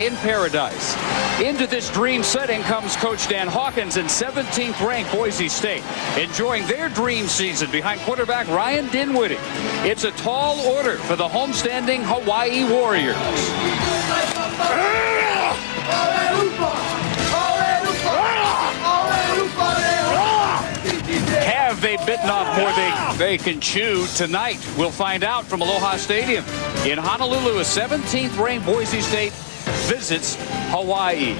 in paradise. Into this dream setting comes Coach Dan Hawkins and 17th-ranked Boise State, enjoying their dream season behind quarterback Ryan Dinwiddie. It's a tall order for the homestanding Hawaii Warriors. Have they bitten off more than they can chew tonight? We'll find out from Aloha Stadium in Honolulu. A 17th-ranked Boise State visits Hawaii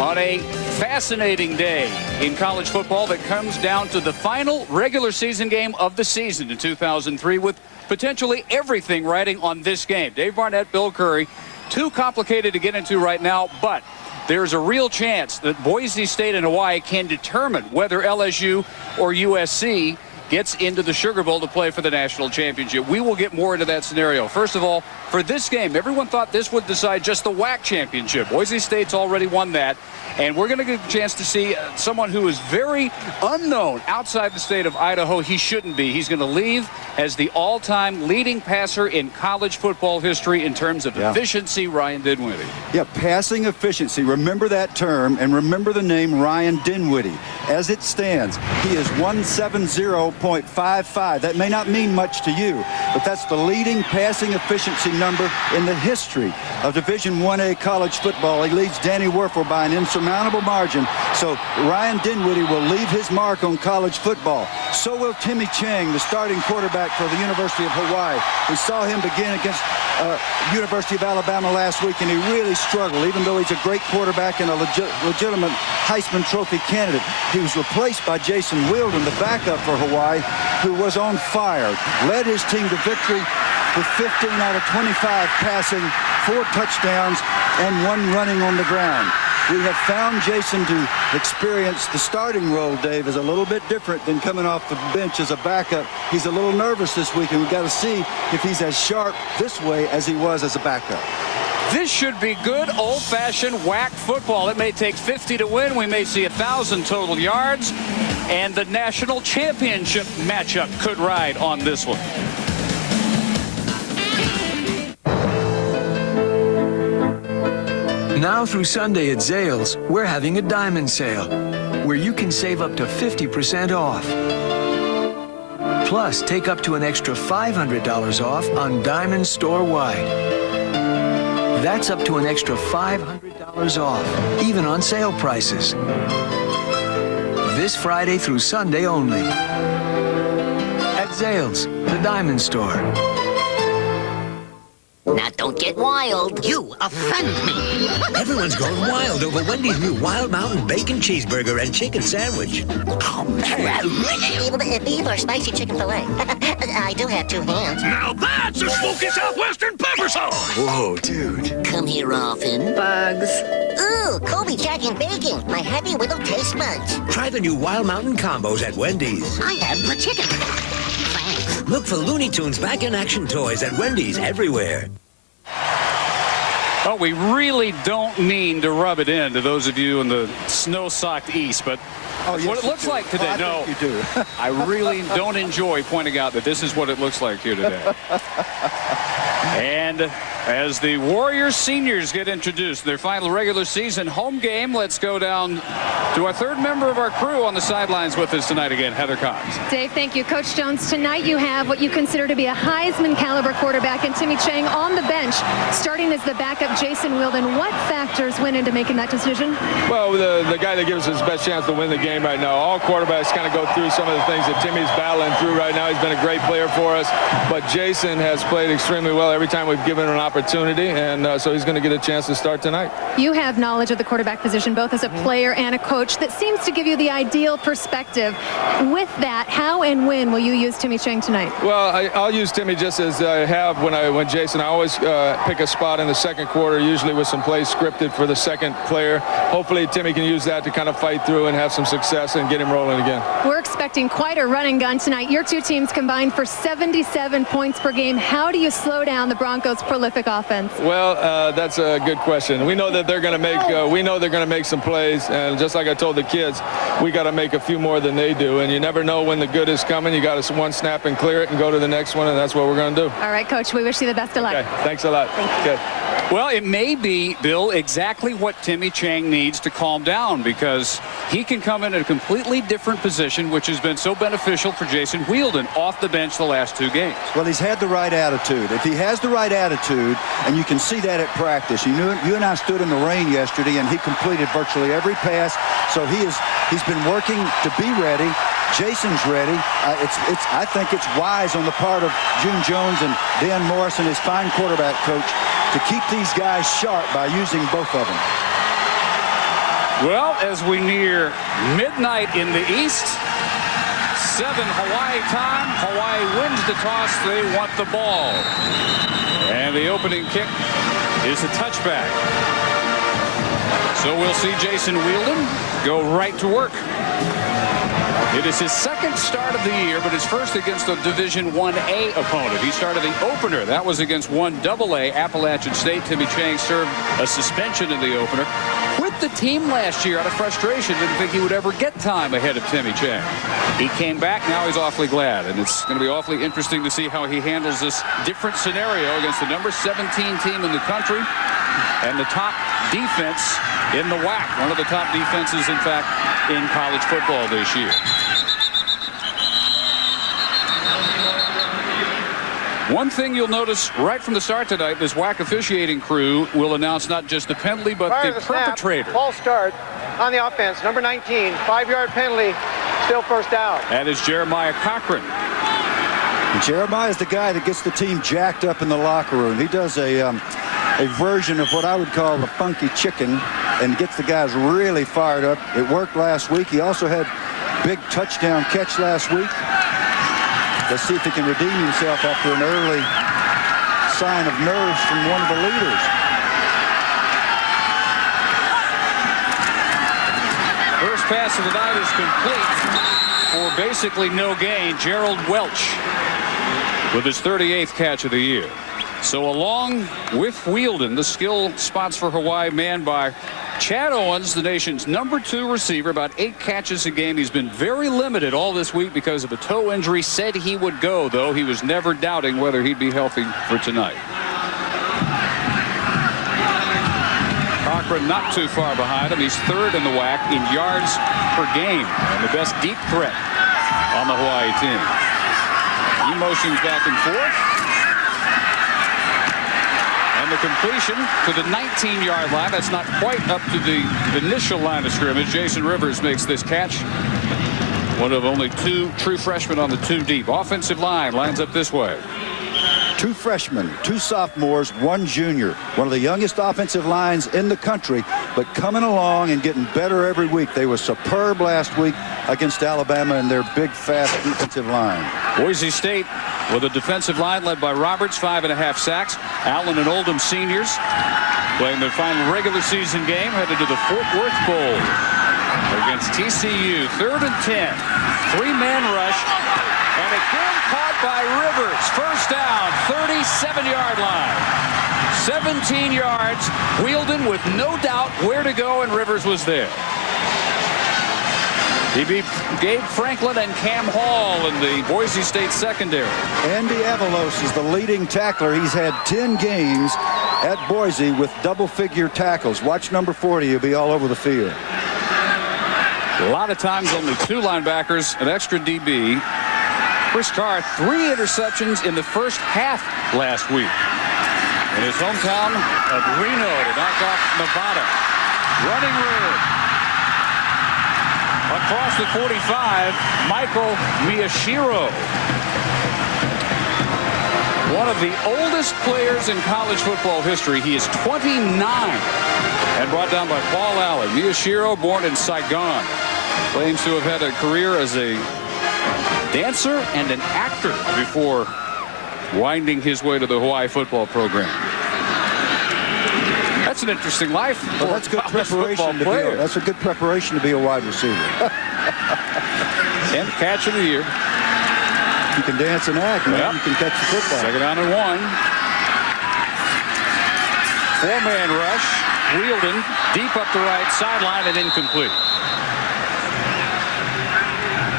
on a fascinating day in college football that comes down to the final regular season game of the season in 2003, with potentially everything riding on this game. Dave Barnett, Bill Curry, too complicated to get into right now, but there's a real chance that Boise State and Hawaii can determine whether LSU or USC gets into the Sugar Bowl to play for the national championship. We will get more into that scenario. First of all, for this game, everyone thought this would decide just the WAC championship. Boise State's already won that. And we're going to get a chance to see someone who is very unknown outside the state of Idaho. He shouldn't be. He's going to leave as the all-time leading passer in college football history in terms of efficiency, Ryan Dinwiddie. Yeah, passing efficiency. Remember that term, and remember the name Ryan Dinwiddie. As it stands, he is 170.55. That may not mean much to you, but that's the leading passing efficiency number in the history of Division 1A college football. He leads Danny Werfel by an insurmountable margin. So Ryan Dinwiddie will leave his mark on college football. So will Timmy Chang, the starting quarterback for the University of Hawaii. We saw him begin against University of Alabama last week, and he really struggled, even though he's a great quarterback and a legitimate Heisman Trophy candidate. He was replaced by Jason Wilden, the backup for Hawaii, who was on fire, led his team to victory with 15 out of 25 passing, 4 touchdowns, and 1 running on the ground. We have found Jason to experience the starting role, Dave, is a little bit different than coming off the bench as a backup. He's a little nervous this week, and we've got to see if he's as sharp this way as he was as a backup. This should be good old-fashioned WAC football. It may take 50 to win. We may see 1,000 total yards, and the national championship matchup could ride on this one. Now through Sunday at Zales, we're having a diamond sale where you can save up to 50% off. Plus, take up to an extra $500 off on diamonds store-wide. That's up to an extra $500 off, even on sale prices. This Friday through Sunday only. At Zales, the diamond store. Now don't get wild. You offend me. Everyone's going wild over Wendy's new Wild Mountain Bacon Cheeseburger and Chicken Sandwich. Beef or spicy chicken fillet? I do have 2 hands. Now that's a smoky Southwestern pepper sauce! Whoa, dude. Come here often. Bugs. Ooh, Kobe Jack and bacon. My heavy little taste buds. Try the new Wild Mountain combos at Wendy's. I have the chicken. Thanks. Look for Looney Tunes back-in-action toys at Wendy's everywhere. Well, we really don't mean to rub it in to those of you in the snow-socked east, but that's what it looks like today. No, you do. I really don't enjoy pointing out that this is what it looks like here today. And as the Warriors seniors get introduced, their final regular season home game, let's go down to our 3rd member of our crew on the sidelines with us tonight again, Heather Cox. Dave, thank you. Coach Jones, tonight you have what you consider to be a Heisman caliber quarterback and Timmy Chang on the bench, starting as the backup Jason Wilden. What factors went into making that decision? Well, the guy that gives us his best chance to win the game right now. All quarterbacks kind of go through some of the things that Timmy's battling through right now. He's been a great player for us, but Jason has played extremely well every time we've given him an opportunity, and so he's going to get a chance to start tonight. You have knowledge of the quarterback position, both as a player and a coach, that seems to give you the ideal perspective. With that, how and when will you use Timmy Chang tonight? Well, I'll use Timmy just as I have when Jason. I always pick a spot in the second quarter, usually with some plays scripted for the second player. Hopefully Timmy can use that to kind of fight through and have some success and get him rolling again. We're expecting quite a run and gun tonight. Your 2 teams combined for 77 points per game. How do you slow down the Broncos' prolific terrific offense? Well, that's a good question. We know that they're going to make some plays, and just like I told the kids, we got to make a few more than they do, and you never know when the good is coming. You got to one snap and clear it and go to the next one, and that's what we're going to do. All right, Coach, we wish you the best of luck. Okay, thanks a lot. Okay. Well, it may be, Bill, exactly what Timmy Chang needs to calm down, because he can come in a completely different position, which has been so beneficial for Jason Wielden off the bench the last 2 games. Well, he's had the right attitude. If he has the right attitude, and you can see that at practice. You and I stood in the rain yesterday, and he completed virtually every pass. So he's been working to be ready. Jason's ready. I think it's wise on the part of June Jones and Dan Morrison, his fine quarterback coach, to keep these guys sharp by using both of them. Well, as we near midnight in the east, 7 Hawaii time. Hawaii wins the toss. They want the ball. And the opening kick is a touchback. So we'll see Jason Wielden go right to work. It is his second start of the year, but his first against a Division 1A opponent. He started the opener. That was against 1AA Appalachian State. Timmy Chang served a suspension in the opener. Quit the team last year out of frustration. Didn't think he would ever get time ahead of Timmy Chang. He came back. Now he's awfully glad. And it's going to be awfully interesting to see how he handles this different scenario against the number 17 team in the country and the top defense in the WAC. One of the top defenses, in fact, in college football this year. One thing you'll notice right from the start tonight, this WAC officiating crew will announce not just the penalty, but the perpetrator. Snap, false start on the offense, number 19, 5-yard penalty, still first down. That is Jeremiah Cochran. And Jeremiah is the guy that gets the team jacked up in the locker room. He does a version of what I would call the funky chicken and gets the guys really fired up. It worked last week. He also had big touchdown catch last week. Let's see if he can redeem himself after an early sign of nerves from one of the leaders. First pass of the night is complete for basically no gain. Gerald Welch with his 38th catch of the year. So along with Wielden, the skill spots for Hawaii manned by Chad Owens, the nation's number 2 receiver, about 8 catches a game. He's been very limited all this week because of a toe injury. Said he would go, though. He was never doubting whether he'd be healthy for tonight. Cochran not too far behind him. He's 3rd in the WAC in yards per game and the best deep threat on the Hawaii team. He motions back and forth. And the completion to the 19-yard line. That's not quite up to the initial line of scrimmage. Jason Rivers makes this catch. One of only 2 true freshmen on the 2 deep. Offensive line lines up this way. 2 freshmen, 2 sophomores, 1 junior. One of the youngest offensive lines in the country, but coming along and getting better every week. They were superb last week against Alabama and their big, fast defensive line. Boise State with a defensive line led by Roberts, 5.5 sacks. Allen and Oldham seniors playing their final regular season game, headed to the Fort Worth Bowl against TCU. 3rd and 10. 3-man rush. And again caught by Rivers. First down, 37-yard line. 17 yards. Wielden with no doubt where to go, and Rivers was there. He beat Gabe Franklin and Cam Hall in the Boise State secondary. Andy Avalos is the leading tackler. He's had 10 games at Boise with double-figure tackles. Watch number 40. He'll be all over the field. A lot of times only 2 linebackers, an extra DB. Chris Carr, 3 interceptions in the first half last week. In his hometown of Reno to knock off Nevada. Running room. Across the 45, Michael Miyashiro. One of the oldest players in college football history. He is 29 and brought down by Paul Allen. Miyashiro, born in Saigon, claims to have had a career as a dancer and an actor before winding his way to the Hawaii football program. That's an interesting life. Well, that's good preparation. That's a good preparation to be a wide receiver. And catch of the year. You can dance and act, man. Yep. You can catch the football. 2nd down and 1. Four-man rush. Wielden deep up the right sideline and incomplete.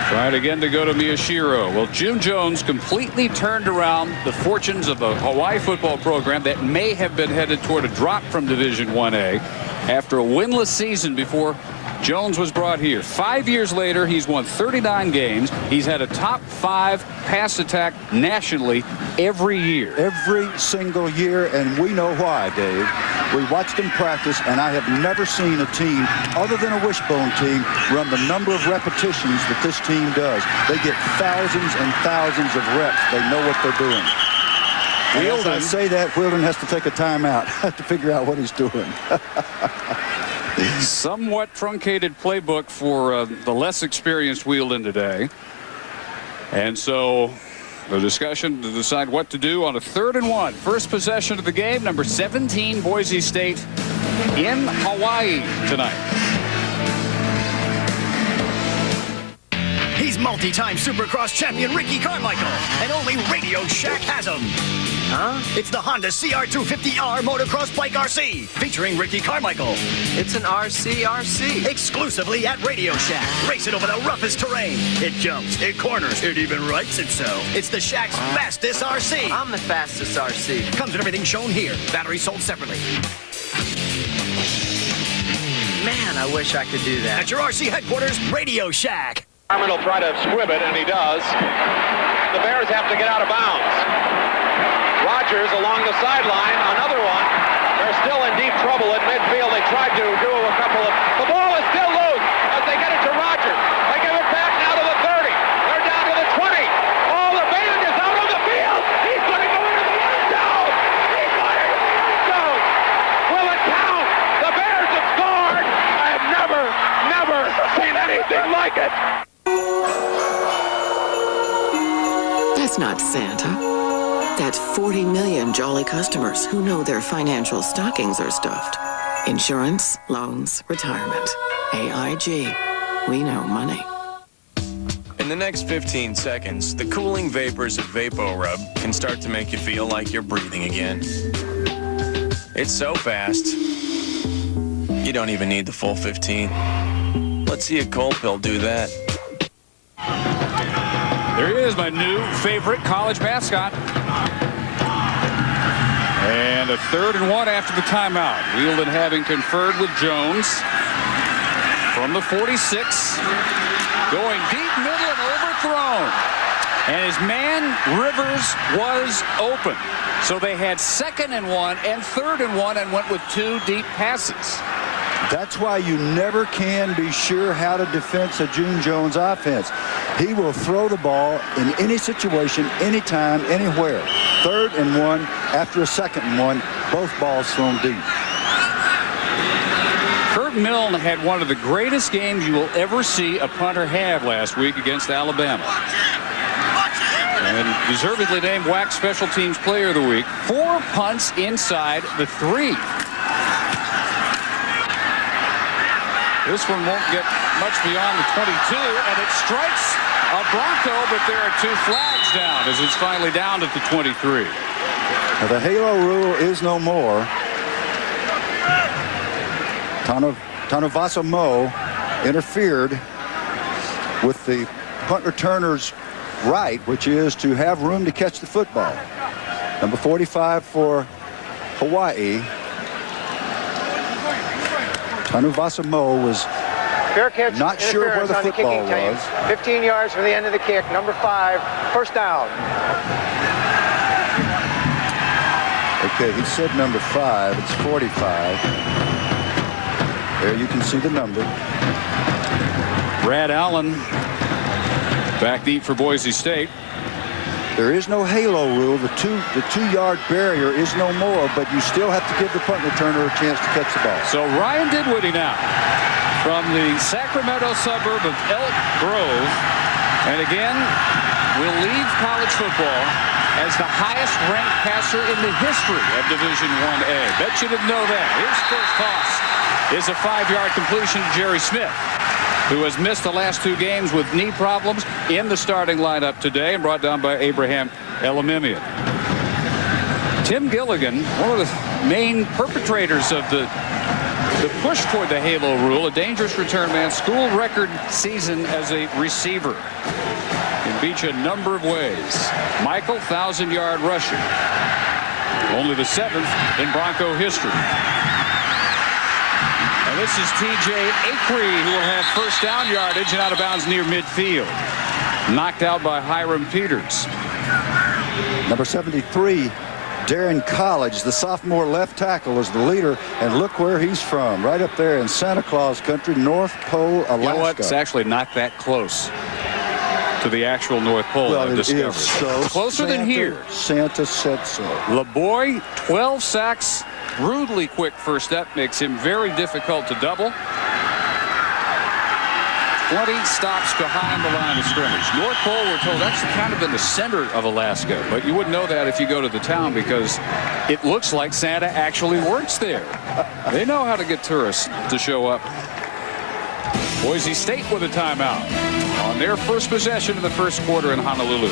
Tried again to go to Miyashiro. Well, June Jones completely turned around the fortunes of the Hawaii football program that may have been headed toward a drop from Division 1A after a winless season before Jones was brought here. 5 years later, he's won 39 games. He's had a top 5 pass attack nationally every year. Every single year, and we know why, Dave. We watched him practice, and I have never seen a team, other than a wishbone team, run the number of repetitions that this team does. They get thousands and thousands of reps. They know what they're doing. As I say that, Wielden has to take a timeout to figure out what he's doing. Somewhat truncated playbook for the less experienced Wielden today. And so the discussion to decide what to do on a 3rd and 1. First possession of the game, number 17, Boise State in Hawaii tonight. He's multi-time Supercross champion Ricky Carmichael, and only Radio Shack has him. Huh? It's the Honda CR250R Motocross Bike RC, featuring Ricky Carmichael. It's an RC. Exclusively at Radio Shack. Race it over the roughest terrain. It jumps, it corners, it even rights itself. It's the Shack's fastest RC. I'm the fastest RC. Comes with everything shown here. Batteries sold separately. Man, I wish I could do that. At your RC headquarters, Radio Shack. Harmon will try to squib it, and he does. The Bears have to get out of bounds. Rogers along the sideline, another one. They're still in deep trouble at midfield. They tried to do a couple of... The ball is still loose as they get it to Rogers. They give it back now to the 30. They're down to the 20. Oh, the band is out on the field. He's going to go into the end zone. He's going into the end zone. Will it count? The Bears have scored. I have never seen anything like it. That's not Santa. That's 40 million jolly customers who know their financial stockings are stuffed. Insurance, loans, retirement. AIG. We know money. In the next 15 seconds, the cooling vapors of VapoRub can start to make you feel like you're breathing again. It's so fast, you don't even need the full 15. Let's see a cold pill do that. There he is, my new favorite college mascot. And a 3rd and 1 after the timeout. Wielden having conferred with Jones from the 46. Going deep middle and overthrown. And his man, Rivers, was open. So they had 2nd and 1 and 3rd and 1 and went with 2 deep passes. That's why you never can be sure how to defend a June Jones offense. He will throw the ball in any situation, anytime, anywhere. 3rd and 1 after a 2nd and 1, both balls thrown deep. Kurt Milne had one of the greatest games you will ever see a punter have last week against Alabama. And deservedly named WAC Special Teams Player of the Week. 4 punts inside the 3. This one won't get much beyond the 22, and it strikes a Bronco, but there are 2 flags down as it's finally down at the 23. Now, the halo rule is no more. Tanuvasa Mo interfered with the punt returner's right, which is to have room to catch the football. Number 45 for Hawaii. Tanuvasa Mo was not sure where the football was. 15 yards from the end of the kick. Number 5, first down. Okay, he said number 5. It's 45. There you can see the number. Brad Allen back deep for Boise State. There is no halo rule. The two-yard barrier is no more, but you still have to give the punt returner a chance to catch the ball. So Ryan Dinwiddie now from the Sacramento suburb of Elk Grove, and again will leave college football as the highest-ranked passer in the history of Division 1A. Bet you didn't know that. His first toss is a 5-yard completion to Jerry Smith, who has missed the last 2 games with knee problems, in the starting lineup today and brought down by Abraham Elamimian. Tim Gilligan, one of the main perpetrators of the push toward the halo rule. A dangerous return man, school record season as a receiver. Can beat you a number of ways. Michael, 1,000-yard rusher. Only the 7th in Bronco history. And this is T.J. Acree, who will have first down yardage and out of bounds near midfield. Knocked out by Hiram Peters. Number 73, Darren College, the sophomore left tackle, is the leader, and look where he's from, right up there in Santa Claus country, North Pole, Alaska. You know what? It's actually not that close to the actual North Pole, well, I've discovered. So closer than here. Santa said so. LeBoy, 12 sacks, brutally quick first step, makes him very difficult to double. 20 stops behind the line of scrimmage. North Pole, we're told, that's kind of in the center of Alaska, but you wouldn't know that if you go to the town because it looks like Santa actually works there. They know how to get tourists to show up. Boise State with a timeout on their first possession of the first quarter in Honolulu.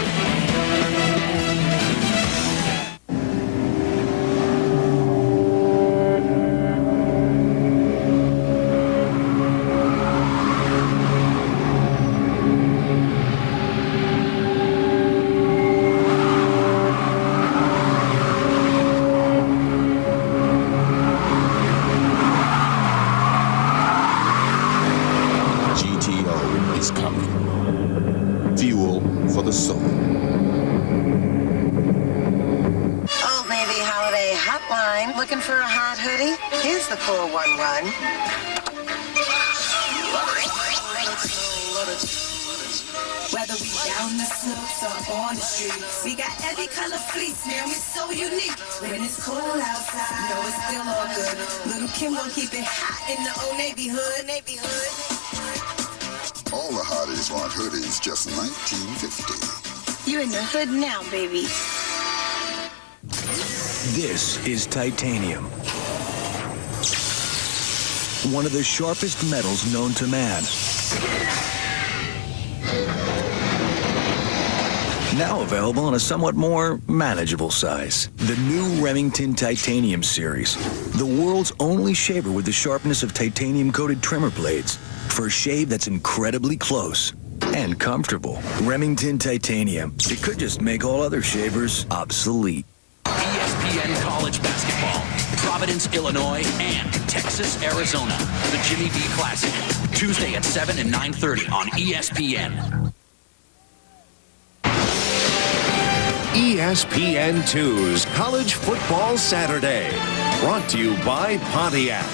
Looking for a hot hoodie? Here's the 411. Whether we down the slopes or on the streets, we got every color fleece, man, we're so unique. When it's cold outside, you know it's still all good. Little Kim gon' keep it hot in the old Navy hood. All the hotties want hoodies just $19.50. You in the hood now, baby. This is titanium. One of the sharpest metals known to man. Now available in a somewhat more manageable size. The new Remington Titanium Series. The world's only shaver with the sharpness of titanium-coated trimmer blades. For a shave that's incredibly close and comfortable. Remington Titanium. It could just make all other shavers obsolete. ESPN College Basketball, Providence, Illinois, and Texas, Arizona. The Jimmy B Classic, Tuesday at 7 and 9:30 on ESPN. ESPN2's College Football Saturday, brought to you by Pontiac,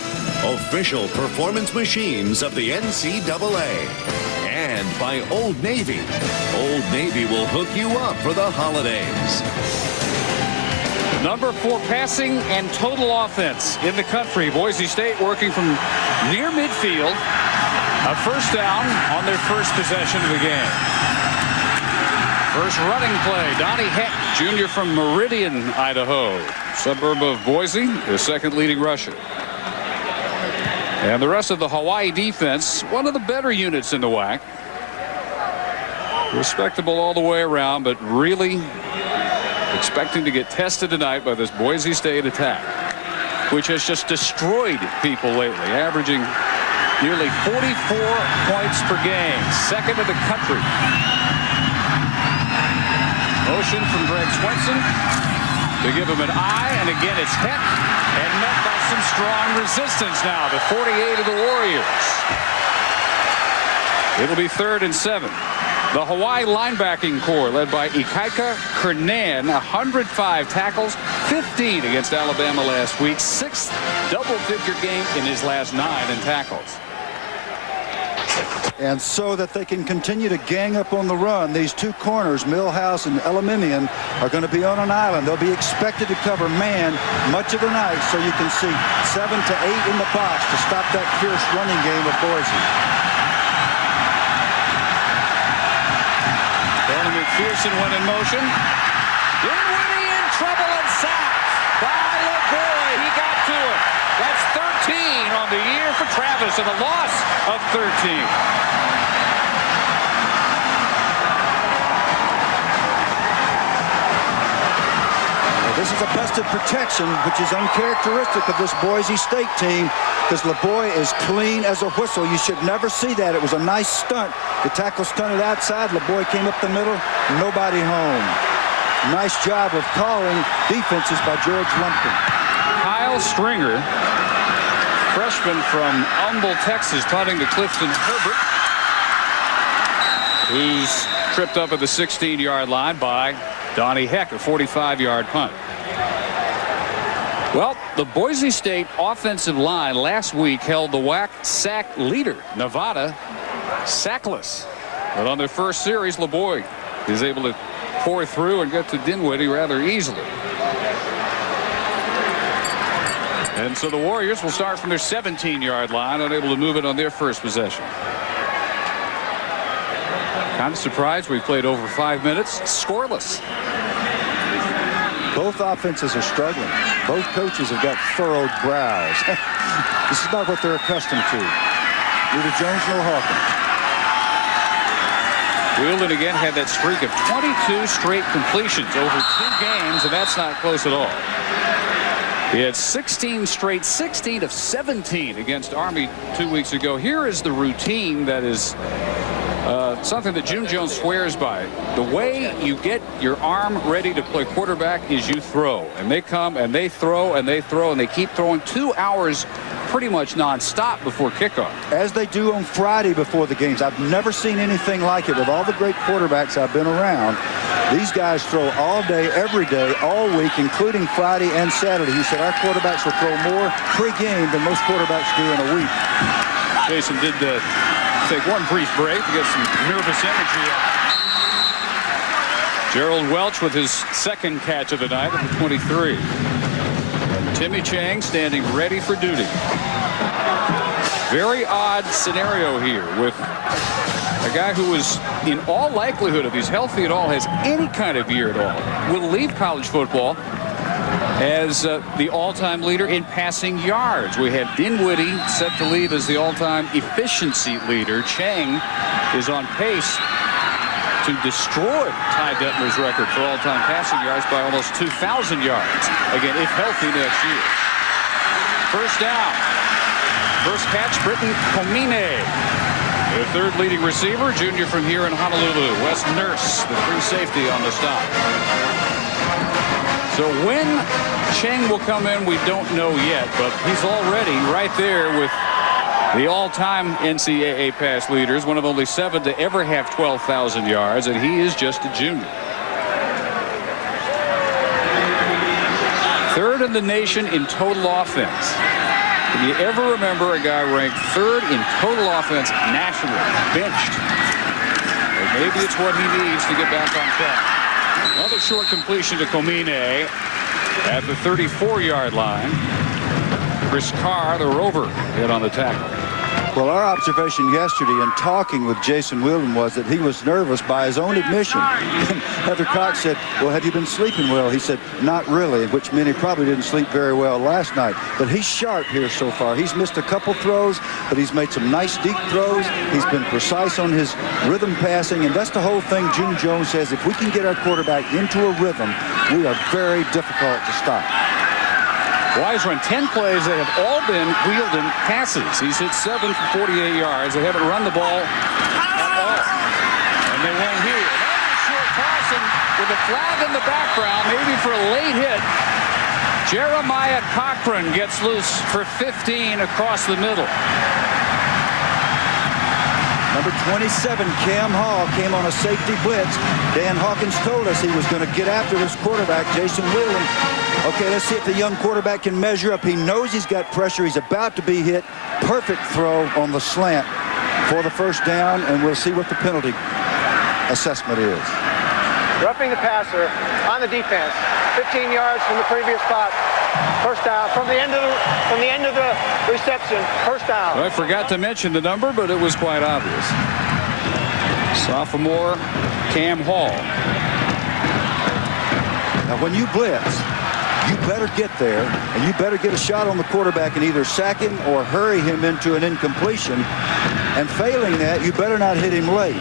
official performance machines of the NCAA, and by Old Navy. Old Navy will hook you up for the holidays. Number 4 passing and total offense in the country. Boise State working from near midfield. A first down on their first possession of the game. First running play, Donnie Heck, junior from Meridian, Idaho, suburb of Boise, their second leading rusher. And the rest of the Hawaii defense, one of the better units in the WAC. Respectable all the way around, but really expecting to get tested tonight by this Boise State attack, which has just destroyed people lately, averaging nearly 44 points per game, second in the country. Motion from Greg Swenson to give him an eye, and again it's Heck, and met by some strong resistance now, the 48 of the Warriors. It'll be 3rd and 7. The Hawaii linebacking core led by Ikaika Kernan, 105 tackles, 15 against Alabama last week, 6th double-figure game in his last 9 in tackles. And so that they can continue to gang up on the run, these two corners, Millhouse and Elimimian, are going to be on an island. They'll be expected to cover man much of the night, so you can see 7 to 8 in the box to stop that fierce running game of Boise. McPherson went in motion. Dinwiddie in trouble and sacked by LeBoy. He got to it. That's 13 on the year for Travis and a loss of 13. This is a busted protection, which is uncharacteristic of this Boise State team, because LeBoy is clean as a whistle. You should never see that. It was a nice stunt. The tackle stunted outside. LeBoy came up the middle. Nobody home. Nice job of calling defenses by George Lumpkin. Kyle Stringer, freshman from Humble, Texas, punting to Clifton Herbert, who's tripped up at the 16-yard line by Donnie Heck, a 45-yard punt. Well, the Boise State offensive line last week held the WAC sack leader, Nevada, sackless. But on their first series, LeBoy is able to pour through and get to Dinwiddie rather easily. And so the Warriors will start from their 17-yard line, unable to move it on their first possession. Kind of surprised we played over 5 minutes, scoreless. Both offenses are struggling. Both coaches have got furrowed brows. This is not what they're accustomed to. Neither Jones nor Hawkins. Wheeldon again had that streak of 22 straight completions over 2 games, and that's not close at all. He had 16 straight, 16 of 17 against Army 2 weeks ago. Here is the routine that is something that June Jones swears by. The way you get your arm ready to play quarterback is you throw. And they come and they throw and they throw and they keep throwing 2 hours pretty much nonstop before kickoff. As they do on Friday before the games. I've never seen anything like it with all the great quarterbacks I've been around. These guys throw all day, every day, all week, including Friday and Saturday. He said our quarterbacks will throw more pre-game than most quarterbacks do in a week. Jason did take one brief break to get some nervous energy out. Gerald Welch with his second catch of the night at the 23. And Timmy Chang standing ready for duty. Very odd scenario here with a guy who is, in all likelihood, if he's healthy at all, has any kind of year at all, will leave college football as the all-time leader in passing yards. We have Dinwiddie set to leave as the all-time efficiency leader. Chang is on pace to destroy Ty Detmer's record for all-time passing yards by almost 2,000 yards. Again, if healthy next year. First down. First catch, Britton Comine. The third leading receiver, junior from here in Honolulu. Wes Nurse, the free safety on the stop. So when Chang will come in, we don't know yet, but he's already right there with the all-time NCAA pass leaders, one of only 7 to ever have 12,000 yards, and he is just a junior. Third in the nation in total offense. Can you ever remember a guy ranked third in total offense nationally, benched? Or maybe it's what he needs to get back on track. Another short completion to Comine at the 34-yard line. Chris Carr, the rover, hit on the tackle. Well, our observation yesterday in talking with Jason Wheeldon was that he was nervous by his own admission. Heather Cox said, well, have you been sleeping well? He said, not really, which meant he probably didn't sleep very well last night. But he's sharp here so far. He's missed a couple throws, but he's made some nice deep throws. He's been precise on his rhythm passing, and that's the whole thing June Jones says. If we can get our quarterback into a rhythm, we are very difficult to stop. Wise run 10 plays that have all been Wheeldon passes. He's hit 7 for 48 yards. They haven't run the ball at all. And they win here. Another short pass, and with a flag in the background, maybe for a late hit, Jeremiah Cochran gets loose for 15 across the middle. Number 27, Cam Hall, came on a safety blitz. Dan Hawkins told us he was going to get after this quarterback, Jason Wheeldon. Okay, let's see if the young quarterback can measure up. He knows he's got pressure. He's about to be hit. Perfect throw on the slant for the first down, and we'll see what the penalty assessment is. Roughing the passer on the defense, 15 yards from the previous spot. First down from the end of the reception. First down. I forgot to mention the number, but it was quite obvious. Sophomore Cam Hall. Now, when you blitz, you better get there, and you better get a shot on the quarterback and either sack him or hurry him into an incompletion. And failing that, you better not hit him late.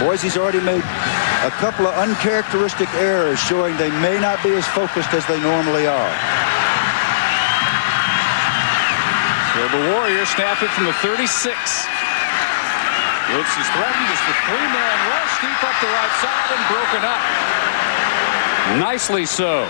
Boise's already made A couple of uncharacteristic errors showing they may not be as focused as they normally are. So the Warriors snap it from the 36. Blitz is threatened as the three-man rush deep up the right side and broken up. Nicely so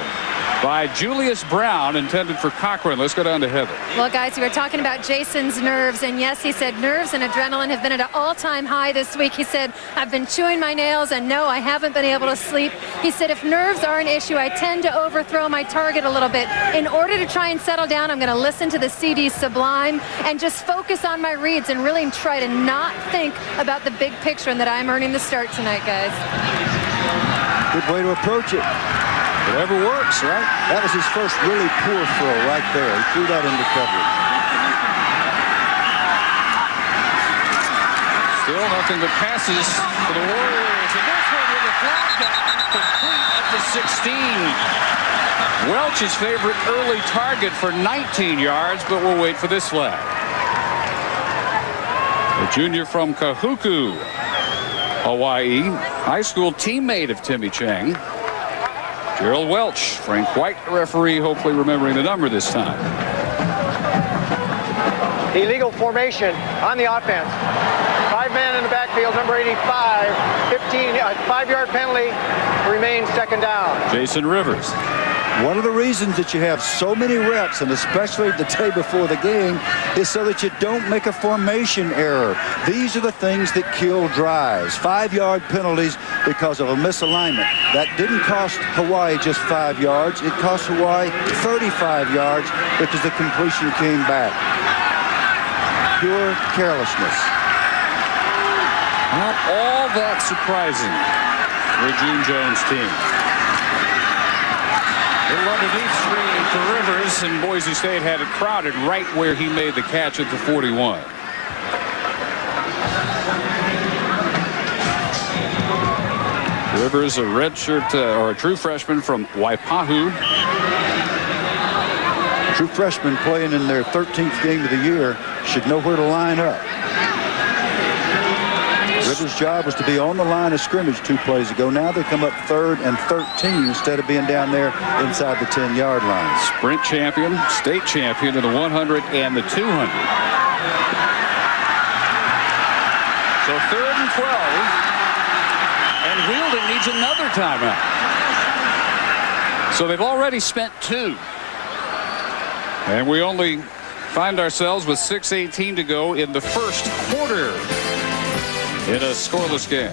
by Julius Brown, intended for Cochran. Let's go down to Heather. Well, guys, you were talking about Jason's nerves, and yes, he said nerves and adrenaline have been at an all-time high this week. He said, I've been chewing my nails, and no, I haven't been able to sleep. He said, if nerves are an issue, I tend to overthrow my target a little bit. In order to try and settle down, I'm going to listen to the CD Sublime and just focus on my reads and really try to not think about the big picture and that I'm earning the start tonight, guys. Good way to approach it. Whatever works, right? That was his first really poor throw right there. He threw that into coverage. Still nothing but passes for the Warriors. And this one with a flag down, complete at the 16. Welch's favorite early target for 19 yards, but we'll wait for this flag. A junior from Kahuku, Hawaii, high school teammate of Timmy Chang. Gerald Welch, Frank White, the referee, hopefully remembering the number this time. Illegal formation on the offense. 5 men in the backfield, number 85, 5-yard penalty, remains second down. Jason Rivers. One of the reasons that you have so many reps, and especially the day before the game, is so that you don't make a formation error. These are the things that kill drives. 5-yard penalties because of a misalignment. That didn't cost Hawaii just 5 yards. It cost Hawaii 35 yards because the completion came back. Pure carelessness. Not all that surprising for June Jones' team. Little underneath screen for Rivers, and Boise State had it crowded right where he made the catch at the 41. Rivers, a redshirt or a true freshman from Waipahu. True freshmen playing in their 13th game of the year should know where to line up. Rivers' job was to be on the line of scrimmage 2 plays ago. Now they come up 3rd and 13 instead of being down there inside the 10-yard line. Sprint champion, state champion in the 100 and the 200. So 3rd and 12. And Wielden needs another timeout. So they've already spent 2. And we only find ourselves with 6:18 to go in the first quarter in a scoreless game.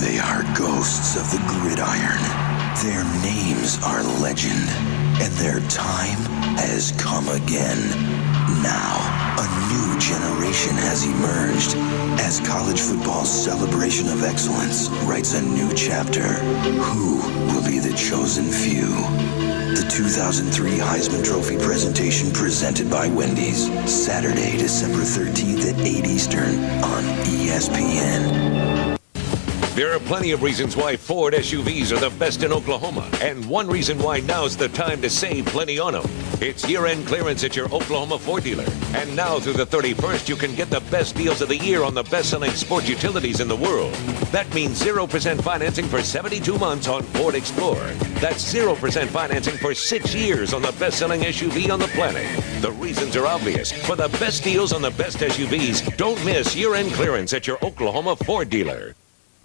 They are ghosts of the gridiron. Their names are legend, and their time has come again. Now, a new generation has emerged as college football's celebration of excellence writes a new chapter. Who will be the chosen few? The 2003 Heisman Trophy presentation presented by Wendy's. Saturday, December 13th at 8 Eastern on ESPN. There are plenty of reasons why Ford SUVs are the best in Oklahoma, and one reason why now's the time to save plenty on them. It's year-end clearance at your Oklahoma Ford dealer, and now through the 31st, you can get the best deals of the year on the best-selling sport utilities in the world. That means 0% financing for 72 months on Ford Explorer. That's 0% financing for 6 years on the best-selling SUV on the planet. The reasons are obvious. For the best deals on the best SUVs, don't miss year-end clearance at your Oklahoma Ford dealer.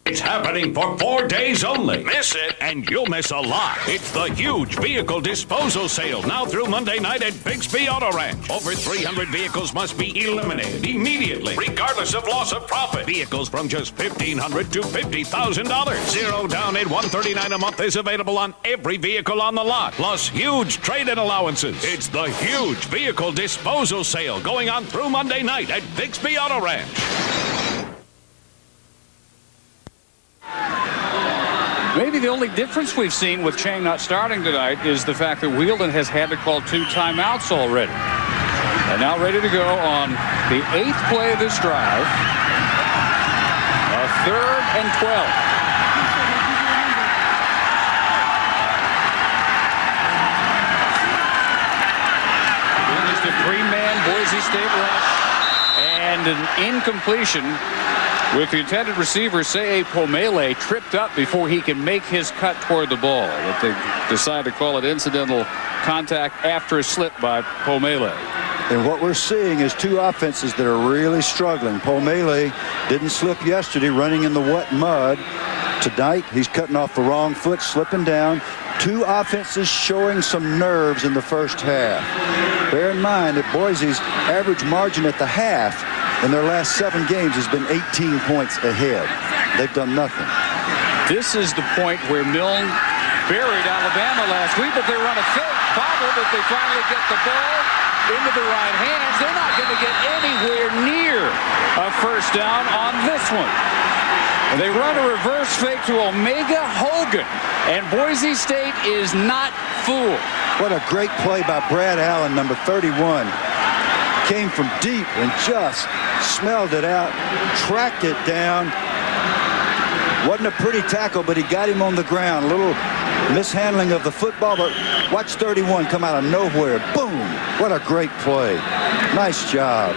It's happening for 4 days only. Miss it, and you'll miss a lot. It's the huge vehicle disposal sale now through Monday night at Bixby Auto Ranch. Over 300 vehicles must be eliminated immediately, regardless of loss of profit. Vehicles from just $1,500 to $50,000. Zero down at $139 a month is available on every vehicle on the lot, plus huge trade-in allowances. It's the huge vehicle disposal sale going on through Monday night at Bixby Auto Ranch. Maybe the only difference we've seen with Chang not starting tonight is the fact that Wielden has had to call 2 timeouts already. And now ready to go on the 8th play of this drive. A 3rd and 12. It's the 3-man Boise State rush. And And an incompletion with the intended receiver, Say Pomele, tripped up before he can make his cut toward the ball. But they decide to call it incidental contact after a slip by Pomele. And what we're seeing is two offenses that are really struggling. Pomele didn't slip yesterday running in the wet mud. Tonight, he's cutting off the wrong foot, slipping down. Two offenses showing some nerves in the first half. Bear in mind that Boise's average margin at the half in their last 7 games has been 18 points ahead. They've done nothing. This is the point where Milne buried Alabama last week, but they run a fake bobble, but they finally get the ball into the right hands. They're not going to get anywhere near a first down on this one. They run a reverse fake to Omega Hogan, and Boise State is not fooled. What a great play by Brad Allen, number 31. Came from deep and just smelled it out, tracked it down. Wasn't a pretty tackle, but he got him on the ground. A little mishandling of the football, but watch 31 come out of nowhere. Boom! What a great play. Nice job.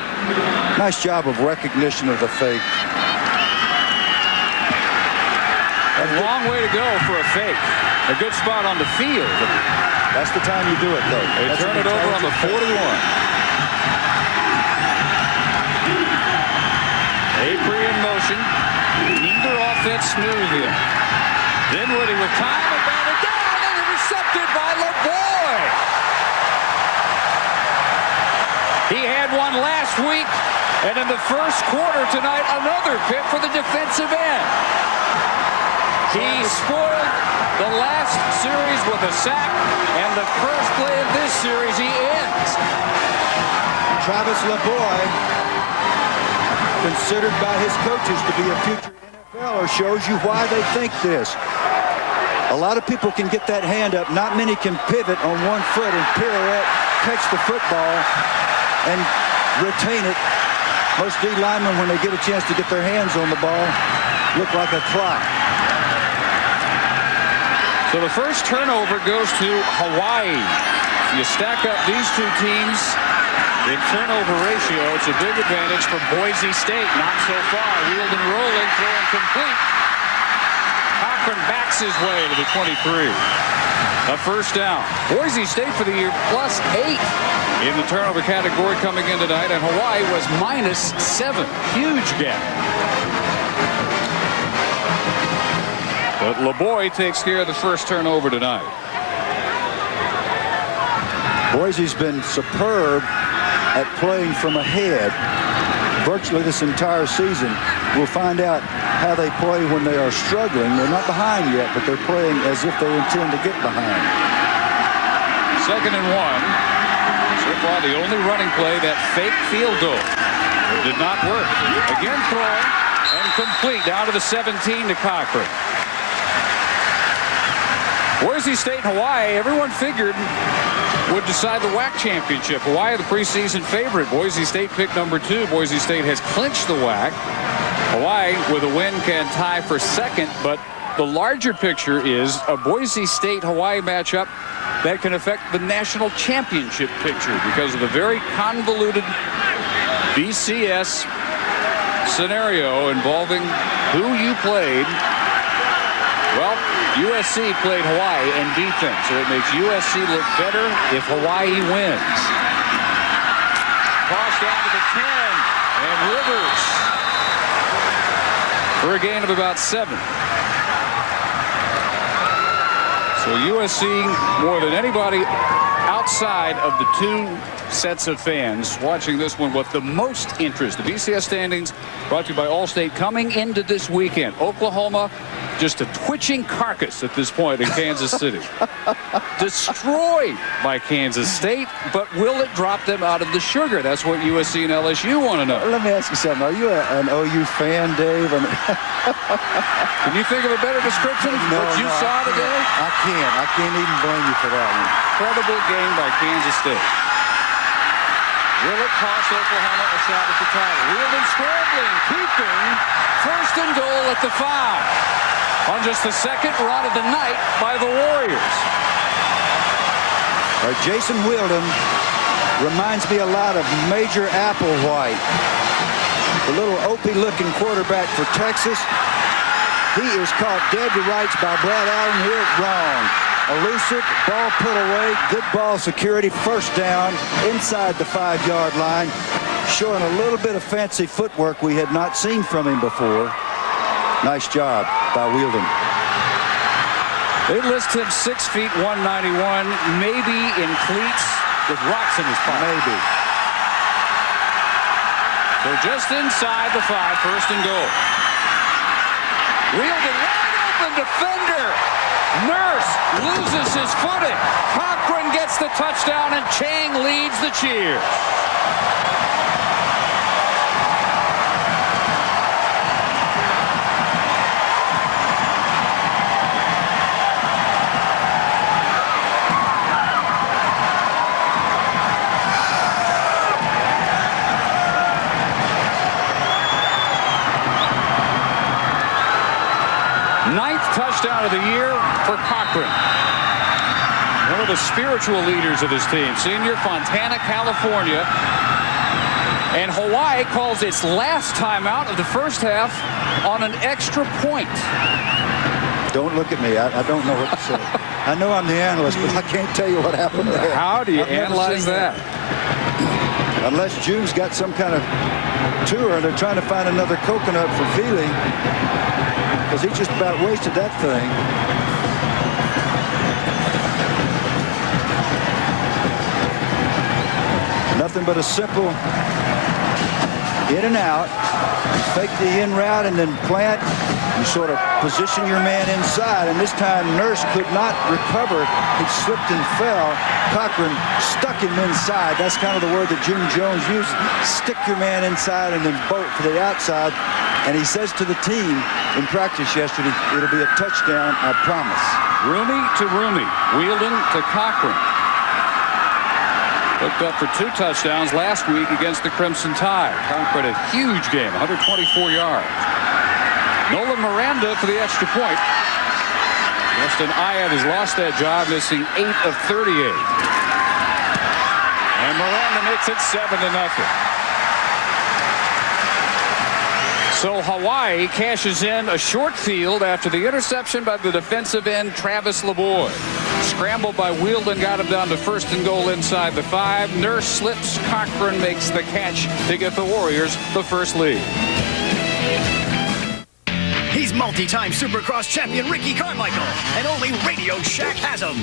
Nice job of recognition of the fake. A long way to go for a fake. A good spot on the field. That's the time you do it, though. They turn it over on the 41. Apri in motion. Neither offense smooth yet. Dinwiddie with time and batted down and intercepted by LeBoy. He had one last week, and in the first quarter tonight, another pick for the defensive end. He spoiled the last series with a sack, and the first play of this series he ends. Travis LeBoy, considered by his coaches to be a future NFLer, shows you why they think this. A lot of people can get that hand up. Not many can pivot on one foot and pirouette, catch the football, and retain it. Most D linemen, when they get a chance to get their hands on the ball, look like a clock. So the first turnover goes to Hawaii. You stack up these two teams in turnover ratio. It's a big advantage for Boise State. Not so far. Wheeled and rolling, throwing complete. Cochran backs his way to the 23. A first down. Boise State for the year +8 in the turnover category coming in tonight, and Hawaii was -7. Huge gap. But LeBoy takes care of the first turnover tonight. Boise's been superb at playing from ahead virtually this entire season. We'll find out how they play when they are struggling. They're not behind yet, but they're playing as if they intend to get behind. 2nd and 1. So far, the only running play, that fake field goal. It did not work. Again throwing and complete down to the 17 to Cochran. Boise State and Hawaii, everyone figured, would decide the WAC championship. Hawaii, the preseason favorite. Boise State picked number 2. Boise State has clinched the WAC. Hawaii, with a win, can tie for 2nd, but the larger picture is a Boise State-Hawaii matchup that can affect the national championship picture because of the very convoluted BCS scenario involving who you played. Well, USC played Hawaii in defense, so it makes USC look better if Hawaii wins. Cross down to the 10, and Rivers for a gain of about 7. So USC, more than anybody outside of the two sets of fans watching this one with the most interest. The BCS standings brought to you by Allstate coming into this weekend. Oklahoma, just a twitching carcass at this point in Kansas City. Destroyed by Kansas State, but will it drop them out of the sugar? That's what USC and LSU want to know. Let me ask you something. Are you an OU fan, Dave? I mean, can you think of a better description of what you saw today? I can't. I can't even blame you for that one. Incredible game by Kansas State. Will it cost Oklahoma a shot at the title? Wheeled and scrambling, keeping 1st and goal at the 5. On just the 2nd run of the night by the Warriors. Jason Wheeldon reminds me a lot of Major Applewhite. the little Opie-looking quarterback for Texas. He is caught dead to rights by Brad Allen here. Wrong. Elusive, ball put away, good ball security, first down inside the 5-yard line, showing a little bit of fancy footwork we had not seen from him before. Nice job by Wielden. They list him 6 feet 191, maybe in cleats with rocks in his pocket. Maybe. So just inside the 5, first and goal. Wielden, wide open defender. Nurse loses his footing. Cochran gets the touchdown, and Chang leads the cheers. Touchdown of the year for Cochran. One of the spiritual leaders of his team. Senior, Fontana, California. And Hawaii calls its last timeout of the first half on an extra point. Don't look at me. I don't know what to say. I know I'm the analyst, but I can't tell you what happened there. How do you analyze that? Unless June's got some kind of tour, they're trying to find another coconut for Feely, because he just about wasted that thing. Nothing but a simple in and out, fake the in route and then plant. You sort of position your man inside, and this time Nurse could not recover. He slipped and fell. Cochran stuck him inside. That's kind of the word that June Jones used. Stick your man inside and then bolt for the outside. And he says to the team in practice yesterday, it'll be a touchdown, I promise. Rumi to Rumi. Wielden to Cochran. Looked up for 2 touchdowns last week against the Crimson Tide. Cochran a huge game, 124 yards. Nolan Miranda for the extra point. Weston Ayat has lost that job, missing 8 of 38. And Miranda makes it 7-0. So Hawaii cashes in a short field after the interception by the defensive end Travis LeBoy. Scrambled by Wielden, got him down to first and goal inside the 5. Nurse slips. Cochran makes the catch to get the Warriors the first lead. He's multi-time Supercross champion Ricky Carmichael, and only Radio Shack has him.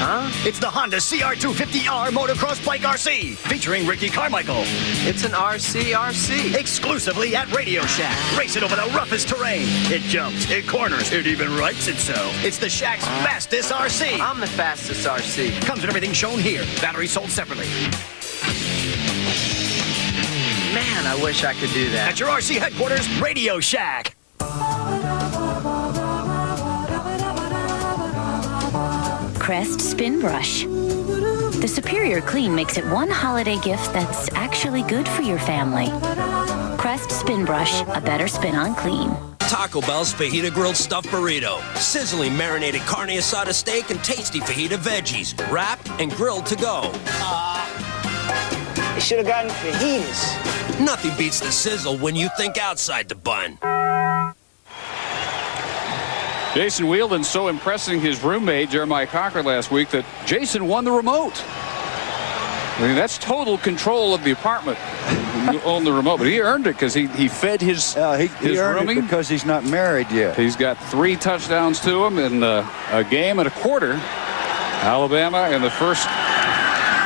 Huh? It's the Honda CR250R Motocross Bike RC, featuring Ricky Carmichael. It's an RC. Exclusively at Radio Shack. Race it over the roughest terrain. It jumps, it corners, it even rights itself. It's the Shack's fastest RC. I'm the fastest RC. Comes with everything shown here. Batteries sold separately. Man, I wish I could do that. At your RC headquarters, Radio Shack. Crest Spin Brush. The superior clean makes it one holiday gift that's actually good for your family. Crest Spin Brush, a better spin on clean. Taco Bell's Fajita Grilled Stuffed Burrito. Sizzling marinated carne asada steak and tasty fajita veggies. Wrapped and grilled to go. They should have gotten fajitas. Nothing beats the sizzle when you think outside the bun. Jason Wielden so impressing his roommate, Jeremiah Cochran, last week that Jason won the remote. I mean, that's total control of the apartment. You own the remote, but he earned it because he fed his he earned rooming. it because he's not married yet. He's got 3 touchdowns to him in a game and a quarter. Alabama in the first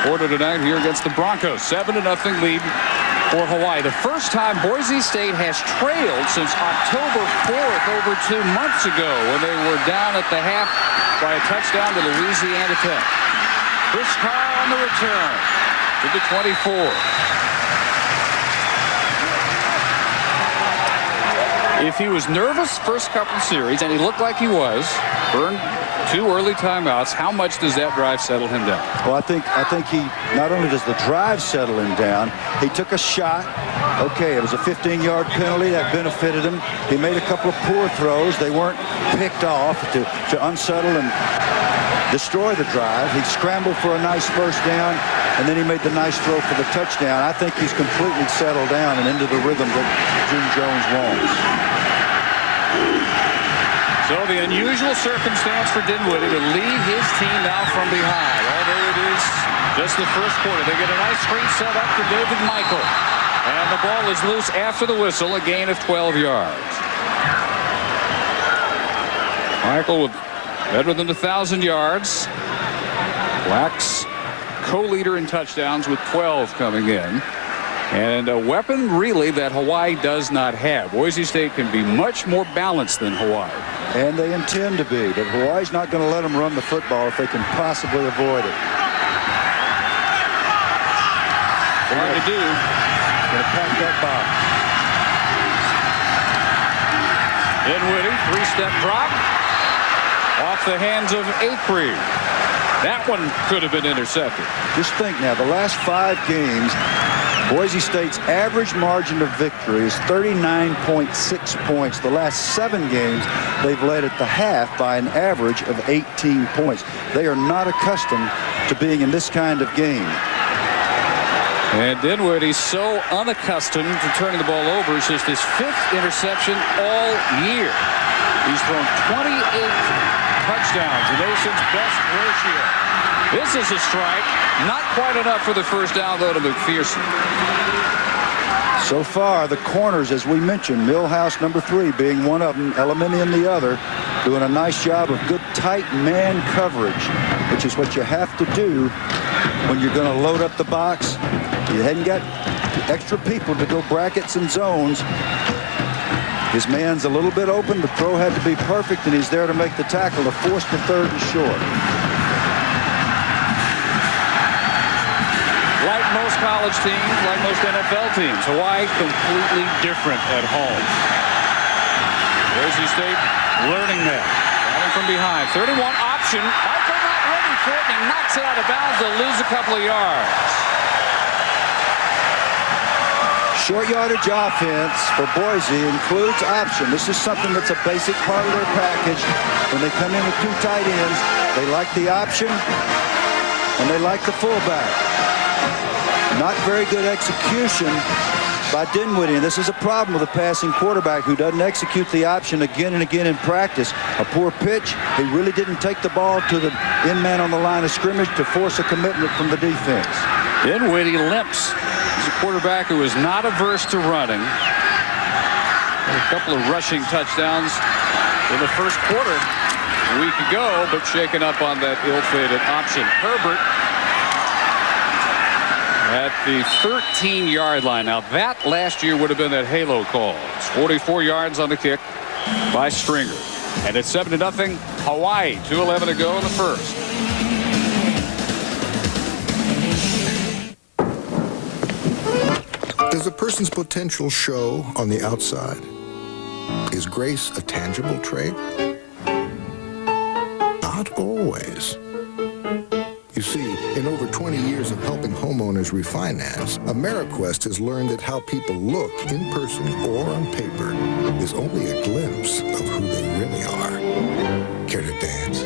quarter tonight here against the Broncos. 7-0 lead for Hawaii. The first time Boise State has trailed since October 4th, over 2 months ago, when they were down at the half by a touchdown to Louisiana Tech. Chris Carr on the return to the 24. If he was nervous first couple of series, and he looked like he was, burned 2 early timeouts, how much does that drive settle him down? Well, I think he, not only does the drive settle him down, he took a shot. Okay, it was a 15-yard penalty that benefited him. He made a couple of poor throws. They weren't picked off to unsettle and destroy the drive. He scrambled for a nice first down. and then he made the nice throw for the touchdown. I think he's completely settled down and into the rhythm that June Jones wants. So the unusual circumstance for Dinwiddie to lead his team now from behind. Although it is just the first quarter. They get a nice screen set up for David Michael. And the ball is loose after the whistle, a gain of 12 yards. Michael with better than 1,000 yards. Black's co-leader in touchdowns with 12 coming in. And a weapon really that Hawaii does not have. Boise State can be much more balanced than Hawaii. And they intend to be, but Hawaii's not going to let them run the football if they can possibly avoid it. Hard to do. Going to pack that box. Dinwiddie, three-step drop. Off the hands of April. That one could have been intercepted. Just think now, the last 5 games, Boise State's average margin of victory is 39.6 points. The last 7 games, they've led at the half by an average of 18 points. They are not accustomed to being in this kind of game. And Dinwiddie's so unaccustomed to turning the ball over. It's just his 5th interception all year. He's thrown 28 touchdowns, the nation's best ratio. This is a strike. Not quite enough for the first down, though, to McPherson. So far, the corners, as we mentioned, Millhouse number 3 being one of them, Eleminian the other, doing a nice job of good tight man coverage, which is what you have to do when you're going to load up the box. You hadn't got extra people to go brackets and zones. His man's a little bit open. The throw had to be perfect, and he's there to make the tackle to force the third and short. Like most college teams, like most NFL teams, Hawaii completely different at home. Boise State learning that. Running from behind. 31 option. Michael not ready for it, and he knocks it out of bounds. They'll lose a couple of yards. Short yardage offense for Boise includes option. This is something that's a basic part of their package. When they come in with 2 tight ends, they like the option and they like the fullback. Not very good execution by Dinwiddie, and this is a problem with a passing quarterback who doesn't execute the option again and again in practice. A poor pitch. He really didn't take the ball to the end man on the line of scrimmage to force a commitment from the defense. Dinwiddie limps. He's a quarterback who is not averse to running. A couple of rushing touchdowns in the first quarter a week ago, but shaken up on that ill-fated option. Herbert at the 13-yard line. Now that last year would have been that halo call. It's 44 yards on the kick by Stringer. And it's 7-0 Hawaii. 2:11 to go in the first. Does a person's potential show on the outside? Is grace a tangible trait? Not always. You see, in over 20 years of helping homeowners refinance, AmeriQuest has learned that how people look in person or on paper is only a glimpse of who they really are. Care to dance?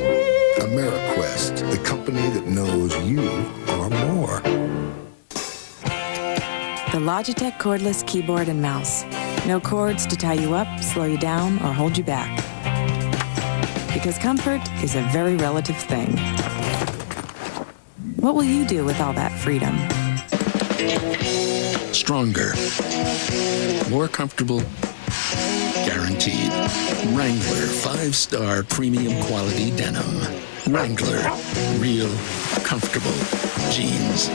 AmeriQuest, the company that knows you are more. The Logitech cordless keyboard and mouse. No cords to tie you up, slow you down, or hold you back. Because comfort is a very relative thing. What will you do with all that freedom? Stronger. More comfortable. Guaranteed. Wrangler 5-star premium quality denim. Wrangler. Real comfortable jeans.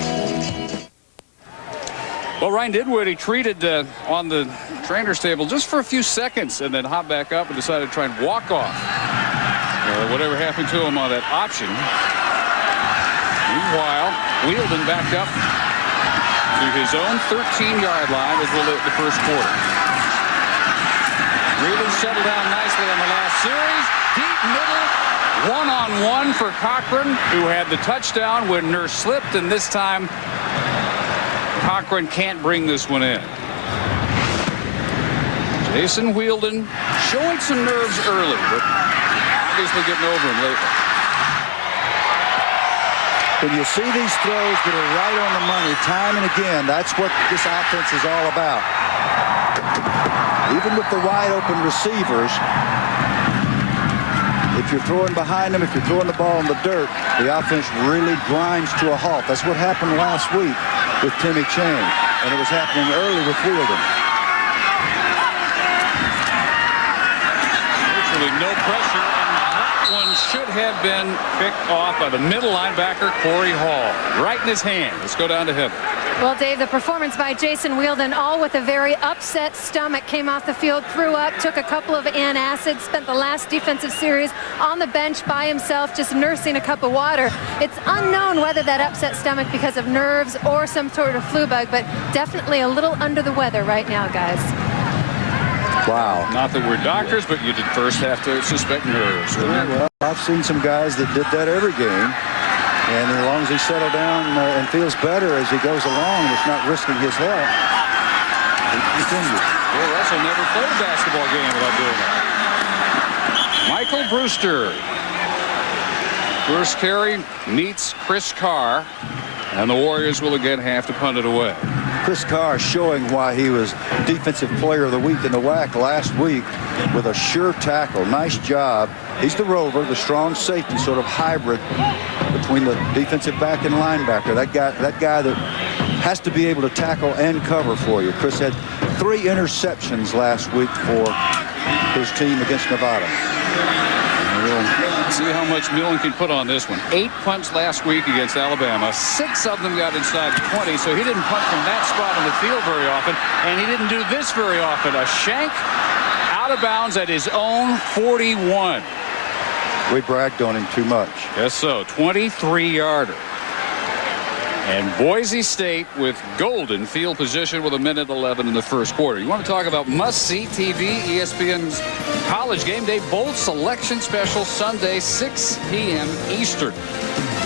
Well, Ryan Dinwiddie treated on the trainer's table just for a few seconds and then hopped back up and decided to try and walk off. Whatever happened to him on that option. Meanwhile, Wielden backed up to his own 13-yard line as we'll hit the first quarter. Really settled down nicely on the last series. Deep middle, one-on-one for Cochran, who had the touchdown when Nurse slipped, and this time Cochran can't bring this one in. Jason Wielden showing some nerves early, but obviously getting over him lately. when you see these throws that are right on the money time and again, that's what this offense is all about. Even with the wide open receivers, if you're throwing behind them, if you're throwing the ball in the dirt, the offense really grinds to a halt. That's what happened last week with Timmy Chang, and it was happening early with Wielden. Virtually no pressure, and that one should have been picked off by the middle linebacker, Corey Hall. Right in his hand. Let's go down to him. Well, Dave, the performance by Jason Wielden, all with a very upset stomach, came off the field, threw up, took a couple of antacids, spent the last defensive series on the bench by himself, just nursing a cup of water. It's unknown whether that upset stomach because of nerves or some sort of flu bug, but definitely a little under the weather right now, guys. Wow. Not that we're doctors, but you did first have to suspect nerves. Well, I've seen some guys that did that every game. And as long as he settles down and feels better as he goes along, it's not risking his health. He continues. Well, Russell never played a basketball game without doing that. Michael Brewster. First carry meets Chris Carr, and the Warriors will again have to punt it away. Chris Carr showing why he was Defensive Player of the Week in the WAC last week with a sure tackle. Nice job. He's the rover, the strong safety, sort of hybrid between the defensive back and linebacker. That guy that has to be able to tackle and cover for you. Chris had 3 interceptions last week for his team against Nevada. We'll see how much Millen can put on this one. 8 punts last week against Alabama. 6 of them got inside the 20, so he didn't punt from that spot on the field very often, and he didn't do this very often. A shank out of bounds at his own 41. We bragged on him too much. Yes, so 23-yarder. And Boise State with golden field position with 1:11 in the first quarter. You want to talk about must-see TV? ESPN's College Game Day Bowl Selection Special Sunday, 6 p.m. Eastern.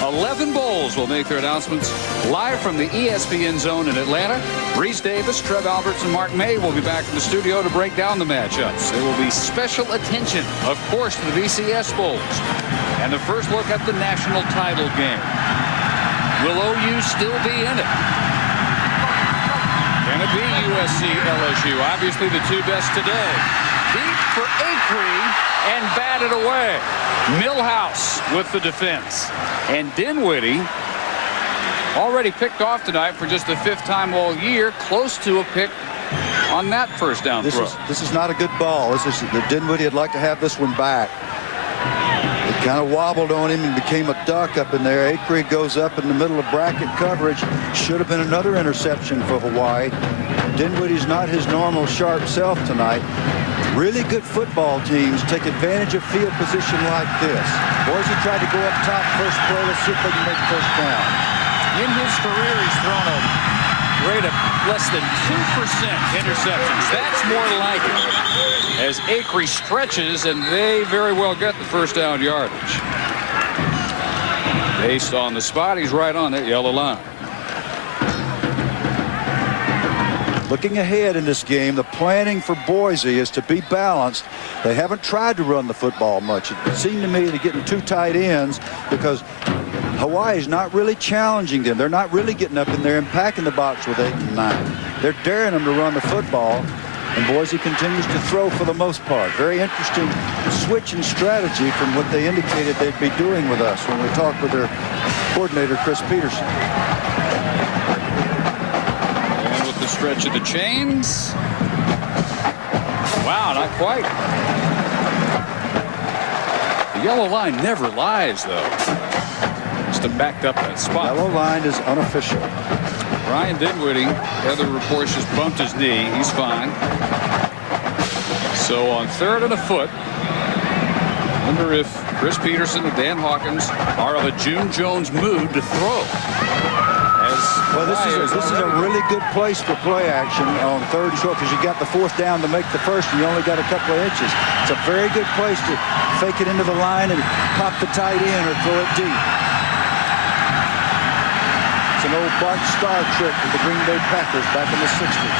11 bowls will make their announcements live from the ESPN zone in Atlanta. Reese Davis, Trev Alberts, and Mark May will be back in the studio to break down the matchups. There will be special attention, of course, to the BCS bowls and the first look at the national title game. Will OU still be in it? Can it be USC, LSU? Obviously the two best today. Deep for Acree and batted away. Millhouse with the defense. And Dinwiddie already picked off tonight for just the 5th time all year. Close to a pick on that first down throw. This is not a good ball. This is the Dinwiddie would like to have this one back. It kind of wobbled on him and became a duck up in there. Acree goes up in the middle of bracket coverage. Should have been another interception for Hawaii. Dinwiddie's not his normal sharp self tonight. Really good football teams take advantage of field position like this. Boise tried to go up top first play. Let's see if they can make first down. In his career, he's thrown a rate of less than 2% interceptions. That's more like it. As Acree stretches, and they very well get the first down yardage. Based on the spot, he's right on that yellow line. Looking ahead in this game, the planning for Boise is to be balanced. They haven't tried to run the football much. It seemed to me they're getting 2 tight ends because Hawaii's not really challenging them. They're not really getting up in there and packing the box with 8 and 9. They're daring them to run the football, and Boise continues to throw for the most part. Very interesting switch in strategy from what they indicated they'd be doing with us when we talked with their coordinator, Chris Peterson. Stretch of the chains. Wow, not quite. The yellow line never lies, though. Just to back up that spot. Yellow line is unofficial. Ryan Dinwiddie, other reports, just bumped his knee. He's fine. So on 3rd and a foot, wonder if Chris Peterson and Dan Hawkins are of a June Jones mood to throw. Well, this is a really good place for play action on 3rd and short because you got the 4th down to make the first and you only got a couple of inches. It's a very good place to fake it into the line and pop the tight end or throw it deep. It's an old Bart Starr trick with the Green Bay Packers back in the 60s.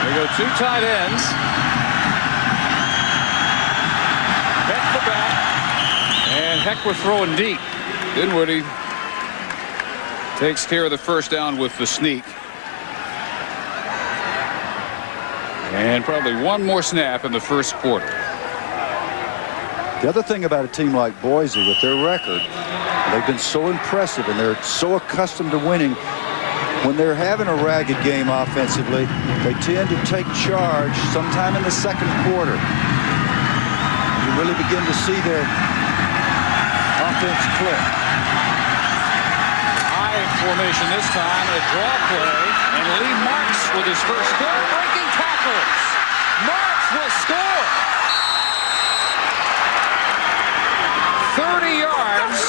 There go 2 tight ends. Heck the back. And Heck we're throwing deep. Dinwiddie Takes care of the first down with the sneak. And probably one more snap in the first quarter. The other thing about a team like Boise, with their record, they've been so impressive and they're so accustomed to winning. When they're having a ragged game offensively, they tend to take charge sometime in the second quarter. You really begin to see their offense click. High formation this time, a draw play, and Lee Marks with his first goal, breaking tackles. Marks will score. 30 yards.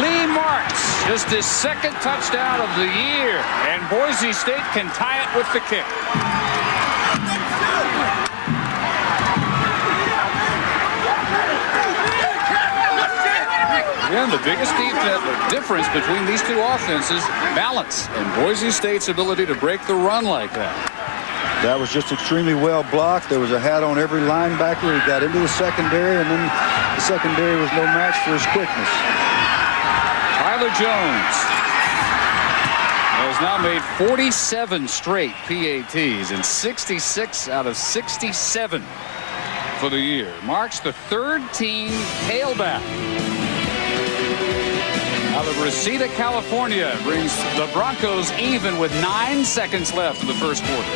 Lee Marks, just his second touchdown of the year, and Boise State can tie it with the kick. Again, the biggest difference between these two offenses, balance, and Boise State's ability to break the run like that. That was just extremely well blocked. There was a hat on every linebacker. He got into the secondary, and then the secondary was no match for his quickness. Tyler Jones has now made 47 straight PATs and 66 out of 67 for the year. Marks the third-team tailback out of Reseda, California. Brings the Broncos even with 9 seconds left in the first quarter.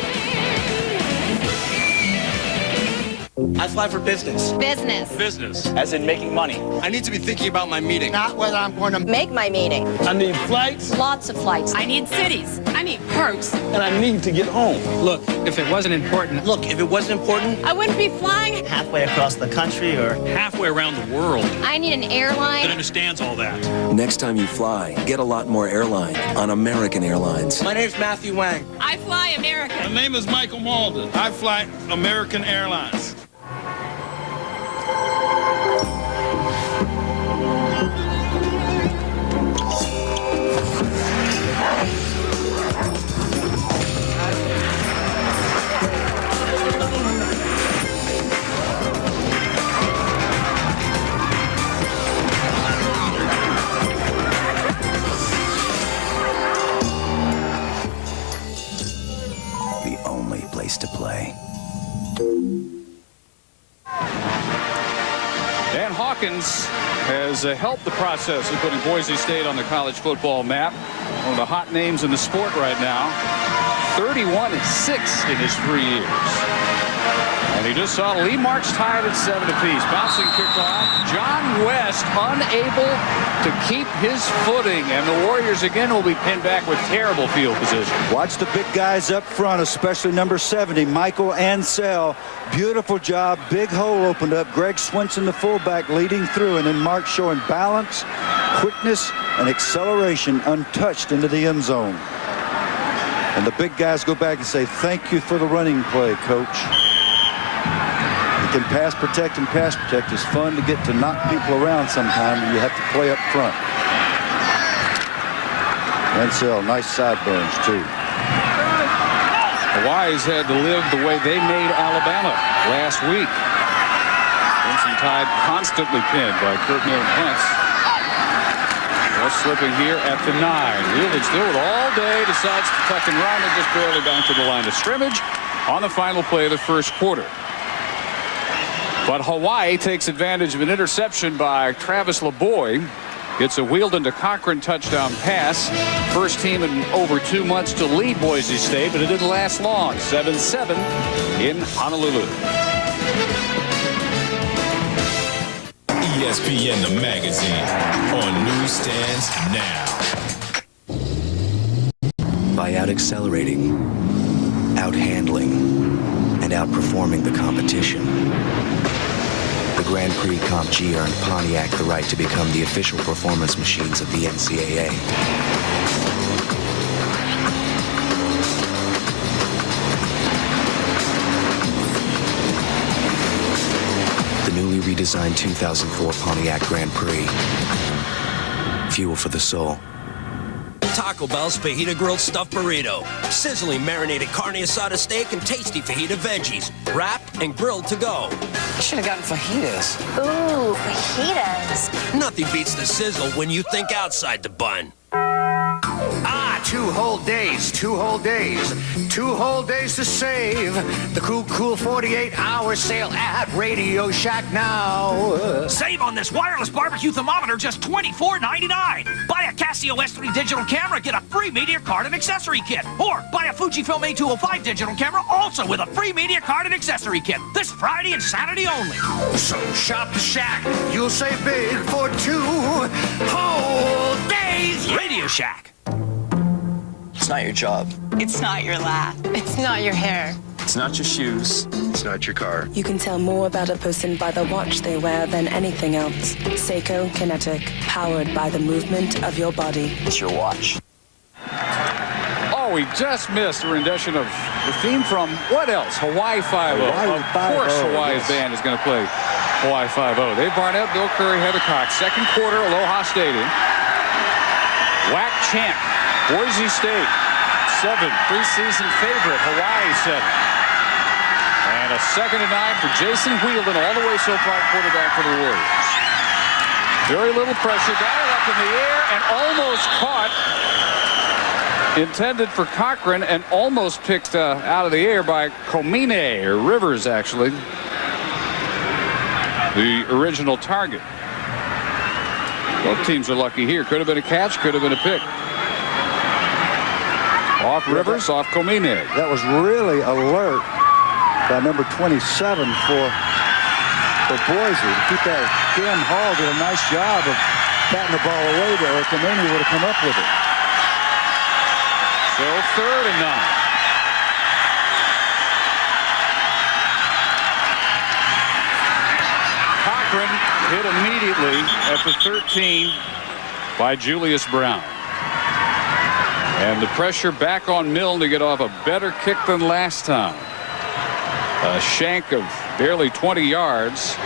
I fly for business. Business. Business. As in making money. I need to be thinking about my meeting. Not whether I'm going to Make my meeting. I need flights. Lots of flights. I need cities. I need perks. And I need to get home. Look, if it wasn't important. Look, if it wasn't important. I wouldn't be flying Halfway across the country or Halfway around the world. I need an airline that understands all that. Next time you fly, get a lot more airline on American Airlines. My name's Matthew Wang. I fly American. My name is Michael Malden. I fly American Airlines. The only place to play. Dan Hawkins has helped the process of putting Boise State on the college football map. One of the hot names in the sport right now. 31-6 in his 3 years. And he just saw Lee Marks tied at 7 apiece. Bouncing kickoff. John West unable to keep his footing. And the Warriors again will be pinned back with terrible field position. Watch the big guys up front, especially number 70, Michael Ansell. Beautiful job. Big hole opened up. Greg Swinson, the fullback, leading through. And then Mark showing balance, quickness, and acceleration untouched into the end zone. And the big guys go back and say, thank you for the running play, coach. You can pass protect and pass protect. It's fun to get to knock people around sometime, and you have to play up front. Ansell, nice sideburns, too. Hawaii's had to live the way they made Alabama last week. Vincent Tide constantly pinned by Kurt Milton-Kuntz. Just slipping here at the 9. Wielding still with all day, decides to tuck and run and just barely down to the line of scrimmage on the final play of the first quarter. But Hawaii takes advantage of an interception by Travis LeBoy. It's a Wheeldon to Cochran touchdown pass. First team in over 2 months to lead Boise State, but it didn't last long. 7-7 in Honolulu. ESPN the magazine on newsstands now. By out-accelerating, out-handling, and outperforming the competition, the Grand Prix Comp G earned Pontiac the right to become the official performance machines of the NCAA. The newly redesigned 2004 Pontiac Grand Prix. Fuel for the soul. Taco Bell's fajita grilled stuffed burrito. Sizzling marinated carne asada steak and tasty fajita veggies. Wrapped and grilled to go. Should have gotten fajitas. Ooh, fajitas. Nothing beats the sizzle when you think outside the bun. 2 whole days, 2 whole days, 2 whole days to save. The cool 48-hour sale at Radio Shack now. Save on this wireless barbecue thermometer, just $24.99. Buy a Casio S3 digital camera, get a free media card and accessory kit. Or buy a Fujifilm A205 digital camera, also with a free media card and accessory kit. This Friday and Saturday only. So shop the Shack. You'll save big for 2 whole days. Radio Shack. It's not your job. It's not your laugh. It's not your hair. It's not your shoes. It's not your car. You can tell more about a person by the watch they wear than anything else. Seiko Kinetic, powered by the movement of your body. It's your watch. Oh, we just missed a rendition of the theme from what else? Hawaii 5-0. Of course, Hawaii's band is going to play Hawaii 5-0. Dave Barnett, Bill Curry, Heather Cox. Second quarter, Aloha Stadium. WAC champ. Boise State, 7, preseason favorite, Hawaii 7. And a 2nd and 9 for Jason Wheeldon, all the way so far, quarterback for the Warriors. Very little pressure, got it up in the air and almost caught. Intended for Cochran and almost picked out of the air by Comine, or Rivers actually, the original target. Both teams are lucky here. Could have been a catch, could have been a pick. Off Rivers, off Comine. That was really alert by number 27 for Boise. To keep that, Cam Hall did a nice job of batting the ball away there, or Comine would have come up with it. So 3rd and 9. Cochran hit immediately at the 13 by Julius Brown. And the pressure back on Milne to get off a better kick than last time. A shank of barely 20 yards.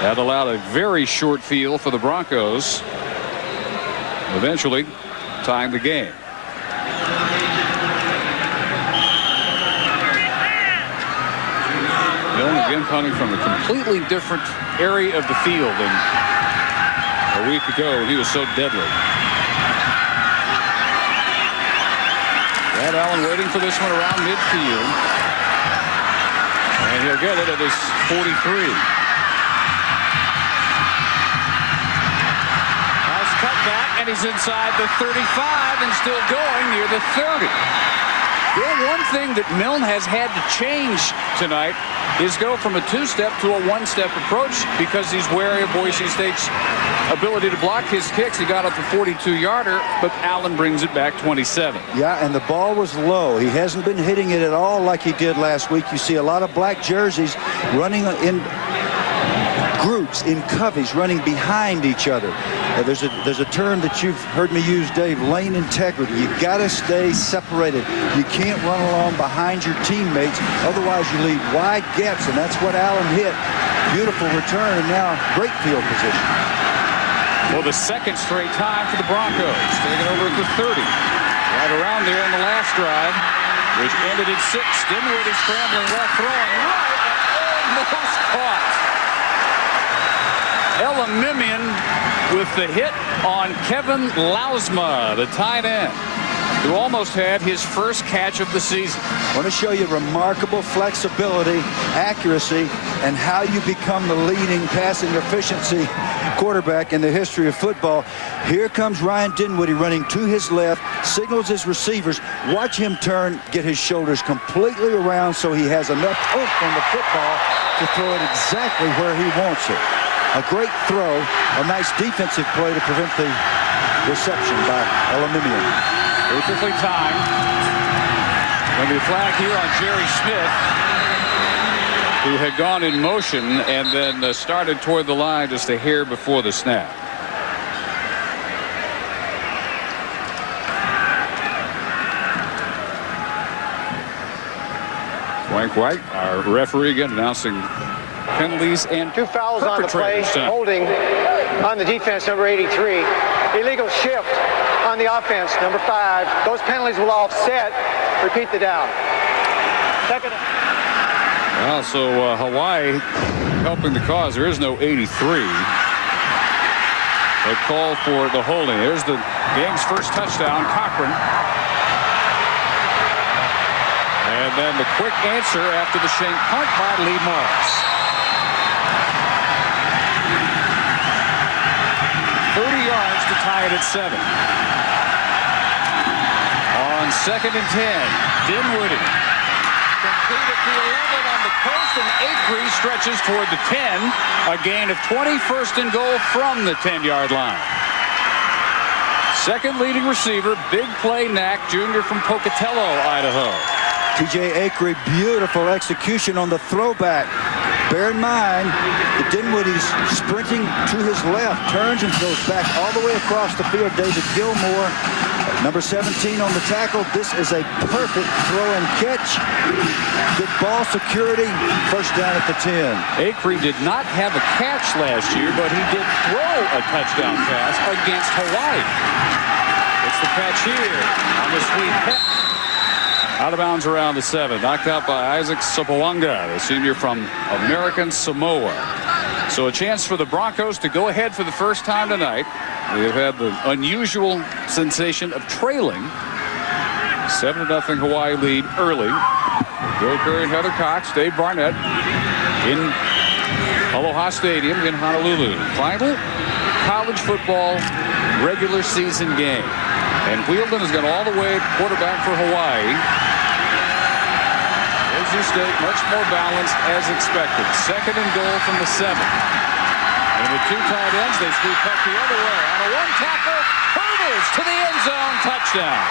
That allowed a very short field for the Broncos. Eventually tying the game. Milne again punting from a completely different area of the field than a week ago when he was so deadly. Brad Allen waiting for this one around midfield. And he'll get it at his 43. Nice cutback, and he's inside the 35 and still going near the 30. Well, one thing that Milne has had to change tonight is go from a 2-step to a 1-step approach because he's wary of Boise State's ability to block his kicks. He got up the 42-yarder, but Allen brings it back 27. Yeah, and the ball was low. He hasn't been hitting it at all like he did last week. You see a lot of black jerseys running in groups, in coveys, running behind each other. There's a term that you've heard me use, Dave, lane integrity. You got to stay separated. You can't run along behind your teammates, otherwise you leave wide gaps, and that's what Allen hit. Beautiful return, and now great field position. For the 2nd straight time for the Broncos, taking over at the 30. Right around there in the last drive, which ended at 6. Dinwiddie scrambling left, throwing right, and almost caught. Elamimian with the hit on Kevin Lausma, the tight end, who almost had his first catch of the season. I want to show you remarkable flexibility, accuracy, and how you become the leading passing efficiency quarterback in the history of football. Here comes Ryan Dinwiddie running to his left, signals his receivers. Watch him turn, get his shoulders completely around so he has enough oomph on the football to throw it exactly where he wants it. A great throw, a nice defensive play to prevent the reception by Elamimian. Perfectly timed. Going to be a flag here on Jerry Smith, who had gone in motion and then started toward the line just a hair before the snap. Frank White, our referee, again announcing penalties and 2 fouls on the play, holding on the defense, number 83. Illegal shift on the offense, number 5. Those penalties will offset. Repeat the down. Second. Well, so Hawaii helping the cause. There is no 83. They call for the holding. There's the game's first touchdown, Cochran. And then the quick answer after the shank punt by Lee Morris. 30 yards to tie it at 7. On 2nd and 10, Dinwiddie. Complete at the 11 on the post, and Acree stretches toward the 10. A gain of 20, 1st and goal from the 10-yard line. Second leading receiver, big play Knack, junior from Pocatello, Idaho. TJ Acree, beautiful execution on the throwback. Bear in mind that Dinwiddie's sprinting to his left, turns and goes back all the way across the field. David Gilmore, number 17 on the tackle. This is a perfect throw and catch. Good ball security. First down at the 10. Acree did not have a catch last year, but he did throw a touchdown pass against Hawaii. It's the catch here on the sweep catch. Out of bounds around the 7. Knocked out by Isaac Sopawanga, the senior from American Samoa. So a chance for the Broncos to go ahead for the first time tonight. They've had the unusual sensation of trailing. 7-0 Hawaii lead early. Bill Curry and Heather Cox, Dave Barnett in Aloha Stadium in Honolulu. Final college football regular season game. And Wheeldon has gone all the way at quarterback for Hawaii. Boise State much more balanced as expected. 2nd and goal from the 7. And the 2 tight ends, they sweep back the other way. On a 1 tackle, hurdles to the end zone, touchdown.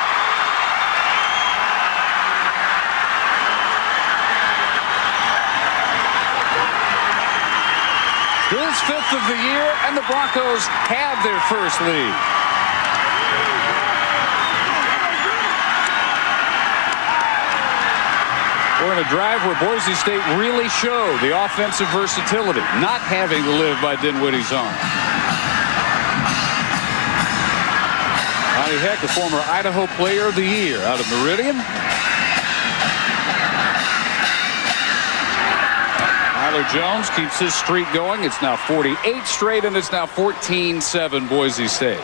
His 5th of the year, and the Broncos have their first lead. We're in a drive where Boise State really showed the offensive versatility, not having to live by Dinwiddie's arm. Monty Heck, the former Idaho Player of the Year out of Meridian. Tyler Jones keeps his streak going. It's now 48 straight, and it's now 14-7 Boise State.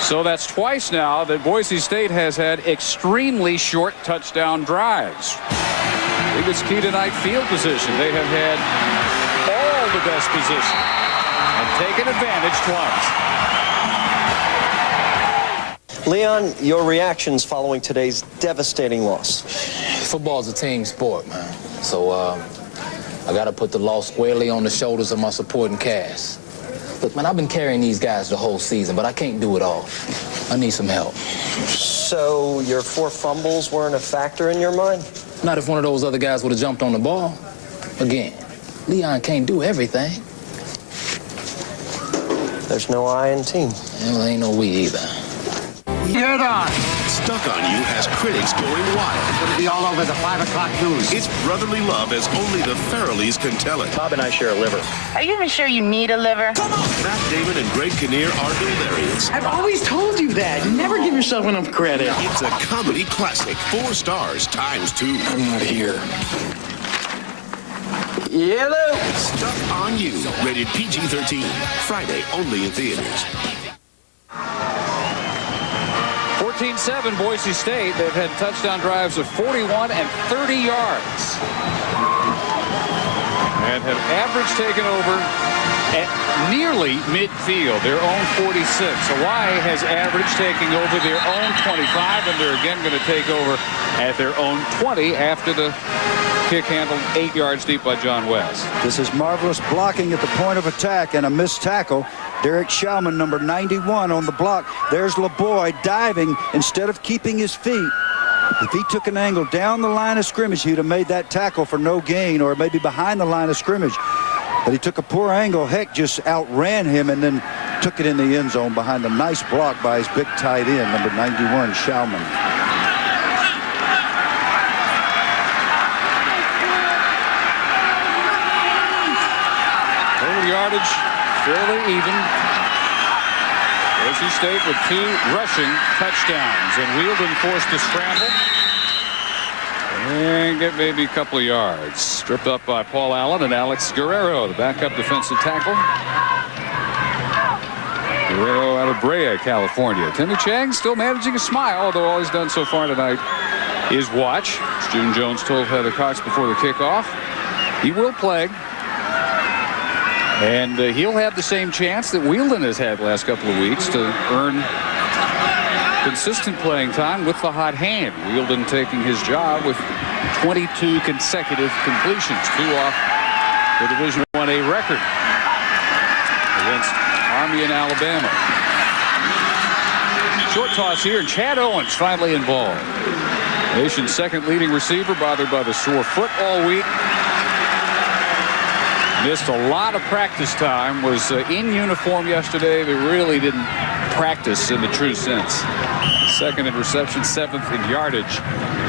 So that's twice now that Boise State has had extremely short touchdown drives. I think it's key tonight, field position. They have had all the best position and taken advantage twice. Leon, your reactions following today's devastating loss? Football's a team sport, man. So I got to put the loss squarely on the shoulders of my supporting cast. Look, man, I've been carrying these guys the whole season, but I can't do it all. I need some help. So your 4 fumbles weren't a factor in your mind? Not if one of those other guys would have jumped on the ball. Again, Leon can't do everything. There's no I in team. Well, ain't no we either. Get on! Stuck on You has critics going wild. It's going to be all over the 5 o'clock news. It's brotherly love as only the Farrellys can tell it. Bob and I share a liver. Are you even sure you need a liver? Come on! Matt Damon and Greg Kinnear are hilarious. I've always told you that. Never give yourself enough credit. It's a comedy classic. 4 stars times 2. I'm not here. Yellow! Stuck on You. Rated PG-13. Friday only in theaters. 14-7 Boise State. They've had touchdown drives of 41 and 30 yards. And have average taken over at nearly midfield, their own 46. Hawaii has average taking over their own 25, and they're again going to take over at their own 20 after the kick handled 8 yards deep by John West. This is marvelous blocking at the point of attack and a missed tackle. Derek Schauman, number 91 on the block. There's LeBoy diving instead of keeping his feet. If he took an angle down the line of scrimmage, he'd have made that tackle for no gain, or maybe behind the line of scrimmage. But he took a poor angle. Heck just outran him and then took it in the end zone behind the nice block by his big tight end, number 91, Schauman. Total yardage fairly even. Boise State with 2 rushing touchdowns, and Wheeldon forced to scramble and get maybe a couple of yards. Stripped up by Paul Allen and Alex Guerrero, the backup defensive tackle. Guerrero out of Brea, California. Timmy Chang still managing a smile, although all he's done so far tonight is watch. As June Jones told Heather Cox before the kickoff, he will play. And he'll have the same chance that Wheeldon has had the last couple of weeks to earn consistent playing time with the hot hand. Wheeldon taking his job with 22 consecutive completions, 2 off the Division 1A record against Army and Alabama. Short toss here, and Chad Owens finally involved. Nation's second leading receiver, bothered by the sore foot all week. Missed a lot of practice time, was in uniform yesterday, but really didn't practice in the true sense. Second in reception, 7th in yardage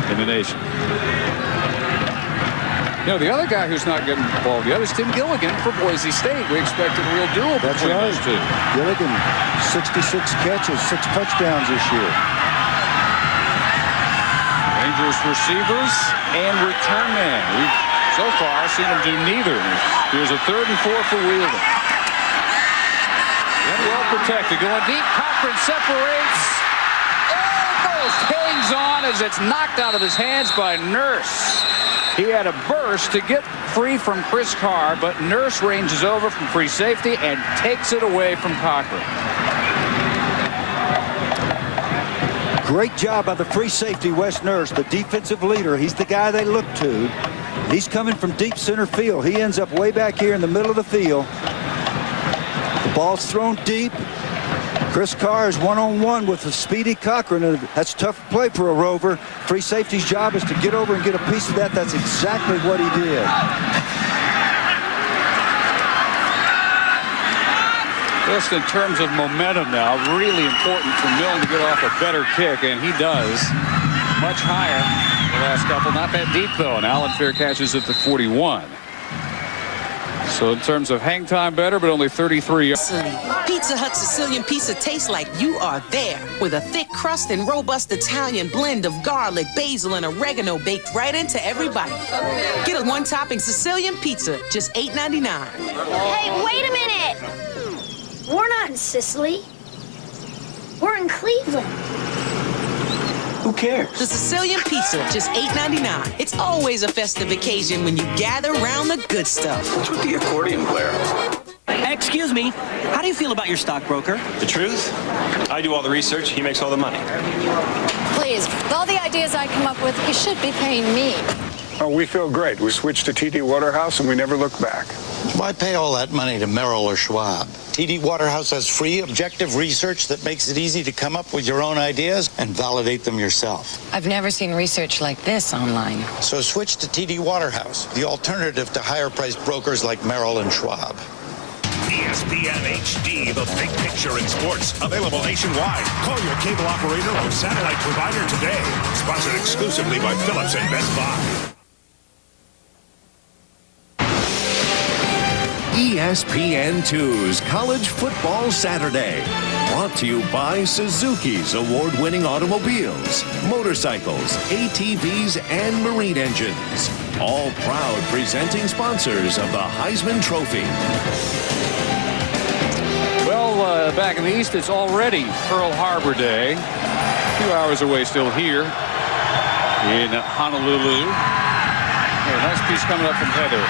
in the nation. You know, the other guy who's not getting involved yet is Tim Gilligan for Boise State. We expected a real duel between those two. Gilligan, 66 catches, 6 touchdowns this year. Dangerous receivers and return man. We've so far seen him do neither. Here's a 3rd and 4 for Wheeldon. And well protected. Going deep. Cochran separates. Almost hangs on as it's knocked out of his hands by Nurse. He had a burst to get free from Chris Carr, but Nurse ranges over from free safety and takes it away from Cochran. Great job by the free safety, Wes Nurse, the defensive leader. He's the guy they look to. He's coming from deep center field. He ends up way back here in the middle of the field. The ball's thrown deep. Chris Carr is one-on-one with the speedy Cochran, and that's a tough play for a Rover. Free safety's job is to get over and get a piece of that. That's exactly what he did. Just in terms of momentum now, really important for Milne to get off a better kick, and he does. Much higher the last couple. Not that deep, though, and Allen Fair catches it to 41. So in terms of hang time, better, but only 33 yards. Pizza Hut Sicilian pizza tastes like you are there, with a thick crust and robust Italian blend of garlic, basil, and oregano baked right into every bite. Get a one-topping Sicilian pizza, just $8.99. Hey, wait a minute! We're not in Sicily. We're in Cleveland. Who cares? The Sicilian pizza, just $8.99. It's always a festive occasion when you gather around the good stuff. What's with the accordion player? Excuse me, how do you feel about your stockbroker? The truth? I do all the research, he makes all the money. Please, with all the ideas I come up with, you should be paying me. Oh, we feel great. We switched to TD Waterhouse and we never look back. Why pay all that money to Merrill or Schwab? TD Waterhouse has free, objective research that makes it easy to come up with your own ideas and validate them yourself. I've never seen research like this online. So switch to TD Waterhouse, the alternative to higher-priced brokers like Merrill and Schwab. ESPN HD, the big picture in sports. Available nationwide. Call your cable operator or satellite provider today. Sponsored exclusively by Philips and Best Buy. ESPN2's College Football Saturday. Brought to you by Suzuki's award-winning automobiles, motorcycles, ATVs, and marine engines. All proud presenting sponsors of the Heisman Trophy. Well, back in the East, it's already Pearl Harbor Day. A few hours away still here in Honolulu. A nice piece coming up from Heather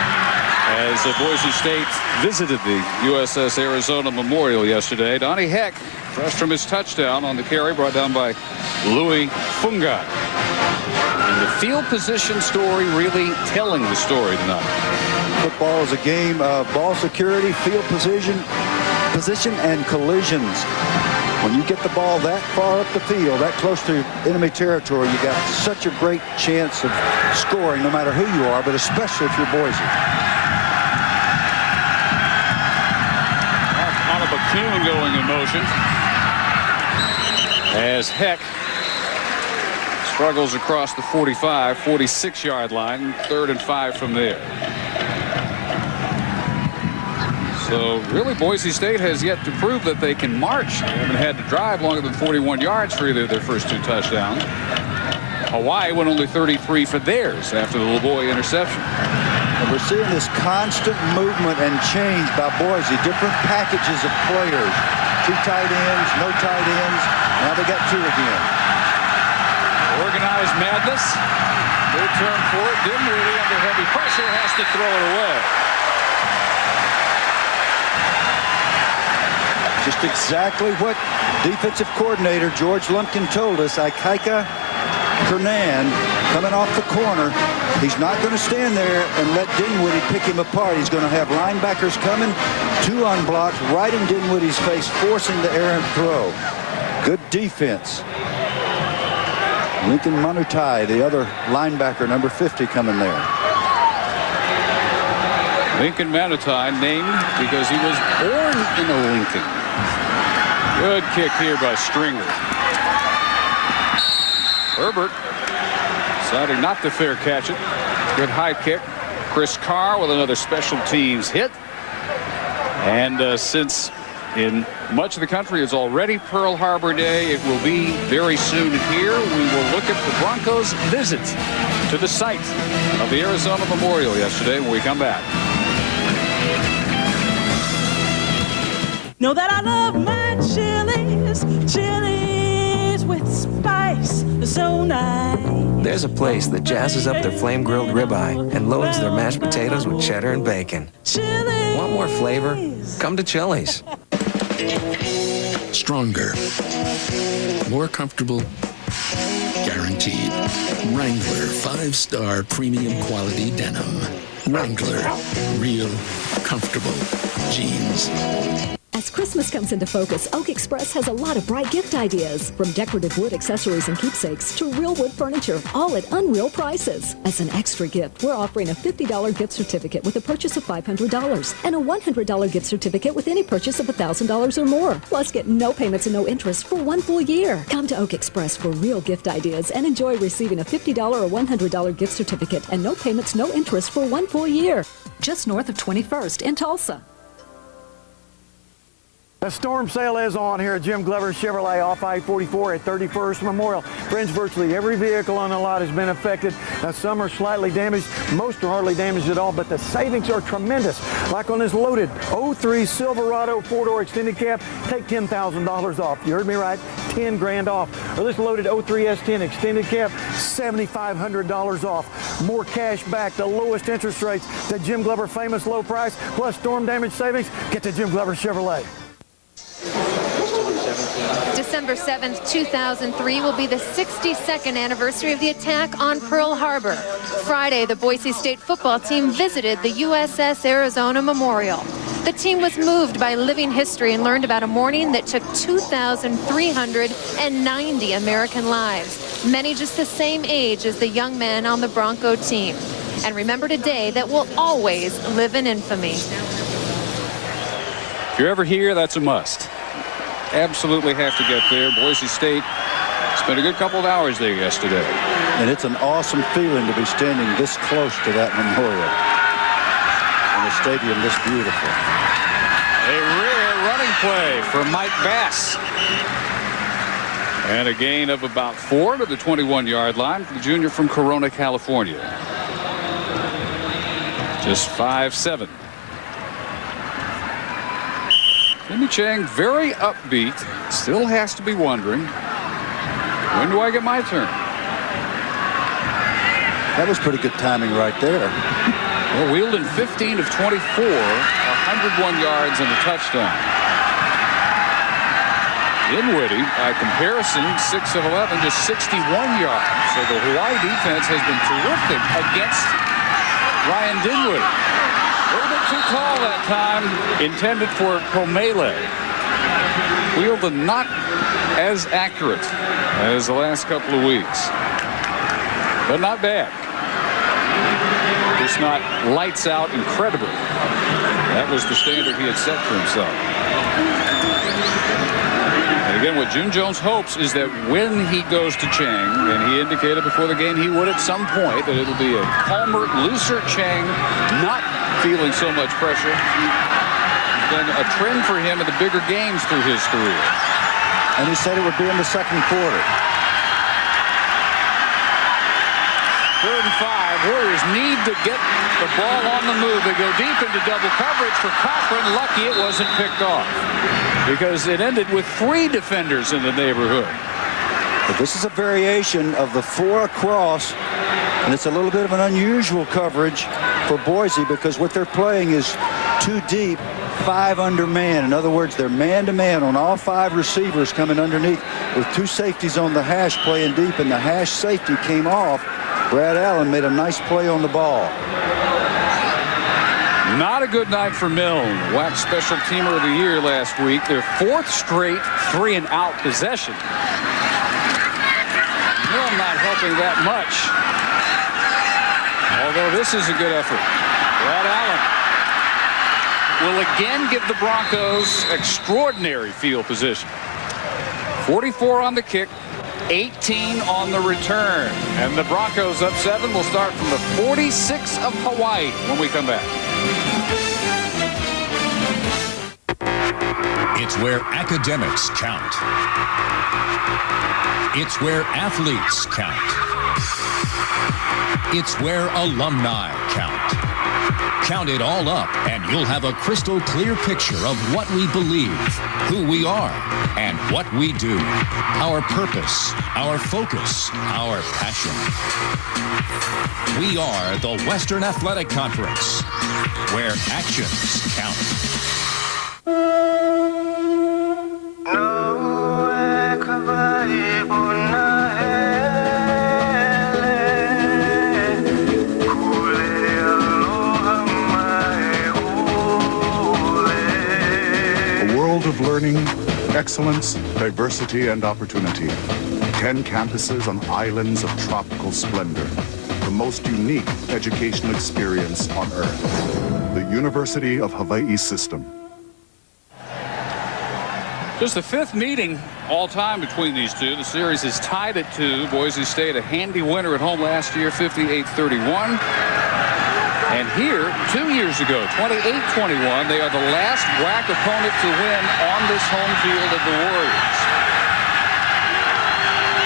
as Boise State visited the USS Arizona Memorial yesterday. Donnie Heck, fresh from his touchdown on the carry, brought down by Louis Funga. And the field position story really telling the story tonight. Football is a game of ball security, field position, and collisions. When you get the ball that far up the field, that close to enemy territory, you got such a great chance of scoring, no matter who you are, but especially if you're Boise. Kuhn going in motion as Heck struggles across the 45, 46-yard line, 3rd and 5 from there. So really Boise State has yet to prove that they can march. They haven't had to drive longer than 41 yards for either of their first 2 touchdowns. Hawaii went only 33 for theirs after the LeBoy interception. And we're seeing this constant movement and change by Boise, different packages of players. 2 tight ends, no tight ends. Now they got 2 again. Organized madness. Good term for it. Dinwiddie under heavy pressure has to throw it away. Just exactly what defensive coordinator George Lumpkin told us. Ikaika Kernan coming off the corner. He's not going to stand there and let Dinwiddie pick him apart. He's going to have linebackers coming, 2 unblocked, right in Dinwiddie's face, forcing the errant throw. Good defense. Lincoln Manutai, the other linebacker, number 50, coming there. Lincoln Manutai named because he was born in a Lincoln. Good kick here by Stringer. Herbert deciding not to fair catch it. Good high kick. Chris Carr with another special teams hit. And since in much of the country it's already Pearl Harbor Day, it will be very soon here. We will look at the Broncos' visit to the site of the Arizona Memorial yesterday when we come back. Know that I love my chilies, chilies with spice, so nice. There's a place that jazzes up their flame-grilled ribeye and loads their mashed potatoes with cheddar and bacon. Chili's. Want more flavor? Come to Chili's. Stronger. More comfortable. Guaranteed. Wrangler 5-star premium quality denim. Wrangler. Real comfortable jeans. As Christmas comes into focus, Oak Express has a lot of bright gift ideas. From decorative wood accessories and keepsakes to real wood furniture, all at unreal prices. As an extra gift, we're offering a $50 gift certificate with a purchase of $500 and a $100 gift certificate with any purchase of $1,000 or more. Plus, get no payments and no interest for 1 full year. Come to Oak Express for real gift ideas and enjoy receiving a $50 or $100 gift certificate and no payments, no interest for 1 full year. Just north of 21st in Tulsa. The storm sale is on here at Jim Glover Chevrolet off I-44 at 31st Memorial. Friends, virtually every vehicle on the lot has been affected. Now, some are slightly damaged. Most are hardly damaged at all, but the savings are tremendous. Like on this loaded 03 Silverado 4-door extended cab, take $10,000 off. You heard me right, 10 grand off. Or this loaded 03 S10 extended cab, $7,500 off. More cash back, the lowest interest rates, the Jim Glover famous low price, plus storm damage savings. Get to Jim Glover Chevrolet. December 7th, 2003 will be the 62nd anniversary of the attack on Pearl Harbor. Friday, the Boise State football team visited the USS Arizona Memorial. The team was moved by living history and learned about a morning that took 2,390 American lives, many just the same age as the young men on the Bronco team. And remembered a day that will always live in infamy. If you're ever here, that's a must. Absolutely have to get there. Boise State spent a good couple of hours there yesterday. And it's an awesome feeling to be standing this close to that memorial. And the stadium this beautiful. A rare running play for Mike Bass. And a gain of about 4 to the 21-yard line for the junior from Corona, California. Just 5'7". Timmy Chang, very upbeat, still has to be wondering, when do I get my turn? That was pretty good timing right there. Well, Wheeldon 15 of 24, 101 yards and a touchdown. Dinwiddie, by comparison, 6 of 11, just 61 yards. So the Hawaii defense has been terrific against Ryan Dinwiddie. A little bit too tall that time, intended for Komele. Wheeldon not as accurate as the last couple of weeks, but not bad. Just not lights out incredible. That was the standard he had set for himself. And again, what June Jones hopes is that when he goes to Chang, and he indicated before the game he would at some point, that it'll be a calmer, looser Chang, not feeling so much pressure. Been a trend for him in the bigger games through his career. And he said it would be in the second quarter. 3rd and 5. Warriors need to get the ball on the move. They go deep into double coverage for Cochran. Lucky it wasn't picked off because it ended with 3 defenders in the neighborhood. But this is a variation of the 4 across, and it's a little bit of an unusual coverage for Boise because what they're playing is 2 deep, 5 under man. In other words, they're man-to-man on all 5 receivers coming underneath with 2 safeties on the hash playing deep, and the hash safety came off. Brad Allen made a nice play on the ball. Not a good night for Milne. WAC Special Teamer of the Year last week. Their 4th straight 3-and-out possession. Milne not helping that much. Although this is a good effort. Brad Allen will again give the Broncos extraordinary field position. 44 on the kick, 18 on the return. And the Broncos up 7 will start from the 46 of Hawaii when we come back. It's where academics count. It's where athletes count. It's where alumni count. Count it all up, and you'll have a crystal clear picture of what we believe, who we are, and what we do. Our purpose, our focus, our passion. We are the Western Athletic Conference, where actions count. Of learning, excellence, diversity, and opportunity. 10 campuses on islands of tropical splendor. The most unique educational experience on Earth. The University of Hawaii system. Just the 5th meeting all time between these two. The series is tied at 2. Boise State a handy winner at home last year, 58-31. And here, 2 years ago, 28-21, they are the last WAC opponent to win on this home field of the Warriors.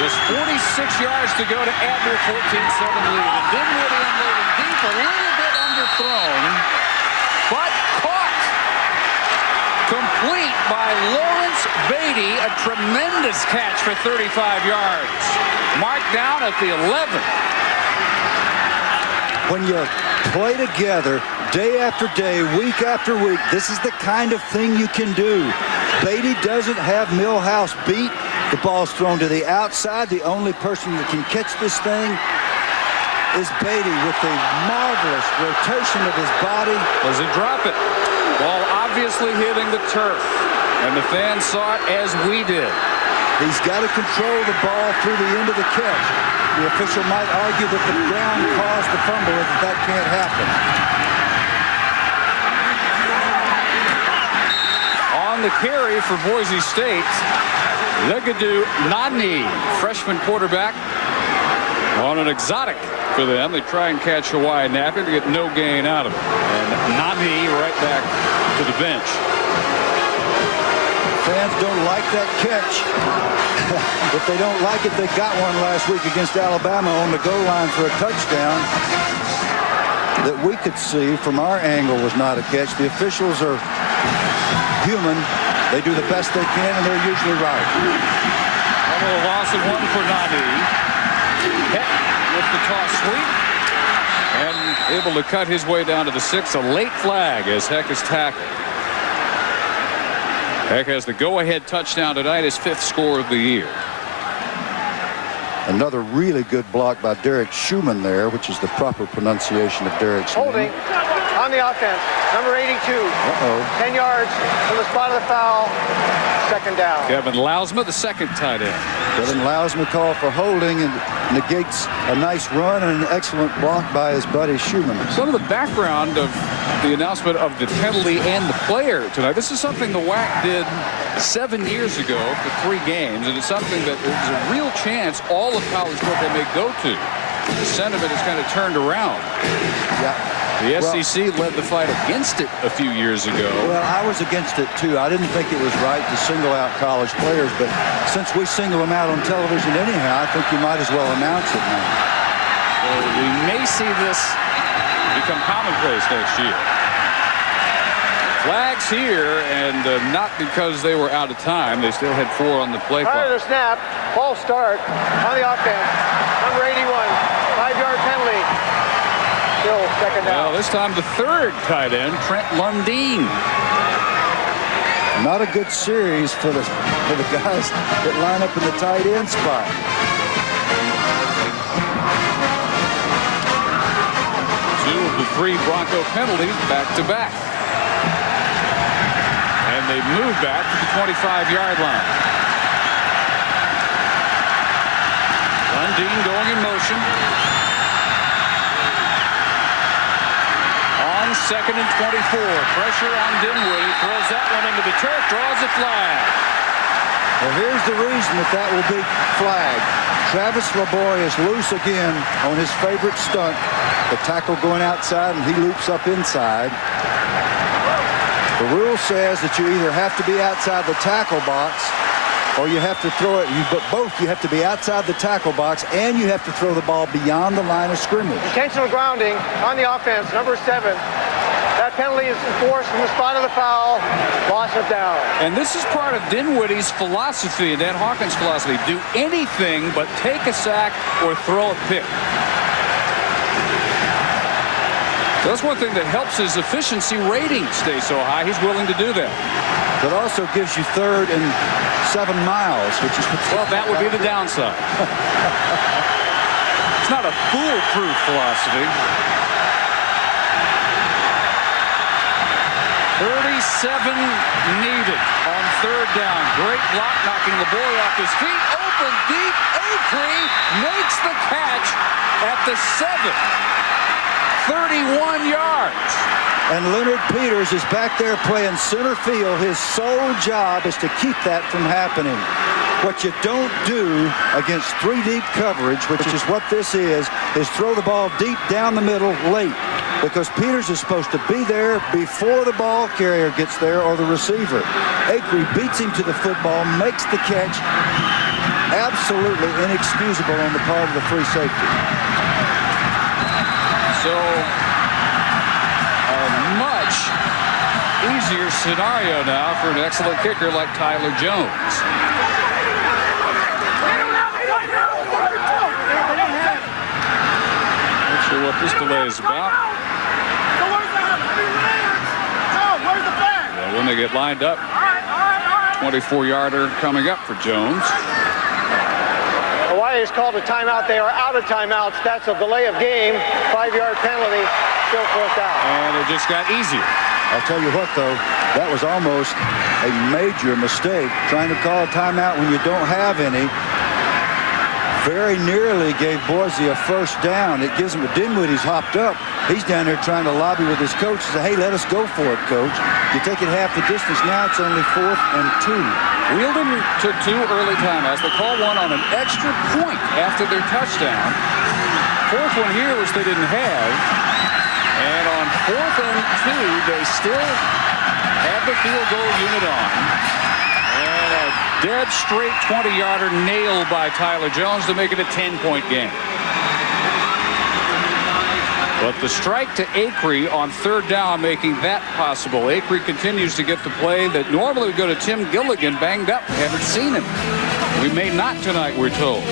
Just 46 yards to go to add their 14-7 lead. And Dinwiddie unloading deep, a little bit underthrown, but caught. Complete by Lawrence Beatty, a tremendous catch for 35 yards. Marked down at the 11. When you play together day after day, week after week, this is the kind of thing you can do. Beatty doesn't have Millhouse beat. The ball's thrown to the outside. The only person that can catch this thing is Beatty with the marvelous rotation of his body. Doesn't drop it. Ball obviously hitting the turf, and the fans saw it as we did. He's got to control the ball through the end of the catch. The official might argue that the ground caused the fumble, if that can't happen. On the carry for Boise State, Legadu Nani, freshman quarterback, on an exotic for them. They try and catch Hawaii napping to get no gain out of it. And Nani right back to the bench. Fans don't like that catch. If they don't like it, they got one last week against Alabama on the goal line for a touchdown that we could see from our angle was not a catch. The officials are human. They do the best they can, and they're usually right. A little loss of 1 for Nani. Heck with the toss sweep. And able to cut his way down to the 6. A late flag as Heck is tackled. Heck has the go-ahead touchdown tonight, his 5th score of the year. Another really good block by Derek Schumann there, which is the proper pronunciation of Derek's holding name. On the offense, number 82. 10 yards from the spot of the foul. 2nd down. Kevin Lausma, the 2nd tight end. Kevin Lausma called for holding and negates a nice run and an excellent block by his buddy Schumann. Some of the background of the announcement of the penalty and the player tonight. This is something the WAC did 7 years ago for 3 games, and it's something that there's a real chance all of college football may go to. The sentiment has kind of turned around. Yeah. The SEC led the fight against it a few years ago. Well, I was against it, too. I didn't think it was right to single out college players, but since we single them out on television anyhow, I think you might as well announce it now. We may see this become commonplace next year. Flags here, and not because they were out of time. They still had 4 on the play clock. Prior to the snap, false start on the offense. Number 81, 5-yard penalty. Still second down. Well, this time the third tight end, Trent Lundeen. Not a good series for the guys that line up in the tight end spot. Two of the 3 Bronco penalties back to back. And they move back to the 25-yard line. Lundeen going in motion. On 2nd and 24. Pressure on Dinwiddie. Throws that one into the turf. Draws a flag. Well, here's the reason that will be flagged. Travis LeBoy is loose again on his favorite stunt. The tackle going outside, and he loops up inside. The rule says that you either have to be outside the tackle box or you have to throw it. But both, you have to be outside the tackle box and you have to throw the ball beyond the line of scrimmage. Intentional grounding on the offense, number 7. That penalty is enforced from the spot of the foul. Loss of down. And this is part of Dinwiddie's philosophy, Dan Hawkins' philosophy. Do anything but take a sack or throw a pick. So that's one thing that helps his efficiency rating stay so high. He's willing to do that. That also gives you 3rd and 7 miles, which is... Well, that would be the downside. It's not a foolproof philosophy. 37 needed on 3rd down. Great block, knocking the boy off his feet. Open deep. Acree makes the catch at the 7. 31 yards. And Leonard Peters is back there playing center field. His sole job is to keep that from happening. What you don't do against 3 deep coverage, which is what this is throw the ball deep down the middle late. Because Peters is supposed to be there before the ball carrier gets there or the receiver. Acree beats him to the football, makes the catch. Absolutely inexcusable on the part of the free safety. So, a much easier scenario now for an excellent kicker like Tyler Jones. Not sure what this delay is about. Well, when they get lined up, 24-yarder coming up for Jones. Hawaii has called a timeout. They are out of timeouts. That's a delay of game. 5-yard penalty. Still 4th down. And it just got easier. I'll tell you what, though, that was almost a major mistake, trying to call a timeout when you don't have any. Very nearly gave Boise a 1st down. It gives him a Dinwiddie's hopped up. He's down there trying to lobby with his coach and say, hey, let us go for it, coach. You take it half the distance. Now it's only 4th and 2. Wheeldon took 2 early timeouts. They call one on an extra point after their touchdown. 4th one here, which they didn't have. And on 4th and 2, they still have the field goal unit on. And a dead straight 20-yarder nailed by Tyler Jones to make it a 10-point game. But the strike to Acree on 3rd down, making that possible. Acree continues to get the play that normally would go to Tim Gilligan, banged up. We haven't seen him. We may not tonight, we're told.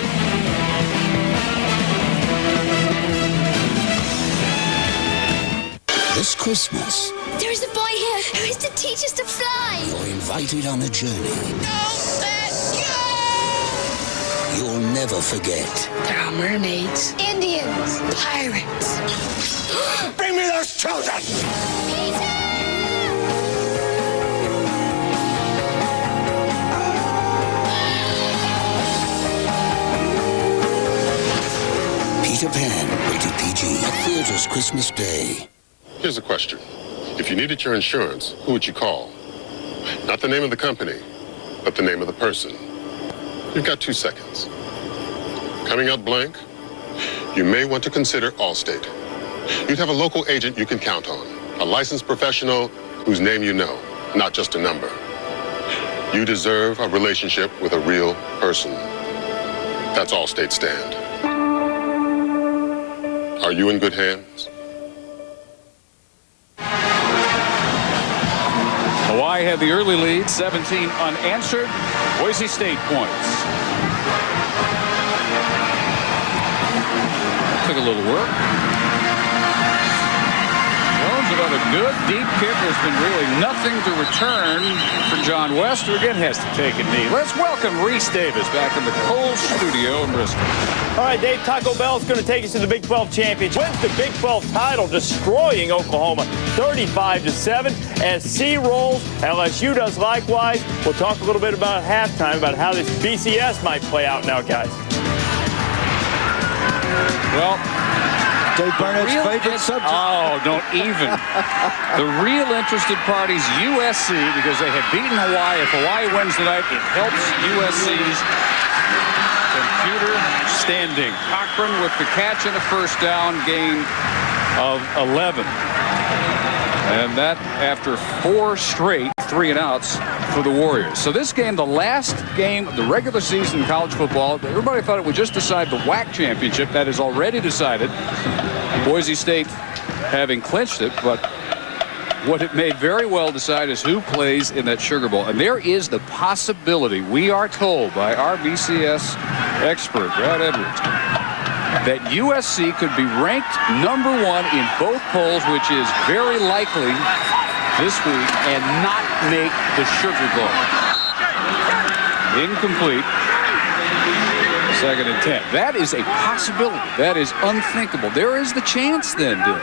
This Christmas, There's a boy here who is to teach us to fly. you're invited on a journey you'll never forget. There are mermaids, Indians, pirates. Bring me those children! Peter Pan, rated PG, at theaters Christmas Day. Here's a question. If you needed your insurance, who would you call? Not the name of the company, but the name of the person. You've got 2 seconds. Coming up blank, you may want to consider Allstate. You'd have a local agent you can count on, a licensed professional whose name you know, not just a number. You deserve a relationship with a real person. That's Allstate stand. Are you in good hands? Hawaii had the early lead, 17 unanswered. Boise State points. Took a little work. Jones, another good deep kick. There's been really nothing to return for John West, who again has to take a knee. Let's welcome Reese Davis back in the Kohl's studio in Bristol. All right, Dave, Taco Bell is going to take us to the Big 12 championship. Wins the Big 12 title, destroying Oklahoma 35-7. SC rolls, LSU does likewise. We'll talk a little bit about halftime, about how this BCS might play out now, guys. Well, Dave Barnett's favorite subject. Oh, don't even. The real interested parties, USC, because they have beaten Hawaii. If Hawaii wins tonight, it helps USC's computer standing. Cochran with the catch and a first down, gain of 11. And that after 4 straight 3-and-outs for the Warriors. So this game, the last game of the regular season in college football, everybody thought it would just decide the WAC championship. That is already decided. Boise State having clinched it, but what it may very well decide is who plays in that Sugar Bowl. And there is the possibility, we are told by our BCS expert, Brad Edwards, that USC could be ranked #1 in both polls, which is very likely this week, and not make the Sugar Bowl. Incomplete. 2nd and 10. That is a possibility. That is unthinkable. There is the chance then, Dylan.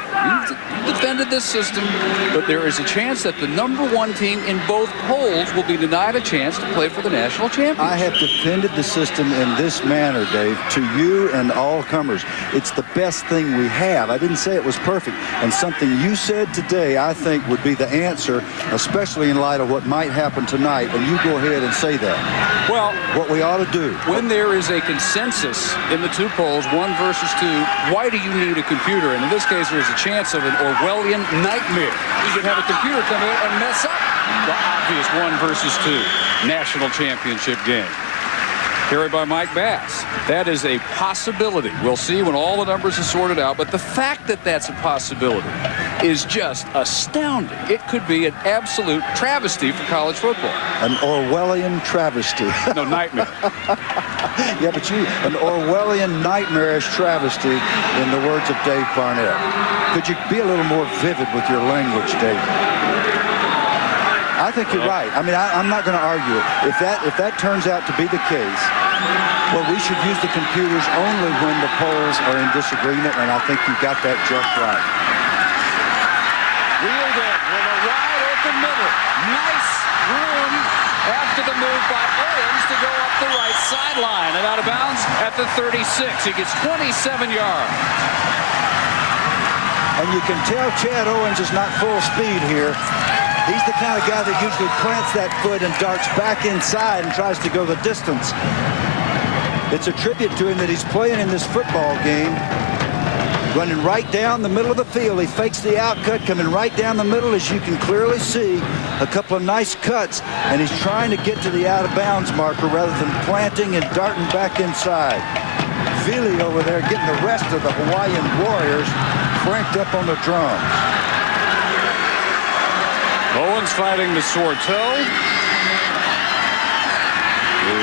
You defended this system, but there is a chance that the #1 team in both polls will be denied a chance to play for the national championship. I have defended the system in this manner, Dave, to you and all comers. It's the best thing we have. I didn't say it was perfect. And something you said today, I think, would be the answer, especially in light of what might happen tonight. And you go ahead and say that. Well, what we ought to do. When there is a consensus in the 2 polls, 1 versus 2, why do you need a computer? And in this case, there's a chance of an Orwellian nightmare. You could have a computer come in and mess up the obvious 1 versus 2 national championship game. Carried by Mike Bass. That is a possibility. We'll see when all the numbers are sorted out. But the fact that that's a possibility is just astounding. It could be an absolute travesty for college football. An Orwellian travesty. No, nightmare. Yeah, but an Orwellian nightmarish travesty, in the words of Dave Barnett. Could you be a little more vivid with your language, Dave? I think you're right. I mean, I'm not going to argue it. If that turns out to be the case, well, we should use the computers only when the polls are in disagreement, and I think you got that just right. Wheeled in with a wide open middle. Nice room after the move by Owens to go up the right sideline and out of bounds at the 36. He gets 27 yards. And you can tell Chad Owens is not full speed here. He's the kind of guy that usually plants that foot and darts back inside and tries to go the distance. It's a tribute to him that he's playing in this football game, running right down the middle of the field. He fakes the outcut, coming right down the middle, as you can clearly see. A couple of nice cuts, and he's trying to get to the out-of-bounds marker rather than planting and darting back inside. Vili over there getting the rest of the Hawaiian Warriors cranked up on the drums. Owens fighting the sore toe. The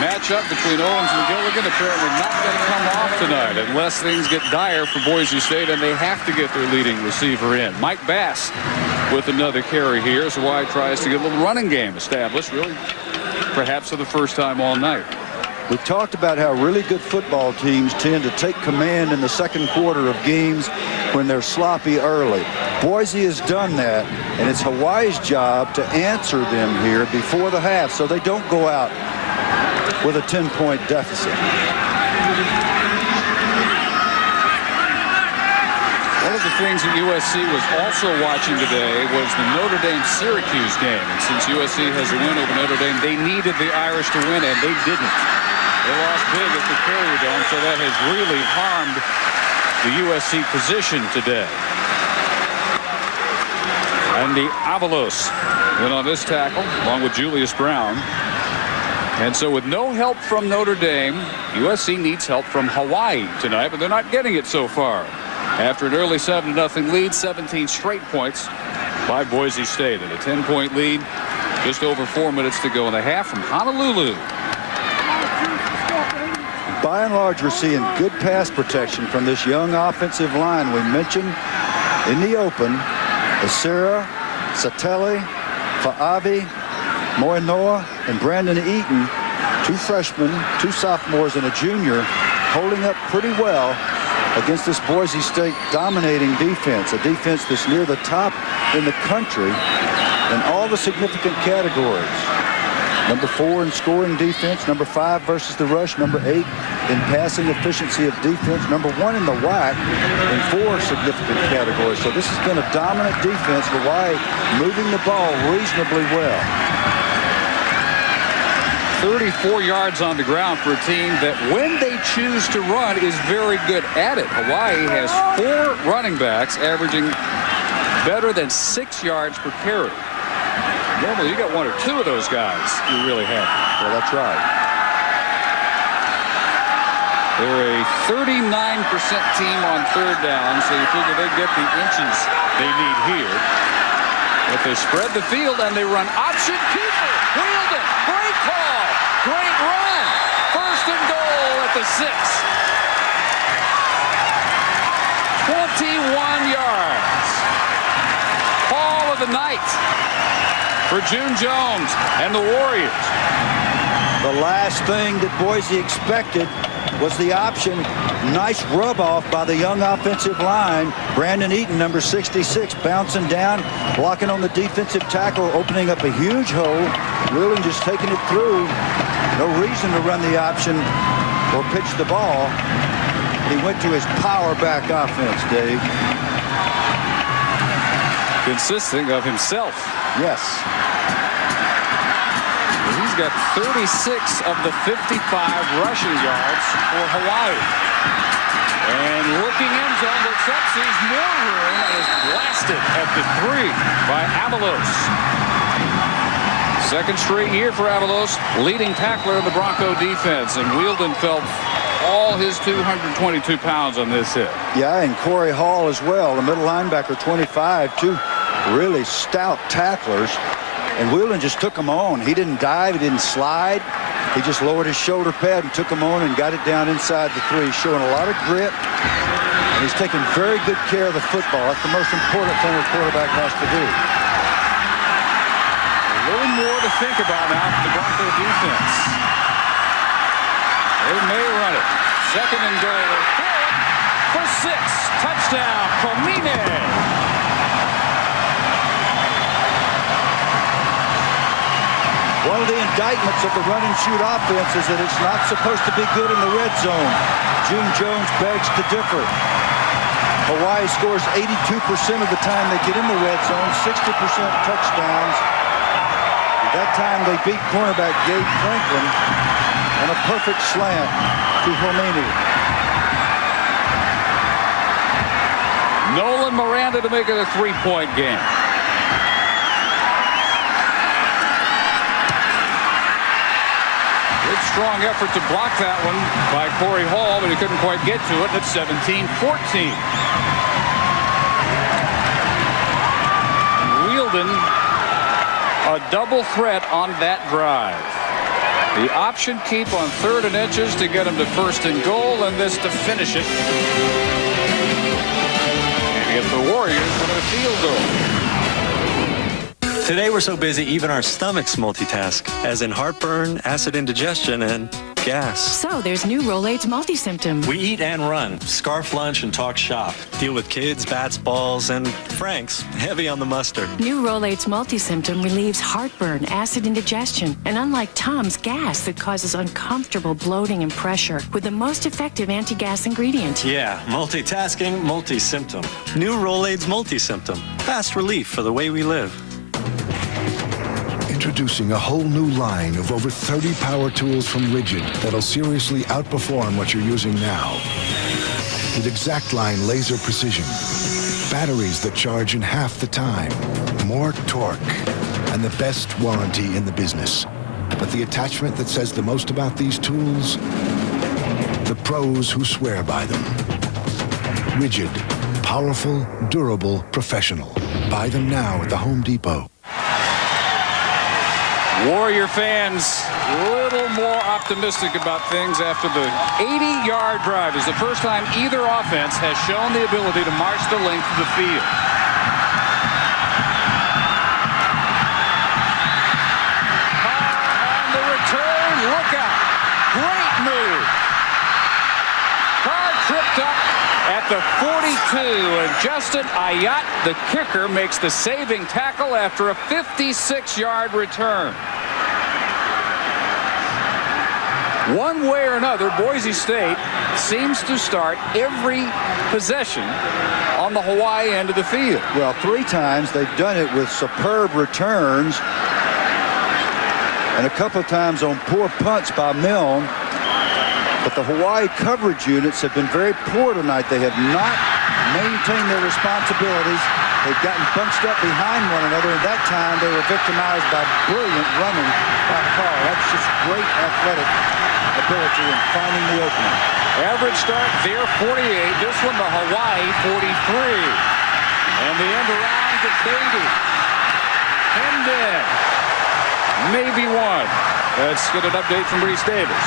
matchup between Owens and Gilligan apparently not going to come off tonight unless things get dire for Boise State, and they have to get their leading receiver in. Mike Bass with another carry here. So Hawaii tries to get a little running game established, really, perhaps for the first time all night. We talked about how really good football teams tend to take command in the second quarter of games when they're sloppy early. Boise has done that, and it's Hawaii's job to answer them here before the half so they don't go out with a 10-point deficit. One of the things that USC was also watching today was the Notre Dame-Syracuse game. And since USC has a win over Notre Dame, they needed the Irish to win, and they didn't. They lost big at the Carrier Dome, so that has really harmed the USC position today. Andy Avalos went on this tackle, along with Julius Brown. And so with no help from Notre Dame, USC needs help from Hawaii tonight, but they're not getting it so far. after an early 7-0 lead, 17 straight points by Boise State. And a 10-point lead, just over 4 minutes to go in the half from Honolulu. By and large, we're seeing good pass protection from this young offensive line. We mentioned in the open, Asera, Satele, Fa'avi, Moinoa, and Brandon Eaton, 2 freshmen, 2 sophomores, and a junior, holding up pretty well against this Boise State dominating defense, a defense that's near the top in the country in all the significant categories. Number 4 in scoring defense, number 5 versus the rush, number 8 in passing efficiency of defense, number 1 in the WAC in 4 significant categories. So this has been a dominant defense. Hawaii moving the ball reasonably well. 34 yards on the ground for a team that, when they choose to run, is very good at it. Hawaii has 4 running backs averaging better than 6 yards per carry. Normally, you got 1 or 2 of those guys. You really have. Well, that's right. They're a 39% team on 3rd down, so you figure they get the inches they need here. But they spread the field and they run option keeper. Wheeled it. Great call. Great run. 1st and goal at the 6. 21 yards. Call of the night for June Jones and the Warriors. The last thing that Boise expected was the option. Nice rub off by the young offensive line. Brandon Eaton, number 66, bouncing down, blocking on the defensive tackle, opening up a huge hole. Wheeling just taking it through. No reason to run the option or pitch the ball. He went to his power back offense, Dave. Consisting of himself. Yes. He's got 36 of the 55 rushing yards for Hawaii. And looking end zone, looks up, sees more room, and is blasted at the 3 by Avalos. 2nd straight year for Avalos, leading tackler in the Bronco defense, and Wielden felt all his 222 pounds on this hit. Yeah, and Corey Hall as well, the middle linebacker, 25, 2 really stout tacklers. And Wheelan just took him on. He didn't dive, he didn't slide. He just lowered his shoulder pad and took him on and got it down inside the 3, showing a lot of grit. And he's taking very good care of the football. That's the most important thing a quarterback has to do. A little more to think about now for the Bronco defense. They may run it. 2nd and goal. For 6. Touchdown, culmination. One of the indictments of the run-and-shoot offense is that it's not supposed to be good in the red zone. June Jones begs to differ. Hawaii scores 82% of the time they get in the red zone, 60% touchdowns. At that time, they beat cornerback Gabe Franklin on a perfect slant to Homini. Nolan Miranda to make it a 3-point game. Strong effort to block that one by Corey Hall, but he couldn't quite get to it. It's 17-14. Wielden, a double threat on that drive. The option keep on 3rd and inches to get him to 1st and goal, and this to finish it. And if the Warriors win a field goal. Today we're so busy, even our stomachs multitask, as in heartburn, acid indigestion, and gas. So there's new Rolaids multi-symptom. We eat and run, scarf lunch and talk shop. Deal with kids, bats, balls, and Franks, heavy on the mustard. New Rolaids multi-symptom relieves heartburn, acid indigestion, and unlike Tums, gas that causes uncomfortable bloating and pressure with the most effective anti-gas ingredient. Yeah, multitasking, multi-symptom. New Rolaids multi-symptom. Fast relief for the way we live. Introducing a whole new line of over 30 power tools from Rigid that'll seriously outperform what you're using now. With exact line laser precision, batteries that charge in half the time, more torque, and the best warranty in the business. But the attachment that says the most about these tools? The pros who swear by them. Rigid, powerful, durable, professional. Buy them now at the Home Depot. Warrior fans a little more optimistic about things after the 80-yard drive. Is the first time either offense has shown the ability to march the length of the field. Carr on the return. Look out. Great move. Carr tripped up at the 42, and Justin Ayat, the kicker, makes the saving tackle after a 56-yard return. One way or another, Boise State seems to start every possession on the Hawaii end of the field. Well, 3 times they've done it with superb returns, and a couple of times on poor punts by Milne. But the Hawaii coverage units have been very poor tonight. They have not maintained their responsibilities. They've gotten bunched up behind one another, and that time they were victimized by brilliant running by Carr. That's just great athletic ability in finding the opening. Average start there, 48. This one, the Hawaii, 43. And the end around to Beatty. Hemmed in. Maybe one. Let's get an update from Reese Davis.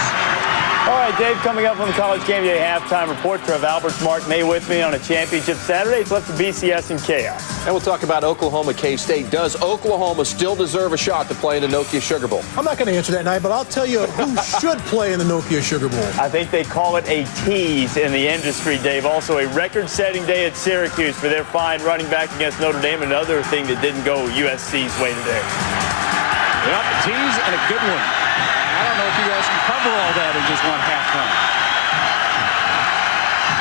All right, Dave, coming up on the College Game Day halftime report, Trev Alberts, Mark May with me on a championship Saturday. It's left to BCS in chaos. And we'll talk about Oklahoma K-State. Does Oklahoma still deserve a shot to play in the Nokia Sugar Bowl? I'm not going to answer that tonight, but I'll tell you who should play in the Nokia Sugar Bowl. I think they call it a tease in the industry, Dave. Also, a record-setting day at Syracuse for their fine running back against Notre Dame. Another thing that didn't go USC's way today. Yep, a tease and a good one. I don't know if you guys can cover all that in just one halftime.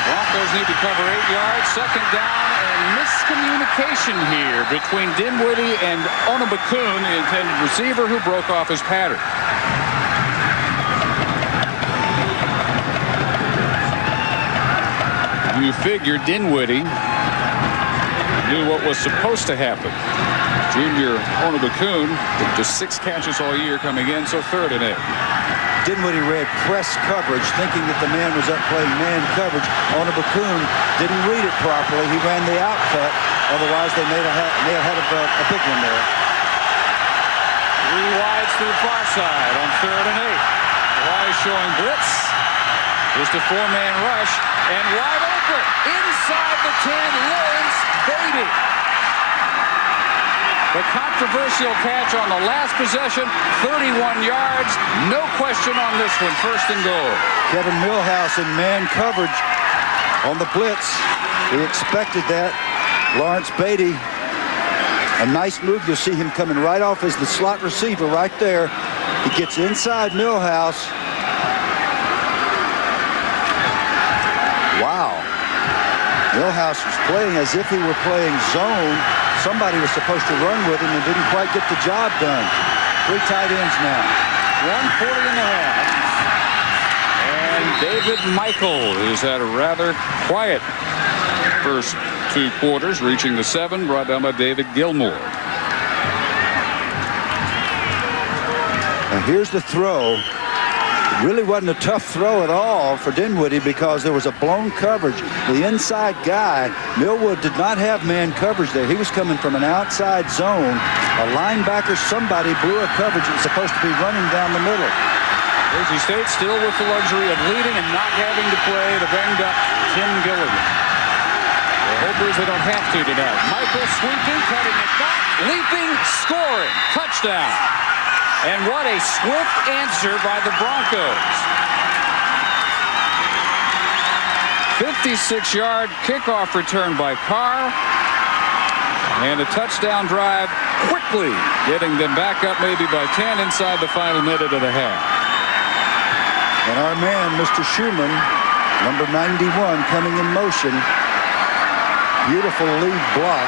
Broncos need to cover 8 yards. Second down, and miscommunication here between Dinwiddie and Onabakun, the intended receiver, who broke off his pattern. You figure Dinwiddie knew what was supposed to happen. Junior Onabakun with just 6 catches all year coming in, so 3rd and 8. Dinwiddie read press coverage, thinking that the man was up playing man coverage. Onabakun didn't read it properly. He ran the out cut. Otherwise, they may have had a big one there. 3 wides to the far side on 3rd and 8. Hawaii showing blitz. Just a 4-man rush, and wide open inside the 10. Lawrence Beatty. The controversial catch on the last possession, 31 yards. No question on this one, 1st and goal. Kevin Millhouse in man coverage on the blitz. He expected that. Lawrence Beatty, a nice move. You'll see him coming right off as the slot receiver right there. He gets inside Millhouse. Wow. Millhouse was playing as if he were playing zone. Somebody was supposed to run with him and didn't quite get the job done. 3 tight ends now. 140 and a half. And David Michael, who's had a rather quiet first 2 quarters, reaching the 7, brought down by David Gilmore. And here's the throw. It really wasn't a tough throw at all for Dinwiddie because there was a blown coverage. The inside guy, Millwood, did not have man coverage there. He was coming from an outside zone. A linebacker, somebody blew a coverage that was supposed to be running down the middle. Boise State still with the luxury of leading and not having to play the banged-up Tim Gilligan. The hopers they don't have to tonight. Michael sweeping, cutting it back, leaping, scoring. Touchdown. And what a swift answer by the Broncos. 56-yard kickoff return by Carr. And a touchdown drive quickly, getting them back up maybe by 10 inside the final minute and a half. And our man, Mr. Schumann, number 91, coming in motion. Beautiful lead block.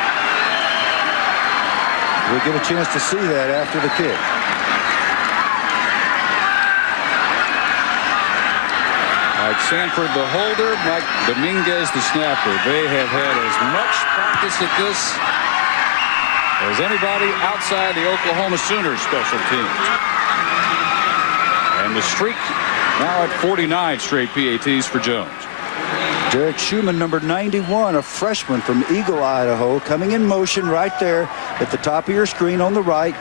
We'll get a chance to see that after the kick. Mike Sanford, the holder, Mike Dominguez, the snapper. They have had as much practice at this as anybody outside the Oklahoma Sooners special teams. And the streak now at 49 straight PATs for Jones. Derek Schumann, number 91, a freshman from Eagle, Idaho, coming in motion right there at the top of your screen on the right.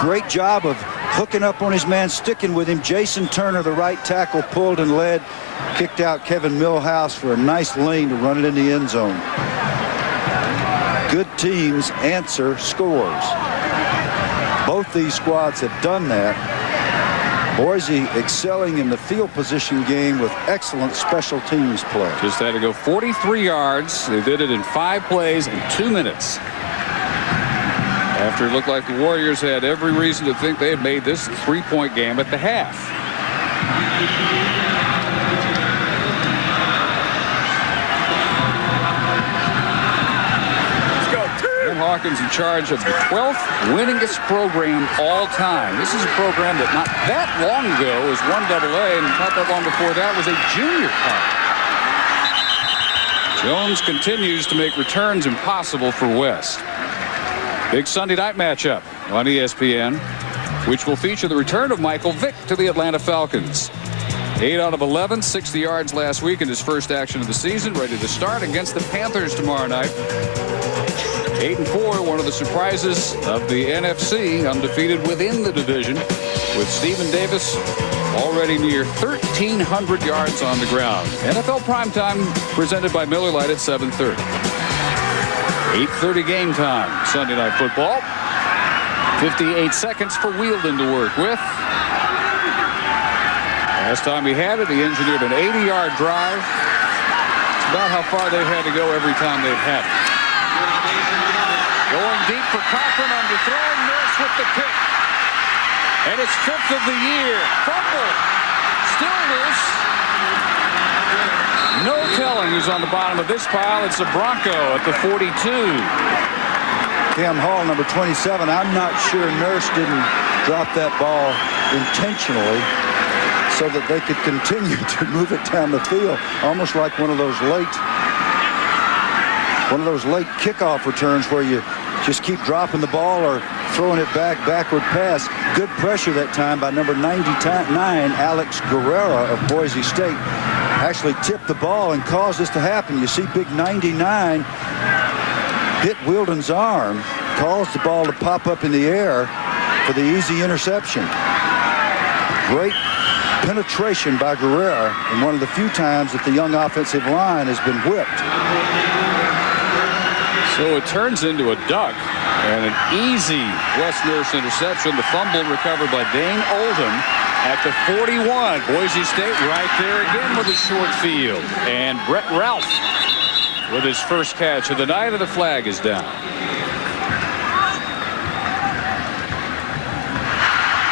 Great job of hooking up on his man, sticking with him. Jason Turner, the right tackle, pulled and led, kicked out Kevin Millhouse for a nice lane to run it in the end zone. Good teams answer scores. Both these squads have done that. Boise excelling in the field position game with excellent special teams play. Just had to go 43 yards. They did it in 5 plays in 2 minutes. After it looked like the Warriors had every reason to think they had made this 3-point game at the half. Hawkins in charge of the 12th winningest program all time. This is a program that not that long ago was 1AA, and not that long before that was a junior college. Jones continues to make returns impossible for West. Big Sunday night matchup on ESPN, which will feature the return of Michael Vick to the Atlanta Falcons. 8 out of 11, 60 yards last week in his first action of the season, ready to start against the Panthers tomorrow night. 8-4, one of the surprises of the NFC, undefeated within the division, with Stephen Davis already near 1,300 yards on the ground. NFL Primetime presented by Miller Lite at 7:30. 8:30 game time, Sunday Night Football. 58 seconds for Wheeldon to work with. Last time he had it, he engineered an 80-yard drive. It's about how far they've had to go every time they've had it. Going deep for Cochran, underthrown, miss with the pick. And it's 5th of the year. Fumble. Still loose. No telling who's on the bottom of this pile. It's a Bronco at the 42. Cam Hall, number 27. I'm not sure Nurse didn't drop that ball intentionally so that they could continue to move it down the field, almost like one of those late kickoff returns where you just keep dropping the ball or throwing it backward pass. Good pressure that time by number 99, Alex Guerrera of Boise State. Actually tipped the ball and caused this to happen. You see big 99 hit Wheeldon's arm, caused the ball to pop up in the air for the easy interception. Great penetration by Guerrera, and one of the few times that the young offensive line has been whipped. So it turns into a duck and an easy Wes Nurse interception. The fumble recovered by Dane Oldham at the 41. Boise State right there again with a short field. And Brett Ralph with his first catch of the night, and the flag is down.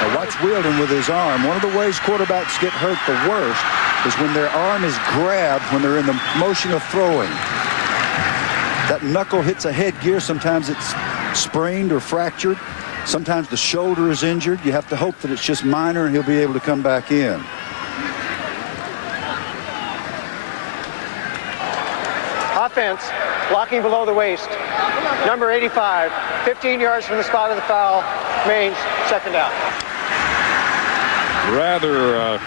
Now watch Wheeldon with his arm. One of the ways quarterbacks get hurt the worst is when their arm is grabbed when they're in the motion of throwing. That knuckle hits a headgear. Sometimes it's sprained or fractured. Sometimes the shoulder is injured. You have to hope that it's just minor and he'll be able to come back in. Offense, blocking below the waist. Number 85, 15 yards from the spot of the foul, remains second down. Rather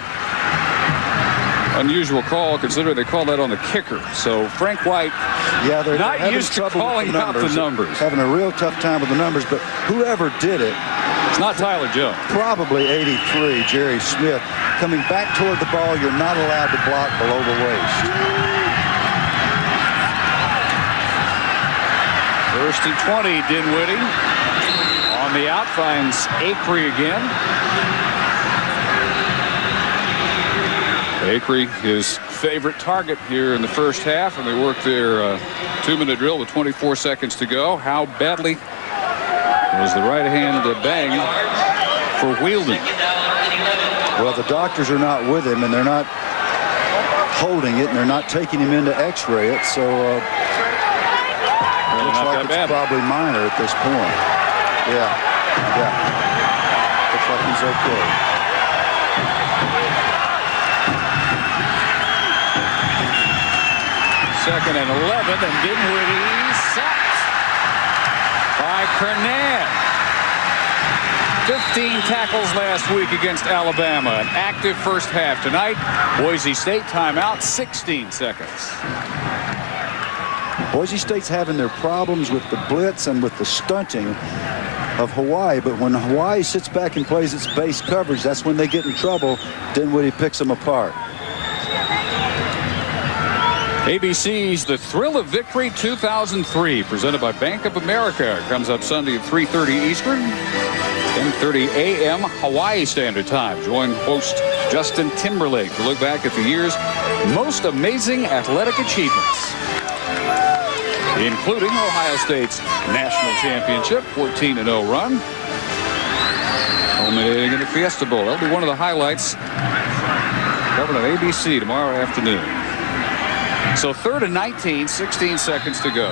unusual call, considering they call that on the kicker. So Frank White, yeah, they're not used to calling out the numbers. Having a real tough time with the numbers, but whoever did it, it's not Tyler Jones. Probably 83, Jerry Smith. Coming back toward the ball, you're not allowed to block below the waist. 1st and 20, Dinwiddie. On the out, finds Acree again. Acree, his favorite target here in the first half, and they work their 2-minute drill with 24 seconds to go. How badly was the right hand bang for Wheeldon? Well, the doctors are not with him, and they're not holding it, and they're not taking him in to x-ray it, so it looks like it's probably minor at this point. Yeah. Looks like he's okay. Second and 11, and Dinwiddie sacked by Kernan. 15 tackles last week against Alabama. An active first half tonight. Boise State timeout, 16 seconds. Boise State's having their problems with the blitz and with the stunting of Hawaii, but when Hawaii sits back and plays its base coverage, that's when they get in trouble. Dinwiddie picks them apart. ABC's The Thrill of Victory 2003, presented by Bank of America, comes up Sunday at 3:30 Eastern, 10:30 a.m. Hawaii Standard Time. Join host Justin Timberlake to look back at the year's most amazing athletic achievements, including Ohio State's national championship 14-0 run, culminating in the Fiesta Bowl. That'll be one of the highlights covered on ABC tomorrow afternoon. So 3rd and 19, 16 seconds to go.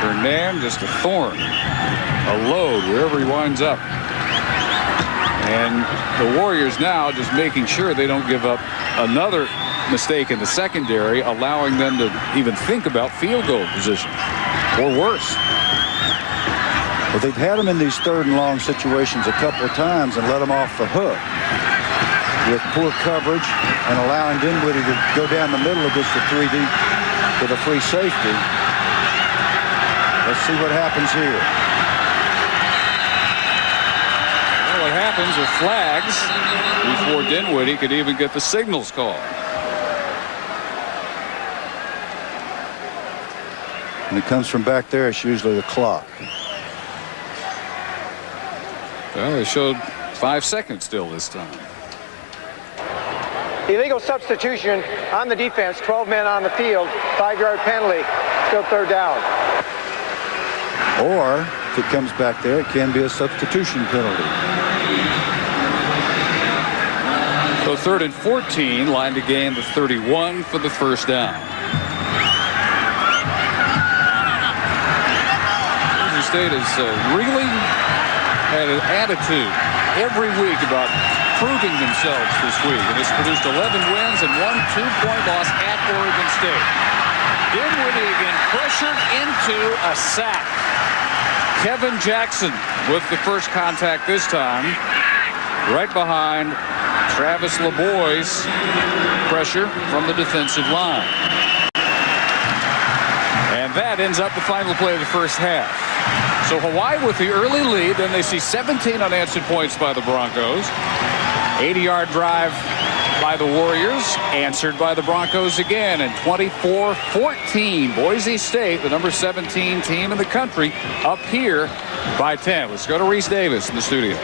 Hernan just a thorn, a load wherever he winds up. And the Warriors now just making sure they don't give up another mistake in the secondary, allowing them to even think about field goal position or worse. Well, they've had them in these 3rd and long situations a couple of times and let them off the hook with poor coverage and allowing Dinwiddie to go down the middle against the 3 deep with a free safety. Let's see what happens here. Well, what happens are flags before Dinwiddie could even get the signals called. When it comes from back there, it's usually the clock. Well, they showed 5 seconds still this time. Illegal substitution on the defense, 12 men on the field, 5-yard penalty, still 3rd down. Or if it comes back there, it can be a substitution penalty. So 3rd and 14, line to gain the 31 for the first down. Boise State has really had an attitude every week about proving themselves this week, and it's produced 11 wins and 1 2-point loss at Oregon State. Dinwiddie again pressured into a sack. Kevin Jackson with the first contact this time, right behind Travis LeBoy's pressure from the defensive line. And that ends up the final play of the first half. So Hawaii with the early lead, then they see 17 unanswered points by the Broncos. 80-yard drive by the Warriors, answered by the Broncos again, and 24-14. Boise State, the number 17 team in the country, up here by 10. Let's go to Reese Davis in the studio.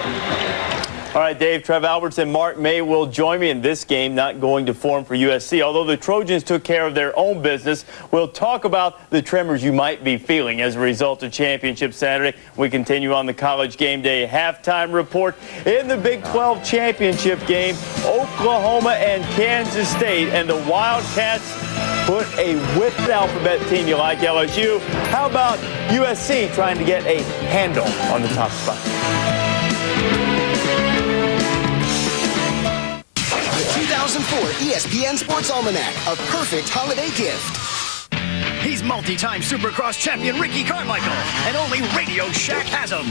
All right, Dave, Trev Alberts and Mark May will join me in this game, not going to form for USC. Although the Trojans took care of their own business, we'll talk about the tremors you might be feeling as a result of Championship Saturday. We continue on the College Game Day halftime report. In the Big 12 Championship game, Oklahoma and Kansas State, and the Wildcats put a whipped alphabet team you like, LSU. How about USC trying to get a handle on the top spot? 2004 ESPN Sports Almanac, a perfect holiday gift. He's multi-time Supercross champion Ricky Carmichael, and only Radio Shack has him.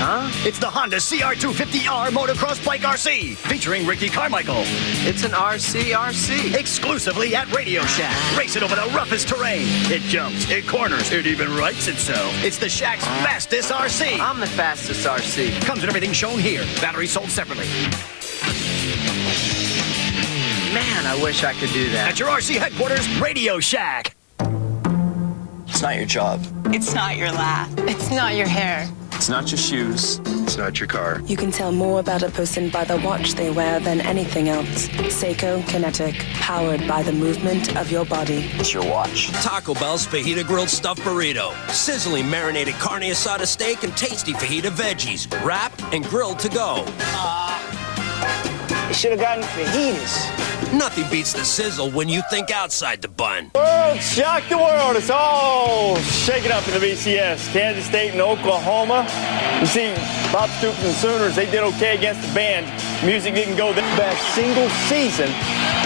Huh? It's the Honda CR250R Motocross Bike RC, featuring Ricky Carmichael. It's an RC. Exclusively at Radio Shack. Race it over the roughest terrain. It jumps, it corners, it even rights itself. It's the Shack's fastest RC. I'm the fastest RC. Comes with everything shown here. Batteries sold separately. Man, I wish I could do that. At your RC headquarters, Radio Shack. It's not your job. It's not your laugh. It's not your hair. It's not your shoes. It's not your car. You can tell more about a person by the watch they wear than anything else. Seiko Kinetic, powered by the movement of your body. It's your watch. Taco Bell's Fajita Grilled Stuffed Burrito. Sizzling marinated carne asada steak and tasty fajita veggies. Wrapped and grilled to go. You should have gotten fajitas. Nothing beats the sizzle when you think outside the bun. World shock the world. It's all shaking up in the BCS. Kansas State and Oklahoma. You see, Bob Stoops and the Sooners, they did okay against the band. Music didn't go their best single season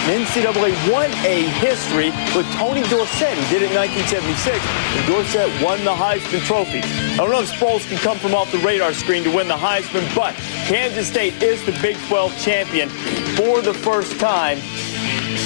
in NCAA 1A history with Tony Dorsett. He did it in 1976, and Dorsett won the Heisman Trophy. I don't know if Sproles can come from off the radar screen to win the Heisman, but Kansas State is the Big 12 champion for the first time.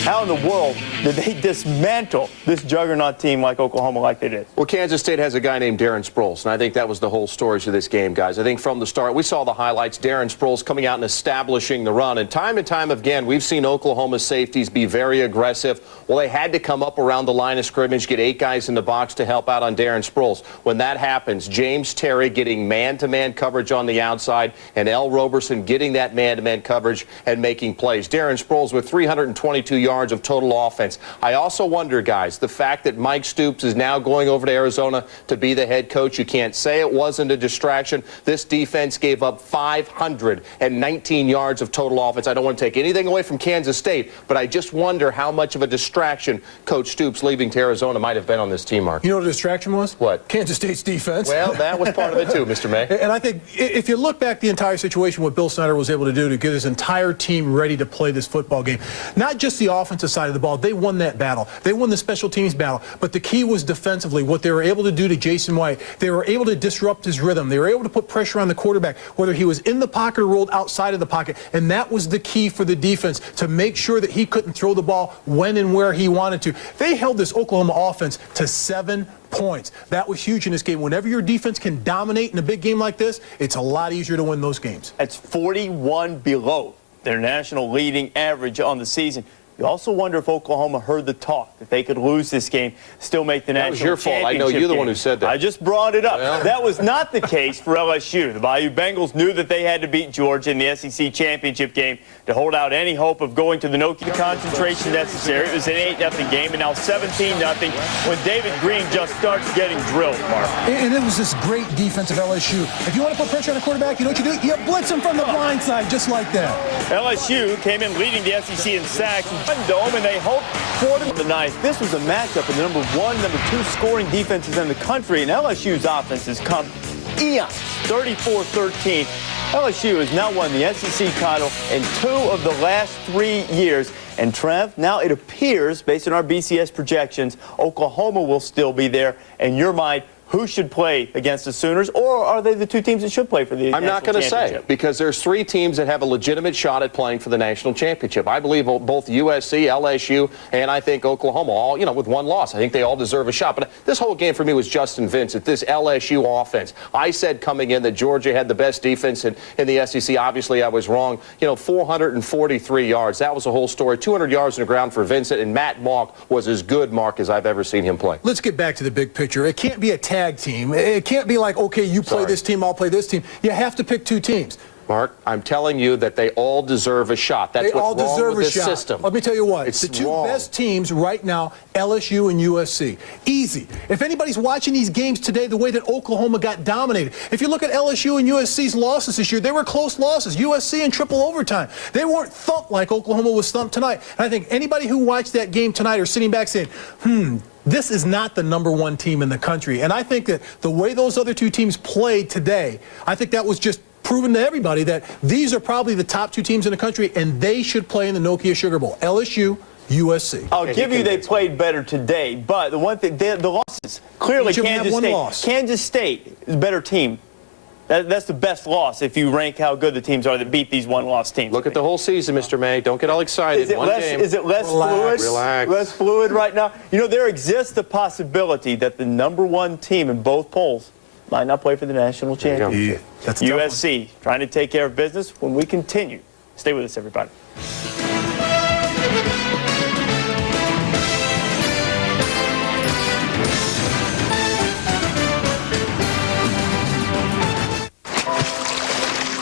How in the world did they dismantle this juggernaut team like Oklahoma like they did? Well, Kansas State has a guy named Darren Sproles, and I think that was the whole story to this game, guys. I think from the start, we saw the highlights, Darren Sproles coming out and establishing the run. And time again, we've seen Oklahoma's safeties be very aggressive. Well, they had to come up around the line of scrimmage, get 8 guys in the box to help out on Darren Sproles. When that happens, James Terry getting man-to-man coverage on the outside, and L. Roberson getting that man-to-man coverage and making plays. Darren Sproles with 322 yards of total offense. I also wonder, guys, the fact that Mike Stoops is now going over to Arizona to be the head coach, you can't say it wasn't a distraction. This defense gave up 519 yards of total offense. I don't want to take anything away from Kansas State, but I just wonder how much of a distraction Coach Stoops leaving to Arizona might have been on this team, Mark. You know what the distraction was? What? Kansas State's defense. Well, that was part of it too, Mr. May. And I think if you look back the entire situation, what Bill Snyder was able to do to get his entire team ready to play this football game, not just the offensive side of the ball, they won that battle. They won the special teams battle. But the key was defensively, what they were able to do to Jason White. They were able to disrupt his rhythm. They were able to put pressure on the quarterback, whether he was in the pocket or rolled outside of the pocket. And that was the key for the defense, to make sure that he couldn't throw the ball when and where he wanted to. They held this Oklahoma offense to 7 points. That was huge in this game. Whenever your defense can dominate in a big game like this, it's a lot easier to win those games. That's 41 below their national leading average on the season. You also wonder if Oklahoma heard the talk that they could lose this game, still make the national championship. That was your fault. I know you're the one who said that. I just brought it up. Well, that was not the case for LSU. The Bayou Bengals knew that they had to beat Georgia in the SEC championship game to hold out any hope of going to the Nokia concentration necessary. It was an 8-0 game, and now 17-0 when David Green just starts getting drilled, Mark. And it was this great defense of LSU. If you want to put pressure on a quarterback, you know what you do? You blitz him from the blind side, just like that. LSU came in leading the SEC in sacks and dome, and they hoped for the ninth. This was a matchup of the number 1, number 2 scoring defenses in the country, and LSU's offense has come eons, 34-13. LSU has now won the SEC title in 2 of the last 3 years. And Trev, now it appears, based on our BCS projections, Oklahoma will still be there. In your mind, who should play against the Sooners, or are they the 2 teams that should play for the national championship? I'm not going to say, because there's 3 teams that have a legitimate shot at playing for the national championship. I believe both USC, LSU, and I think Oklahoma, all, with 1 loss. I think they all deserve a shot. But this whole game for me was Justin Vincent, this LSU offense. I said coming in that Georgia had the best defense in the SEC. Obviously, I was wrong. 443 yards. That was the whole story. 200 yards on the ground for Vincent, and Matt Malk was as good, Mark, as I've ever seen him play. Let's get back to the big picture. It can't be a tag team. It can't be like, okay, you play this team, I'll play this team. You have to pick 2 teams. Mark, I'm telling you that they all deserve a shot. That's what's wrong with this system. Let me tell you what. It's the 2 wrong. best teams right now, LSU and USC. Easy. If anybody's watching these games today, the way that Oklahoma got dominated, if you look at LSU and USC's losses this year, they were close losses. USC in triple overtime. They weren't thumped like Oklahoma was thumped tonight. And I think anybody who watched that game tonight are sitting back saying, this is not the number 1 team in the country. And I think that the way those other 2 teams played today, I think that was just proven to everybody that these are probably the top 2 teams in the country, and they should play in the Nokia Sugar Bowl. LSU, USC. I'll give you they played better today, but the one thing, the losses, clearly Kansas State is a better team. That's the best loss if you rank how good the teams are that beat these 1-loss teams. Look at the whole season, Mr. May. Don't get all excited. Is it less fluid? Relax. Less fluid right now? There exists the possibility that the number 1 team in both polls might not play for the national championship. That's USC trying to take care of business when we continue. Stay with us, everybody.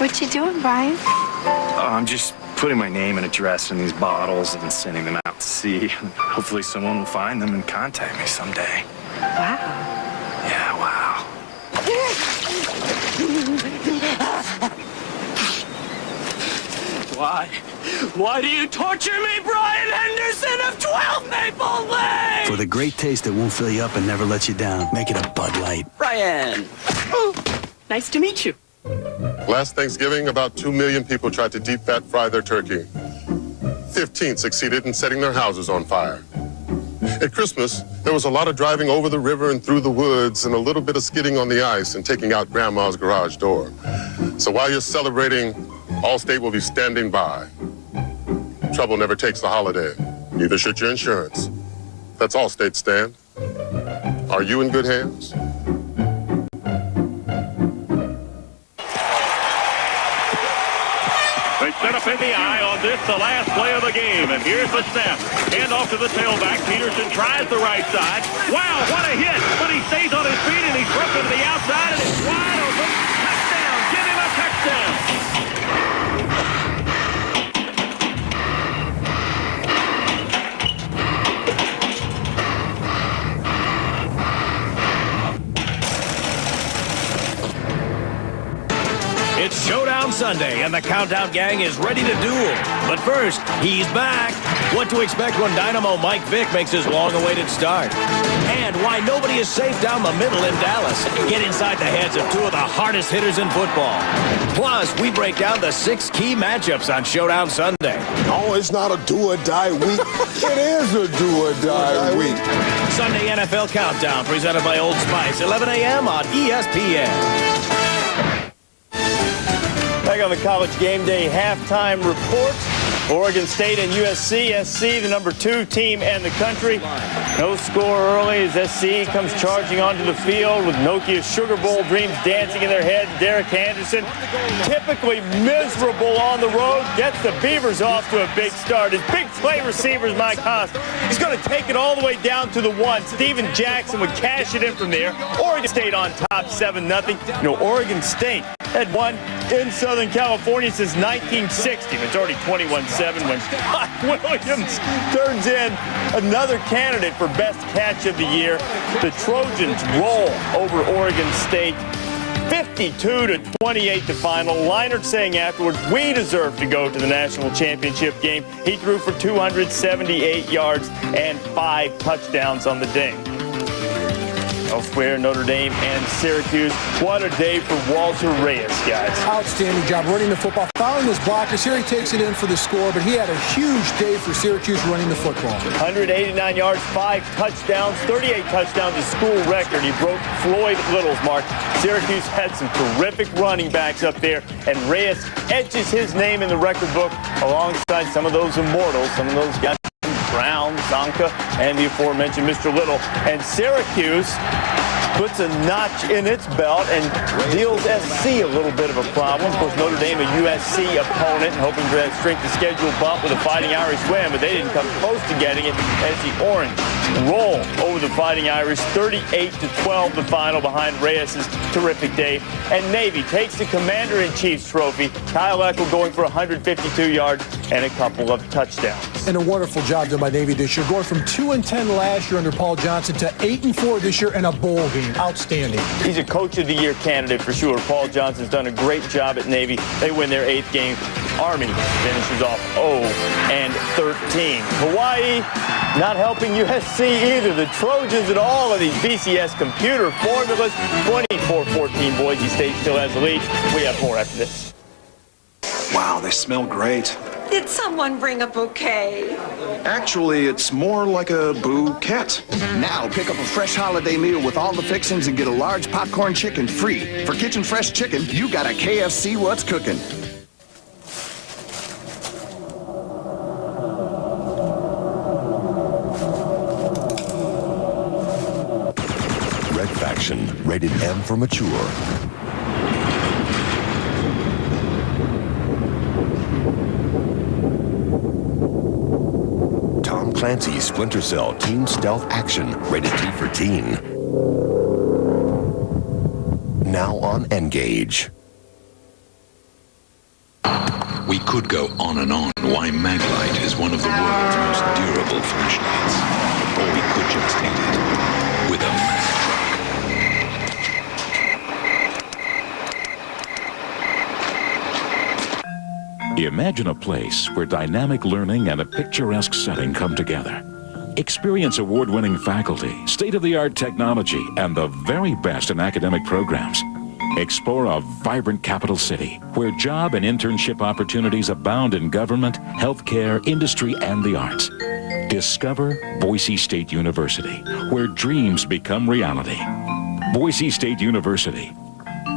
What you doing, Brian? I'm just putting my name and address in these bottles and sending them out to sea. Hopefully someone will find them and contact me someday. Wow. Yeah, wow. Why do you torture me, Brian Henderson of 12 Maple Lane? For the great taste that won't fill you up and never lets you down, make it a Bud Light. Brian. Oh, nice to meet you. Last Thanksgiving, about 2 million people tried to deep fat fry their turkey. 15 succeeded in setting their houses on fire. At Christmas, there was a lot of driving over the river and through the woods and a little bit of skidding on the ice and taking out Grandma's garage door. So while you're celebrating, Allstate will be standing by. Trouble never takes the holiday. Neither should your insurance. That's Allstate, Stan. Are you in good hands? They set up in the eye on this, the last play of the game. And here's the snap. Hand off to the tailback. Peterson tries the right side. Wow, what a hit. But he stays on his feet, and he's ripping to the outside, and it's wide open. Touchdown. Give him a touchdown. It's Showdown Sunday, and the Countdown Gang is ready to duel. But first, he's back. What to expect when Dynamo Mike Vick makes his long-awaited start. And why nobody is safe down the middle in Dallas. Get inside the heads of two of the hardest hitters in football. Plus, we break down the 6 key matchups on Showdown Sunday. Oh, it's not a do-or-die week. It is a do-or-die week. Sunday NFL Countdown, presented by Old Spice, 11 a.m. on ESPN. Back on the College Game Day halftime report. Oregon State and USC. SC, the number 2 team in the country. No score early as SC comes charging onto the field with Nokia's Sugar Bowl dreams dancing in their head. Derek Anderson, typically miserable on the road, gets the Beavers off to a big start. His big play receiver is Mike Haas. He's going to take it all the way down to the 1. Steven Jackson would cash it in from there. Oregon State on top 7-0. You know, Oregon State had won in Southern California since 1960. It's already 21-7 when Scott Williams turns in another candidate for best catch of the year. The Trojans roll over Oregon State 52-28 the final. Leinart saying afterwards, we deserve to go to the national championship game. He threw for 278 yards and 5 touchdowns on the day. Elsewhere, Notre Dame and Syracuse. What a day for Walter Reyes, guys. Outstanding job running the football. Fouling his blockers. Here he takes it in for the score, but he had a huge day for Syracuse running the football. 189 yards, 5 touchdowns, 38 touchdowns, a school record. He broke Floyd Little's mark. Syracuse had some terrific running backs up there, and Reyes etches his name in the record book alongside some of those immortals, some of those guys. Brown, Zonka, and the aforementioned Mr. Little. And Syracuse puts a notch in its belt and deals SC a little bit of a problem. Of course, Notre Dame, a USC opponent, hoping for that strength of schedule bump with a Fighting Irish win, but they didn't come close to getting it as the Orange roll over the Fighting Irish, 38-12 the final behind Reyes' terrific day. And Navy takes the Commander-in-Chief's trophy. Kyle Eckel going for 152 yards and a couple of touchdowns. And a wonderful job done by Navy this year, going from 2-10 last year under Paul Johnson to 8-4 this year and a bowl game. Outstanding. He's a Coach of the Year candidate for sure. Paul Johnson's done a great job at Navy. They win their 8th game. Army finishes off 0-13. Hawaii not helping USC either. The Trojans and all of these BCS computer formulas. 24-14. Boise State still has the lead. We have more after this. Wow, they smell great. Did someone bring a bouquet? Actually, it's more like a bouquet. Now pick up a fresh holiday meal with all the fixings and get a large popcorn chicken free. For Kitchen Fresh Chicken, you got a KFC What's Cooking. Red Faction, rated M for mature. Tom Clancy's Splinter Cell Teen Stealth Action, rated T for teen. Now on Engage. We could go on and on why Maglite is one of the world's most durable flashlights. Or we could just hit it with a Mag truck. Imagine a place where dynamic learning and a picturesque setting come together. Experience award-winning faculty, state-of-the-art technology, and the very best in academic programs. Explore a vibrant capital city where job and internship opportunities abound in government, healthcare, industry, and the arts. Discover Boise State University, where dreams become reality. Boise State University.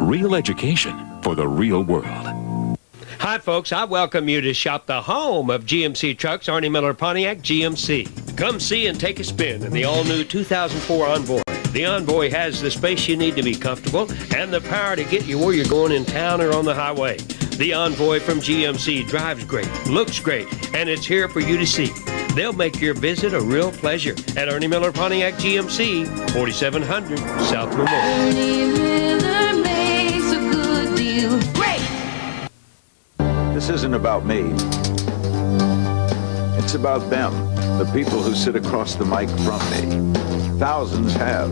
Real education for the real world. Hi, folks. I welcome you to shop the home of GMC Trucks, Arnie Miller Pontiac GMC. Come see and take a spin in the all-new 2004 Envoy. The Envoy has the space you need to be comfortable and the power to get you where you're going in town or on the highway. The Envoy from GMC drives great, looks great, and it's here for you to see. They'll make your visit a real pleasure at Ernie Miller Pontiac GMC, 4700 South Memorial. Ernie Miller makes a good deal. Great! This isn't about me. It's about them, the people who sit across the mic from me. Thousands have.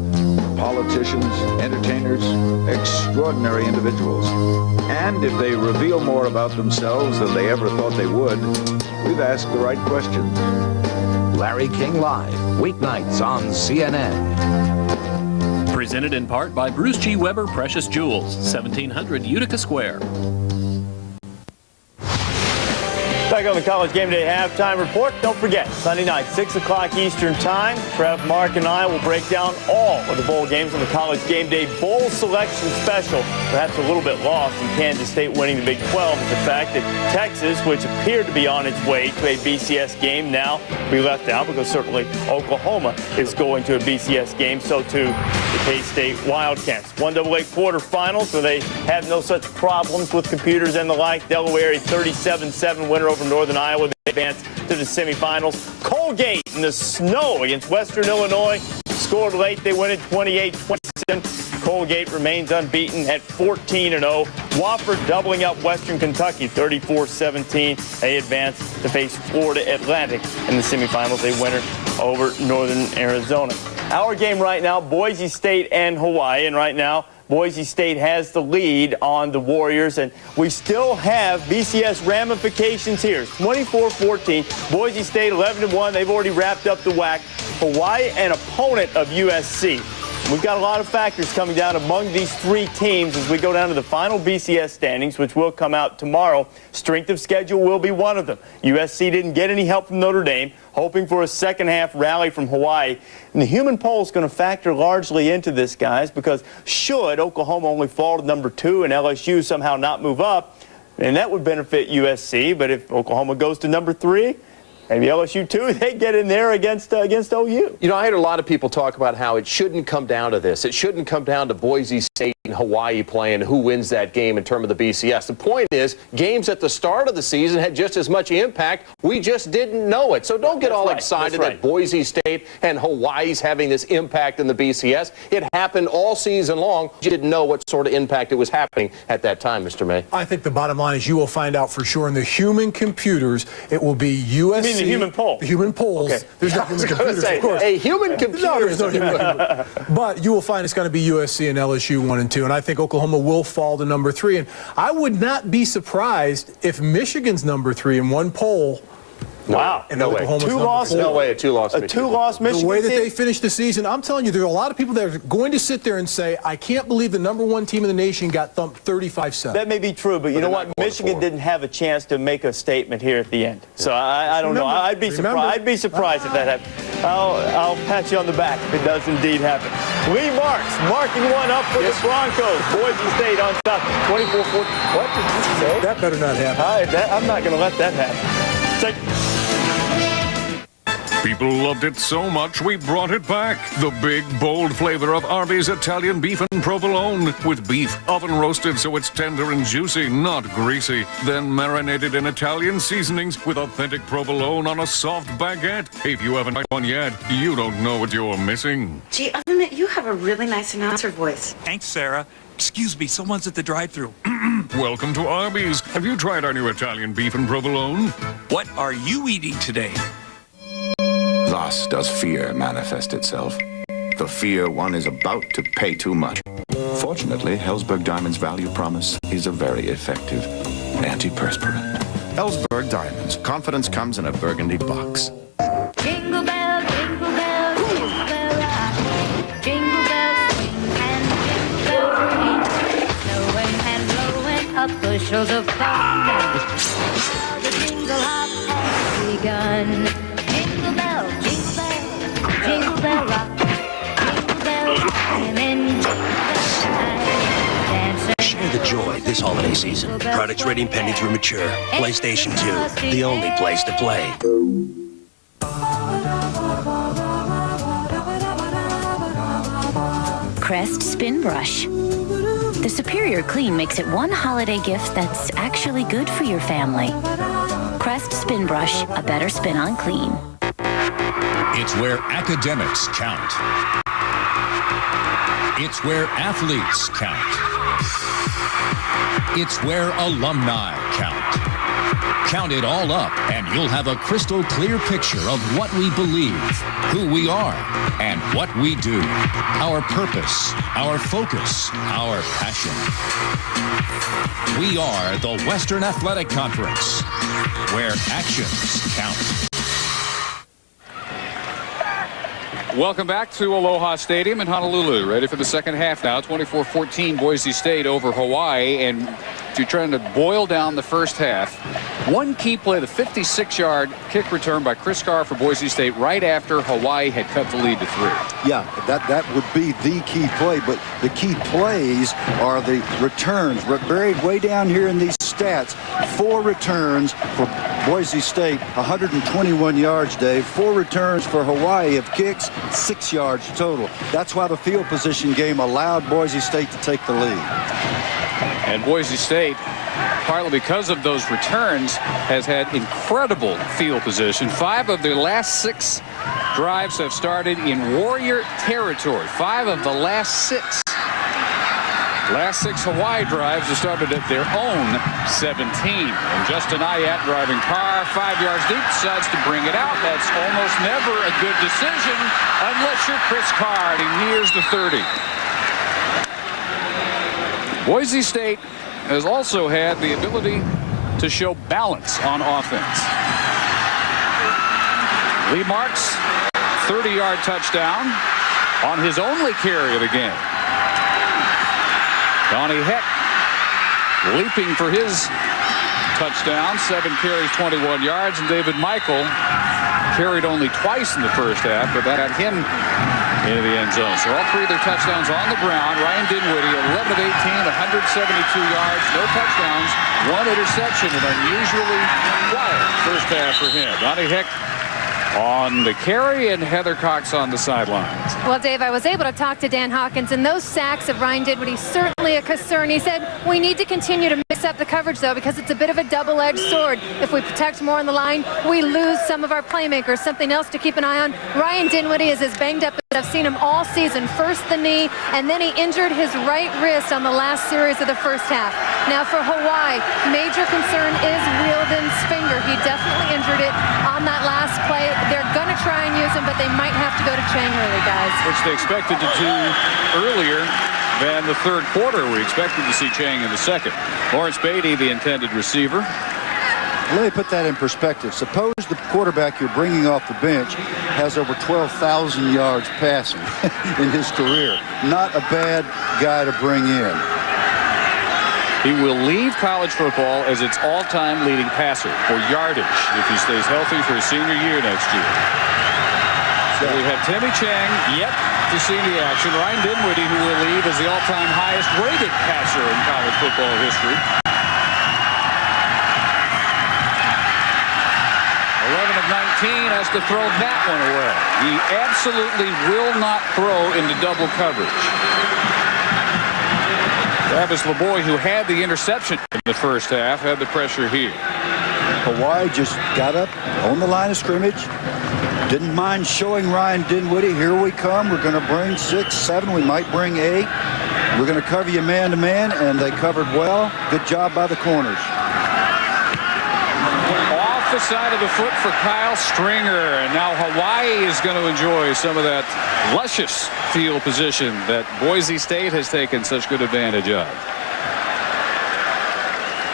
Politicians, entertainers, extraordinary individuals. And if they reveal more about themselves than they ever thought they would, we've asked the right questions. Larry King Live, weeknights on CNN. Presented in part by Bruce G. Weber Precious Jewels, 1700 Utica Square. Back on the College Game Day Halftime Report. Don't forget, Sunday night, 6 o'clock Eastern Time. Trev, Mark, and I will break down all of the bowl games on the College Game Day Bowl Selection Special. Perhaps a little bit lost in Kansas State winning the Big 12 is the fact that Texas, which appeared to be on its way to a BCS game, now be left out because certainly Oklahoma is going to a BCS game. So too the K-State Wildcats. 1AA quarterfinals where they have no such problems with computers and the like. Delaware, a 37-7 winner over Northern Iowa. They advance to the semifinals. Colgate in the snow against Western Illinois. Scored late. They win it 28-27. Colgate remains unbeaten at 14-0. Wofford doubling up Western Kentucky 34-17. They advance to face Florida Atlantic in the semifinals. They win it over Northern Arizona. Our game right now, Boise State and Hawaii. And right now, Boise State has the lead on the Warriors, and we still have BCS ramifications here. 24-14. Boise State 11-1. They've already wrapped up the WAC. Hawaii, an opponent of USC. We've got a lot of factors coming down among these three teams as we go down to the final BCS standings, which will come out tomorrow. Strength of schedule will be one of them. USC didn't get any help from Notre Dame, hoping for a second-half rally from Hawaii. And the human poll is going to factor largely into this, guys, because should Oklahoma only fall to number 2 and LSU somehow not move up, and that would benefit USC. But if Oklahoma goes to number 3, maybe LSU, too, they get in there against OU. You know, I heard a lot of people talk about how it shouldn't come down to this. It shouldn't come down to Boise State and Hawaii playing who wins that game in terms of the BCS. The point is, games at the start of the season had just as much impact. We just didn't know it. So don't get all excited that Boise State and Hawaii's having this impact in the BCS. It happened all season long. You didn't know what sort of impact it was happening at that time, Mr. May. I think the bottom line is you will find out for sure in the human computers. It will be USC. You mean the human poll? The human polls. Okay. There's no human computers, of course. A human computer. No, there's no human computer. But you will find it's going to be USC and LSU 1 and 2. And I think Oklahoma will fall to number 3. And I would not be surprised if Michigan's number 3 in one poll. Wow. And no way. No way a two-loss Michigan. Two-loss Michigan. The way that team? they finished the season, I'm telling you, there are a lot of people that are going to sit there and say, I can't believe the number 1 team in the nation got thumped 35-7. That may be true, but you know what? Michigan didn't have a chance to make a statement here at the end. So I don't know. I'd be surprised. I'd be surprised if that happened. I'll pat you on the back if it does indeed happen. Lee Marks marking one up for the Broncos. Boise State on top, 24-14. What did you say? That better not happen. I'm not going to let that happen. People loved it so much, we brought it back. The big, bold flavor of Arby's Italian beef and provolone. With beef oven roasted so it's tender and juicy, not greasy. Then marinated in Italian seasonings with authentic provolone on a soft baguette. If you haven't had one yet, you don't know what you're missing. Gee, other than that, you have a really nice announcer voice. Thanks, Sarah. Excuse me, someone's at the drive-thru. Welcome to Arby's. Have you tried our new Italian beef and provolone? What are you eating today? Thus does fear manifest itself. The fear one is about to pay too much. Fortunately, Helzberg Diamonds Value Promise is a very effective antiperspirant. Helzberg Diamonds. Confidence comes in a burgundy box. Jingle bell, jingle bell, jingle bell rock. Jingle bells swing and jingle bells ring. bushels of fun. The jingle hop has begun. Jingle bell, jingle bell rock. Jingle bell time and jingle bell time. Share the joy this holiday season. Products rating pending through mature. PlayStation 2, the only place to play. Crest Spin Brush. The superior clean makes it one holiday gift that's actually good for your family. Crest Spin Brush, a better spin on clean. It's where academics count. It's where athletes count. It's where alumni count. Count it all up, and you'll have a crystal clear picture of what we believe, who we are, and what we do. Our purpose, our focus, our passion. We are the Western Athletic Conference, where actions count. Welcome back to Aloha Stadium in Honolulu. Ready for the second half now. 24-14 Boise State over Hawaii. And if you're trying to boil down the first half, one key play, the 56-yard kick return by Chris Carr for Boise State right after Hawaii had cut the lead to 3. Yeah, that would be the key play, but the key plays are the returns. Buried way down here in these stats, 4 returns for Boise State, 121 yards, Dave. 4 returns for Hawaii of kicks, 6 yards total. That's why the field position game allowed Boise State to take the lead. And Boise State, partly because of those returns, has had incredible field position. 5 of their last 6 drives have started in Warrior territory. 5 of the last 6. Last 6 Hawaii drives have started at their own 17. And Justin Ayat driving Carr 5 yards deep, decides to bring it out. That's almost never a good decision unless you're Chris Carr, and he nears the 30. Boise State has also had the ability to show balance on offense. Lee Marks, 30-yard touchdown on his only carry of the game. Donnie Heck leaping for his touchdown, 7 carries, 21 yards, and David Michael carried only twice in the first half, but that had him into the end zone. So all 3 of their touchdowns on the ground. Ryan Dinwiddie, 11 of 18, 172 yards, no touchdowns, 1 interception, an unusually quiet first half for him. Donnie Heck on the carry, and Heather Cox on the sidelines. Well, Dave, I was able to talk to Dan Hawkins, and those sacks of Ryan Dinwiddie certainly a concern. He said we need to continue to mix up the coverage, though, because it's a bit of a double-edged sword. If we protect more on the line, we lose some of our playmakers. Something else to keep an eye on. Ryan Dinwiddie is as banged up as I've seen him all season. First the knee, and then he injured his right wrist on the last series of the first half. Now for Hawaii, major concern is Wielden's finger. He definitely injured it on that last play. They're going to try and use him, but they might have to go to Chang early, guys. Which they expected to do earlier than the third quarter. We expected to see Chang in the second. Lawrence Beatty, the intended receiver. Let me put that in perspective. Suppose the quarterback you're bringing off the bench has over 12,000 yards passing in his career. Not a bad guy to bring in. He will leave college football as its all-time leading passer for yardage if he stays healthy for his senior year next year. So we have Timmy Chang yet to see the action. Ryan Dinwiddie, who will leave as the all-time highest rated passer in college football history. 11 of 19 has to throw that one away. He absolutely will not throw into double coverage. Travis LeBoy, who had the interception in the first half, had the pressure here. Hawaii just got up on the line of scrimmage. Didn't mind showing Ryan Dinwiddie, here we come. We're going to bring 6, 7. We might bring 8. We're going to cover you man-to-man, and they covered well. Good job by the corners. Off the side of the foot for Kyle Stringer. And now Hawaii is going to enjoy some of that luscious field position that Boise State has taken such good advantage of.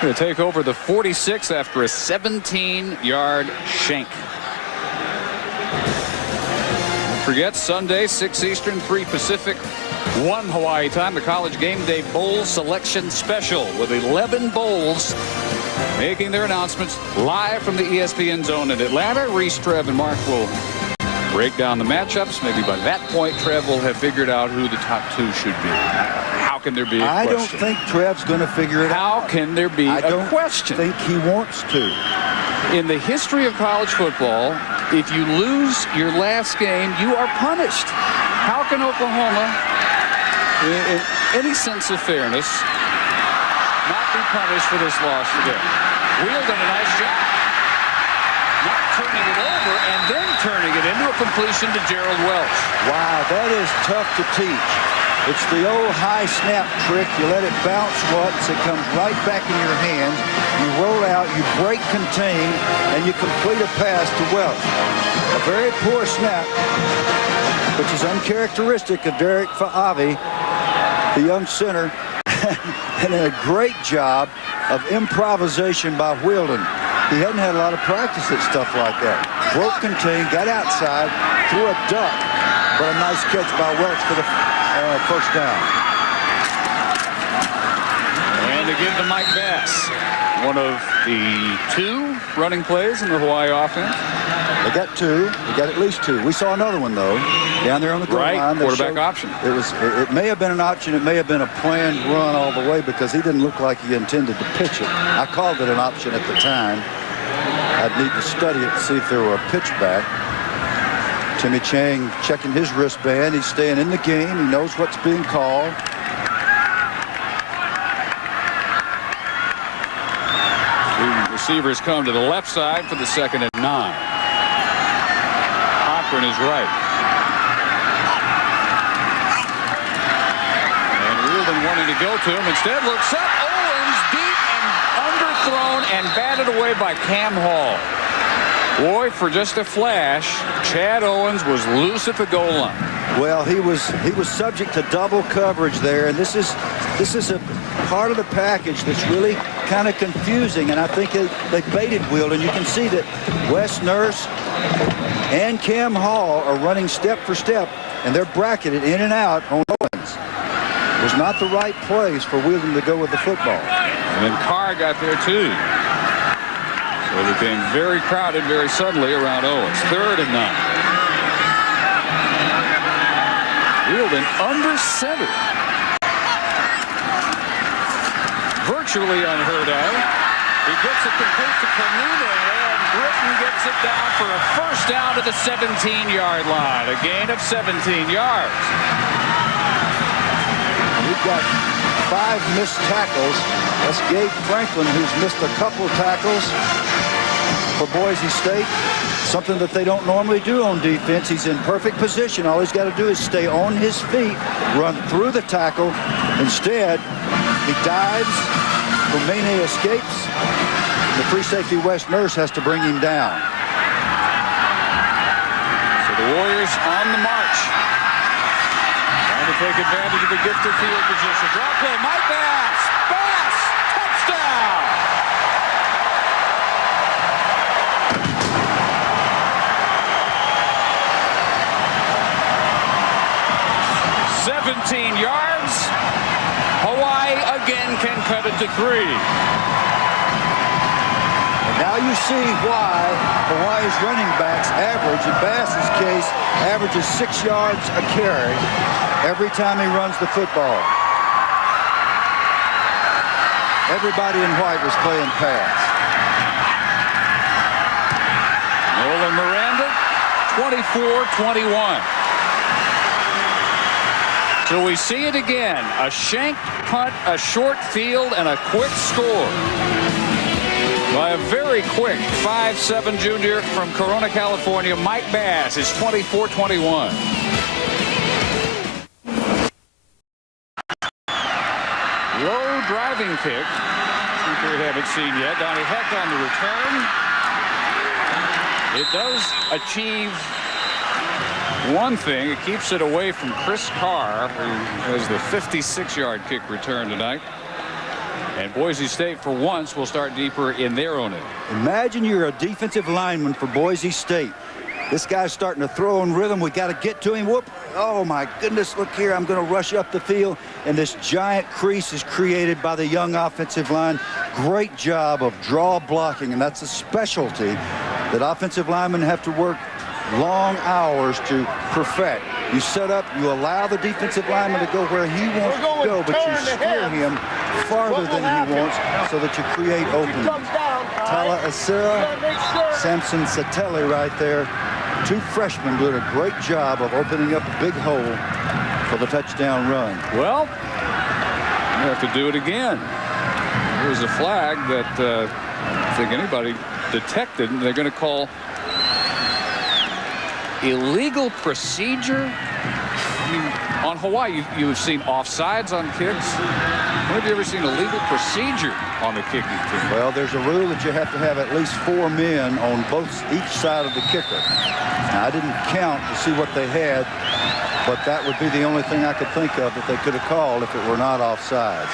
Going to take over the 46 after a 17-yard shank. forget, Sunday, 6 Eastern, 3 Pacific, 1 Hawaii time, the College Game Day Bowl Selection Special with 11 bowls making their announcements live from the ESPN zone in Atlanta. Reese, Trev, and Mark will break down the matchups. Maybe by that point, Trev will have figured out who the top 2 should be. How can there be a question? I don't think Trev's going to figure it out. How can there be a question? I don't think he wants to. In the history of college football, if you lose your last game, you are punished. How can Oklahoma, in any sense of fairness, not be punished for this loss today? Wheel done a nice job. Not turning it over and then turning it into a completion to Gerald Welch. Wow, that is tough to teach. It's the old high snap trick. You let it bounce once, it comes right back in your hands. You roll out, you break contain, and you complete a pass to Welch. A very poor snap, which is uncharacteristic of Derek Fa'avi, the young center, and a great job of improvisation by Wheeldon. He hadn't had a lot of practice at stuff like that. Broke contain, got outside, threw a duck, but a nice catch by Welch for the first down. And to give to Mike Bass, one of the 2 running plays in the Hawaii offense. They got 2. They got at least 2. We saw another one, though, down there on the goal line. Quarterback option. It may have been an option. It may have been a planned run all the way because he didn't look like he intended to pitch it. I called it an option at the time. I'd need to study it to see if there were a pitch back. Timmy Chang checking his wristband. He's staying in the game. He knows what's being called. The receivers come to the left side for the 2nd and 9. Cochran is right. And Wheeldon wanting to go to him. Instead looks up. Owens deep and underthrown and batted away by Cam Hall. Boy, for just a flash, Chad Owens was loose at the goal line. Well, he was subject to double coverage there, and this is a part of the package that's really kind of confusing, and I think they baited Wheeldon. You can see that Wes Nurse and Cam Hall are running step for step, and they're bracketed in and out on Owens. It was not the right place for Wheeldon to go with the football. And then Carr got there too. So it became very crowded very suddenly around Owens. 3rd and 9. Wheeldon under center. Virtually unheard of. He gets it complete to Canino, and Britton gets it down for a first down to the 17-yard line. A gain of 17 yards. We've got 5 missed tackles. That's Gabe Franklin, who's missed a couple tackles for Boise State. Something that they don't normally do on defense. He's in perfect position. All he's got to do is stay on his feet, run through the tackle. Instead, he dives. Romine escapes. The free safety Wes Nurse has to bring him down. So the Warriors on the march. Trying to take advantage of the gifted field position. Draw play, Mike Bass. Bass! Touchdown! yards. Hawaii again can cut it to 3. And now you see why Hawaii's running backs average, in Bass's case, averages 6 yards a carry every time he runs the football. Everybody in white was playing pass. Nolan Miranda, 24-21. So we see it again. A shanked punt, a short field, and a quick score by a very quick 5'7" junior from Corona, California, Mike Bass. Is 24-21. Low driving kick. We haven't seen yet. Donnie Heck on the return. It does achieve one thing. It keeps it away from Chris Carr, who has the 56-yard kick return tonight. And Boise State, for once, will start deeper in their own end. Imagine you're a defensive lineman for Boise State. This guy's starting to throw in rhythm. We got to get to him. Whoop. Oh, my goodness. Look here. I'm going to rush up the field. And this giant crease is created by the young offensive line. Great job of draw blocking, and that's a specialty that offensive linemen have to work long hours to perfect. You set up, you allow the defensive lineman to go where he wants to go, but you steer him farther than he wants so that you create openings. Tala Asira, Samson Satelli right there. Two freshmen doing a great job of opening up a big hole for the touchdown run. Well, you have to do it again. There's a flag that I think anybody detected, and they're going to call illegal procedure. On Hawaii, you've seen offsides on kicks. When have you ever seen illegal procedure on the kicking team? Well, there's a rule that you have to have at least 4 men on each side of the kicker. Now, I didn't count to see what they had, but that would be the only thing I could think of that they could have called if it were not offsides.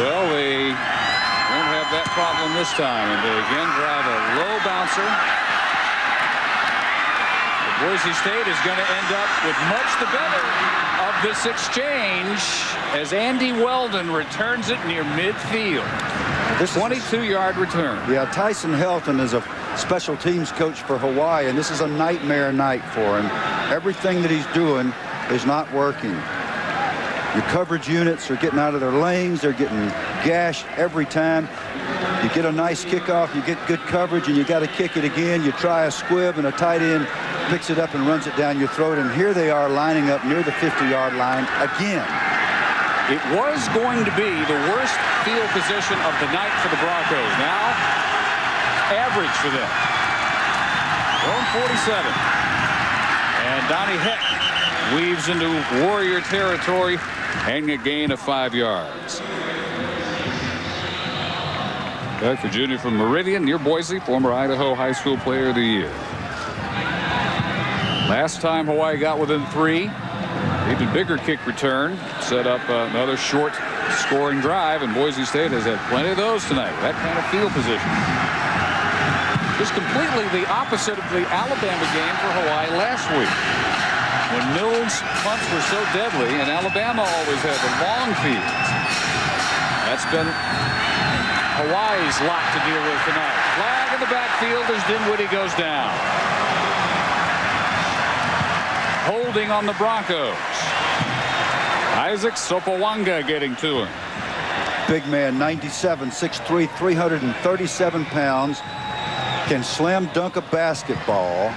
Well, they won't have that problem this time, and they again drive a low bouncer. Boise State is going to end up with much the better of this exchange as Andy Weldon returns it near midfield. This 22-yard return. Yeah, Tyson Helton is a special teams coach for Hawaii, and this is a nightmare night for him. Everything that he's doing is not working. Your coverage units are getting out of their lanes. They're getting gashed every time. You get a nice kickoff, you get good coverage, and you got to kick it again. You try a squib, and a tight end picks it up and runs it down your throat. And here they are lining up near the 50-yard line again. It was going to be the worst field position of the night for the Broncos. Now, average for them. Zone 47. And Donnie Heck weaves into Warrior territory and a gain of 5 yards. Back for junior from Meridian near Boise, former Idaho High School Player of the Year. Last time Hawaii got within 3. Even bigger kick return. Set up another short scoring drive, and Boise State has had plenty of those tonight. That kind of field position. Just completely the opposite of the Alabama game for Hawaii last week, when Mills' punts were so deadly, and Alabama always had the long fields. That's been Hawaii's lot to deal with tonight. Flag in the backfield as Dinwiddie goes down. Holding on the Broncos. Isaac Sopawanga getting to him. Big man, 97, 6'3", 337 pounds. Can slam dunk a basketball.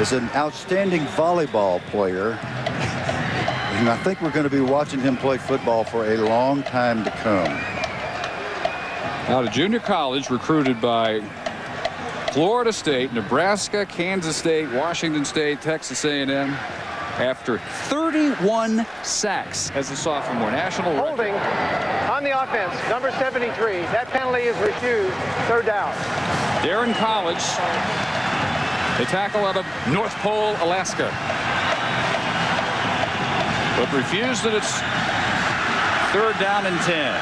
Is an outstanding volleyball player. And I think we're going to be watching him play football for a long time to come. Out of junior college, recruited by Florida State, Nebraska, Kansas State, Washington State, Texas A&M. After 31 sacks as a sophomore. National holding on the offense, number 73. That penalty is refused. Third down. Darren College, the tackle out of North Pole, Alaska. But refused, and it's third down and 10.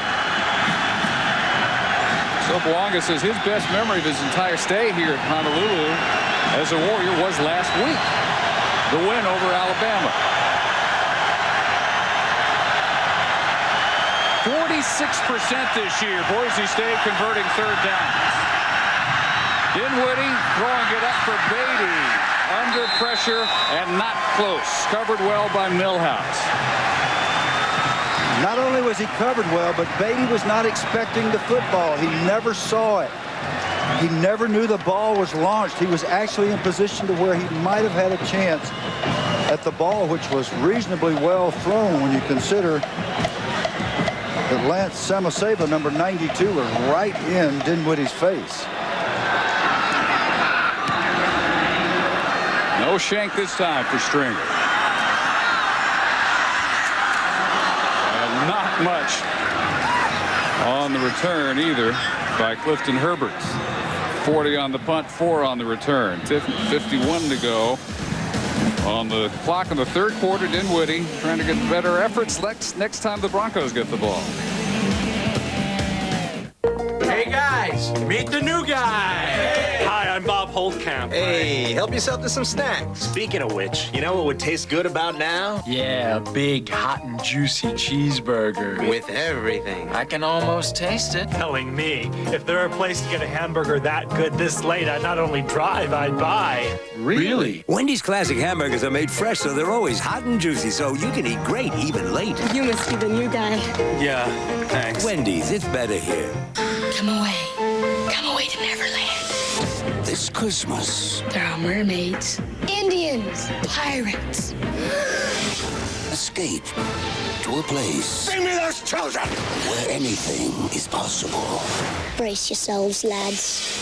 Sopawanga says his best memory of his entire stay here at Honolulu as a Warrior was last week. The win over Alabama. 46% this year. Boise State converting third downs. Dinwiddie throwing it up for Beatty. Under pressure and not close. Covered well by Millhouse. Not only was he covered well, but Beatty was not expecting the football. He never saw it. He never knew the ball was launched. He was actually in position to where he might have had a chance at the ball, which was reasonably well thrown when you consider that Lance Samaseva, number 92, was right in Dinwiddie's face. No shank this time for Stringer. And not much on the return either by Clifton Herbert. 40 on the punt, 4 on the return. 51 to go on the clock in the third quarter. Dinwiddie trying to get better efforts next time the Broncos get the ball. Hey guys, Wendy's. Meet the new guy. Hi, I'm Bob Holtkamp. Hey, help yourself to some snacks. Speaking of which, you know what would taste good about now? Yeah, a big, hot and juicy cheeseburger. With everything. I can almost taste it. Telling me, if there were a place to get a hamburger that good this late, I'd not only drive, I'd buy. Really? Wendy's classic hamburgers are made fresh, so they're always hot and juicy, so you can eat great even late. You must be the new guy. Yeah, thanks. Wendy's, it's better here. Come away. Come away to Neverland. This Christmas, There are mermaids, Indians, pirates. escape to a place Bring me those children! where anything is possible. Brace yourselves, lads.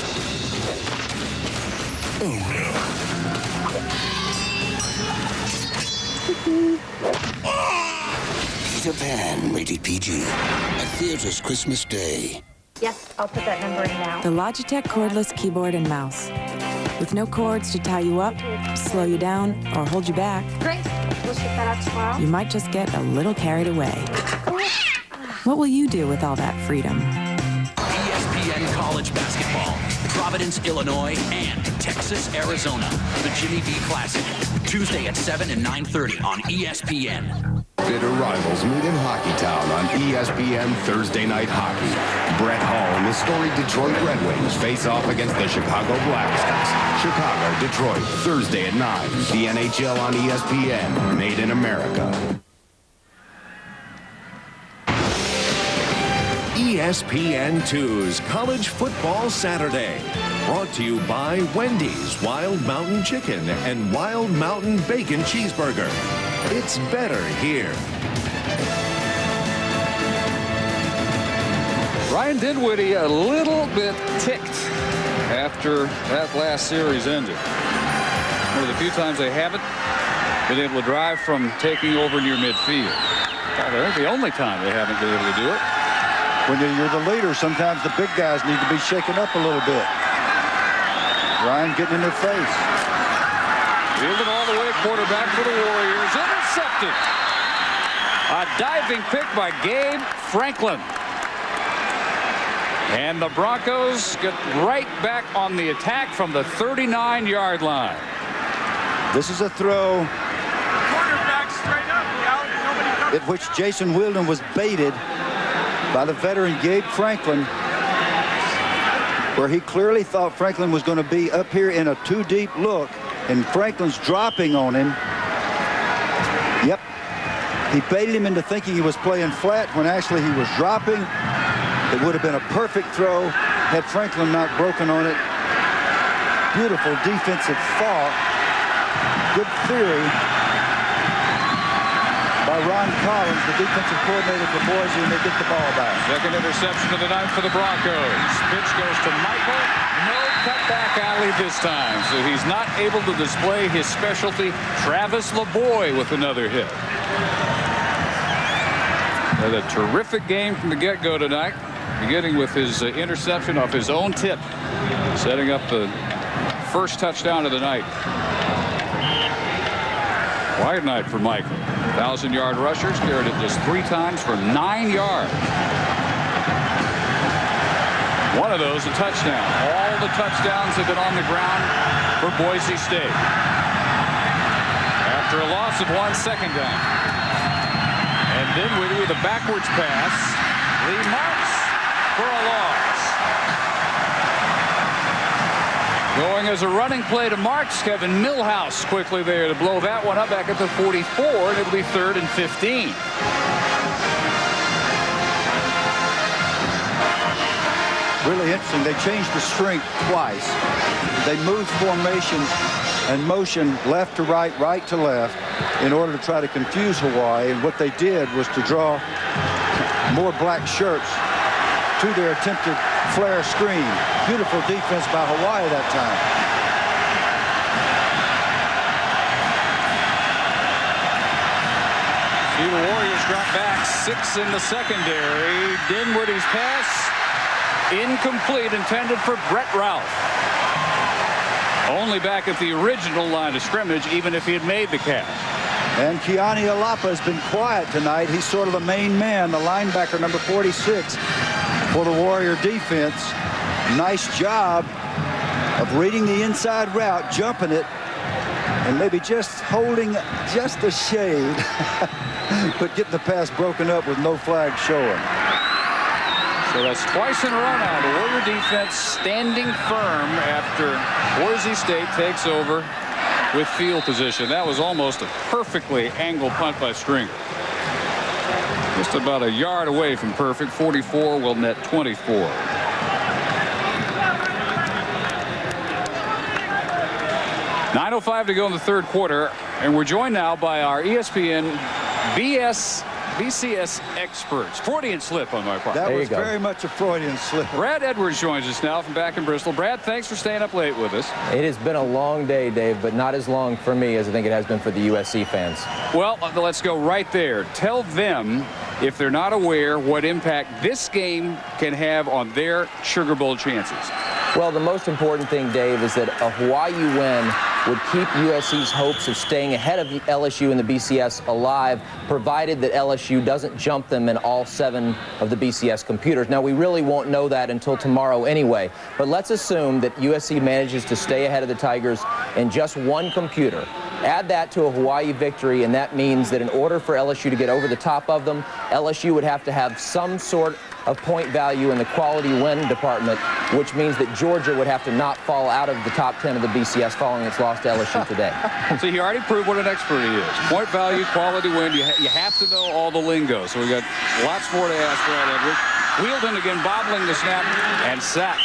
Peter Pan, rated PG. A theater's Christmas Day. Yes, I'll put that number in now. The Logitech cordless keyboard and mouse. With no cords to tie you up, slow you down, or hold you back, Great. We'll ship that out tomorrow. you might just get a little carried away. What will you do with all that freedom? ESPN College Basketball, Providence, Illinois, and Texas, Arizona. The Jimmy V Classic, Tuesday at 7 and 9:30 on ESPN. Bitter rivals meet in Hockeytown on ESPN Thursday Night Hockey. Brett Hall and the storied Detroit Red Wings face off against the Chicago Blackhawks. Chicago, Detroit, Thursday at 9. The NHL on ESPN, made in America. ESPN2's College Football Saturday. Brought to you by Wendy's Wild Mountain Chicken and Wild Mountain Bacon Cheeseburger. It's better here. Ryan Dinwiddie a little bit ticked after that last series ended. One of the few times they haven't been able to drive from taking over near midfield. The only time they haven't been able to do it. When you're the leader, sometimes the big guys need to be shaken up a little bit. Ryan getting in their face. Fielded all the way, quarterback for the Warriors. Intercepted. A diving pick by Gabe Franklin. And the Broncos get right back on the attack from the 39-yard line. This is a throw Quarterback straight up. at which Jason Wilden was baited by the veteran Gabe Franklin, where he clearly thought Franklin was going to be up here in a too-deep look, and Franklin's dropping on him. Yep. He baited him into thinking he was playing flat when actually he was dropping. It would have been a perfect throw had Franklin not broken on it. Beautiful defensive thought. Good theory by Ron Collins, the defensive coordinator for Boise, and they get the ball back. Second interception of the night for the Broncos. Pitch goes to Michael. No cutback alley this time, so he's not able to display his specialty. Travis LeBoy with another hit. Had a terrific game from the get-go tonight, beginning with his interception off his own tip, setting up the first touchdown of the night. Wide night for Michael. 1,000-yard rushers, carried it just 3 times for 9 yards. One of those a touchdown. All the touchdowns have been on the ground for Boise State. After a loss of 1 second down. And Dinwiddie with a backwards pass. Lee Marks for a loss. Going as a running play to Marks. Kevin Millhouse quickly there to blow that one up back at the 44, and it'll be 3rd and 15. Really interesting. They changed the strength twice. They moved formations and motion left to right, right to left in order to try to confuse Hawaii. And what they did was to draw more black shirts to their attempted flare screen. Beautiful defense by Hawaii that time. See the Warriors drop back 6 in the secondary. Dinwiddie's pass incomplete, intended for Brett Ralph. Only back at the original line of scrimmage, even if he had made the catch. And Keani Alapa has been quiet tonight. He's sort of the main man, the linebacker, number 46, for the Warrior defense. nice job of reading the inside route, jumping it, and maybe just holding just a shade, but getting the pass broken up with no flag showing. So that's twice in a row now. The Warrior defense standing firm after Boise State takes over with field position. That was almost a perfectly angled punt by Stringer. Just about a yard away from perfect. 44 will net 24. .9:05 to go in the third quarter, and we're joined now by our ESPN BCS experts. Freudian slip on my part. That was very much a Freudian slip. Brad Edwards joins us now from back in Bristol. Brad, thanks for staying up late with us. It has been a long day, Dave, but not as long for me as I think it has been for the USC fans. Well, let's go right there. Tell them, if they're not aware, what impact this game can have on their Sugar Bowl chances. Well, the most important thing, Dave, is that a Hawaii win would keep USC's hopes of staying ahead of LSU in the BCS alive, provided that LSU doesn't jump them in all 7 of the BCS computers. Now, we really won't know that until tomorrow anyway, but let's assume that USC manages to stay ahead of the Tigers in just 1 computer. Add that to a Hawaii victory, and that means that in order for LSU to get over the top of them, LSU would have to have some sort of point value in the quality win department, which means that Georgia would have to not fall out of the top 10 of the BCS following its loss to LSU today. So he already proved what an expert he is. Point value, quality win, you have to know all the lingo. So we got lots more to ask Brad Edwards. Wheeled in again, bobbling the snap, and sacked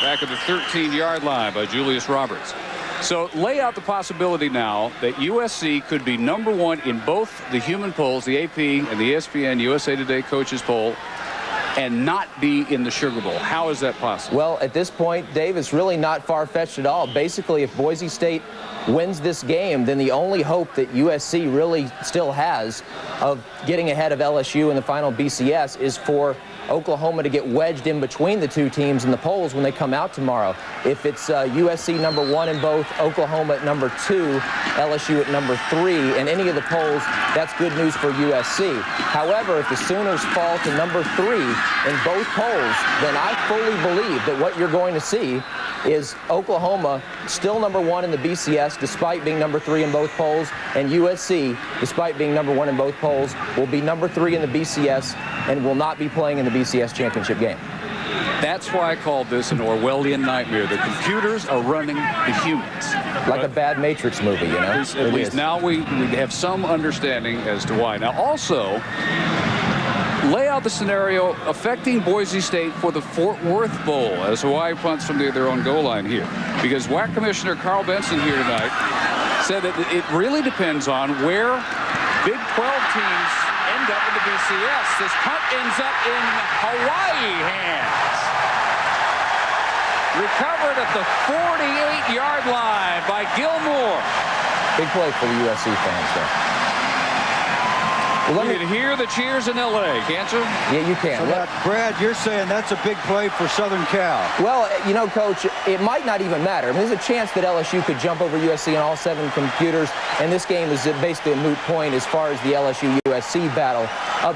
back at the 13-yard line by Julius Roberts. So lay out the possibility now that USC could be #1 in both the human polls, the AP and the ESPN USA Today coaches poll, and not be in the Sugar Bowl. How is that possible? Well, at this point, Dave, it's really not far-fetched at all. Basically, if Boise State wins this game, then the only hope that USC really still has of getting ahead of LSU in the final BCS is for Oklahoma to get wedged in between the 2 teams in the polls when they come out tomorrow. If it's USC #1 in both, Oklahoma at #2, LSU at #3, in any of the polls, that's good news for USC. However, if the Sooners fall to #3 in both polls, then I fully believe that what you're going to see is Oklahoma still #1 in the BCS despite being #3 in both polls, and USC, despite being #1 in both polls, will be #3 in the BCS and will not be playing in the BCS championship game. That's why I called this an Orwellian nightmare. The computers are running the humans. Like a bad Matrix movie, you know? At least now we have some understanding as to why. Now also, lay out the scenario affecting Boise State for the Fort Worth Bowl as Hawaii punts from their own goal line here. Because WAC Commissioner Carl Benson here tonight said that it really depends on where Big 12 teams end up in the BCS. This punt ends up in Hawaii hands. Recovered at the 48-yard line by Gilmore. Big play for the USC fans, though. Well, you can hear the cheers in L.A., can't you? Yeah, you can. So Brad, you're saying that's a big play for Southern Cal. Well, you know, Coach, it might not even matter. I mean, there's a chance that LSU could jump over USC in all 7 computers, and this game is basically a moot point as far as the LSU-USC battle.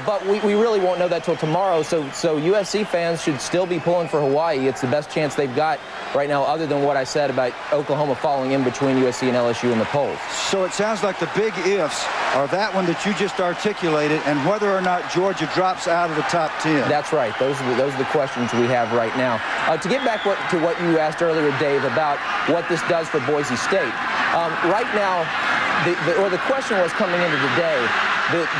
But we really won't know that till tomorrow, so USC fans should still be pulling for Hawaii. It's the best chance they've got right now, other than what I said about Oklahoma falling in between USC and LSU in the polls. So it sounds like the big ifs are that one that you just articulated and whether or not Georgia drops out of the top 10. That's right. Those are the questions we have right now. To get back to what you asked earlier, Dave, about what this does for Boise State. Right now, the question was coming into the day,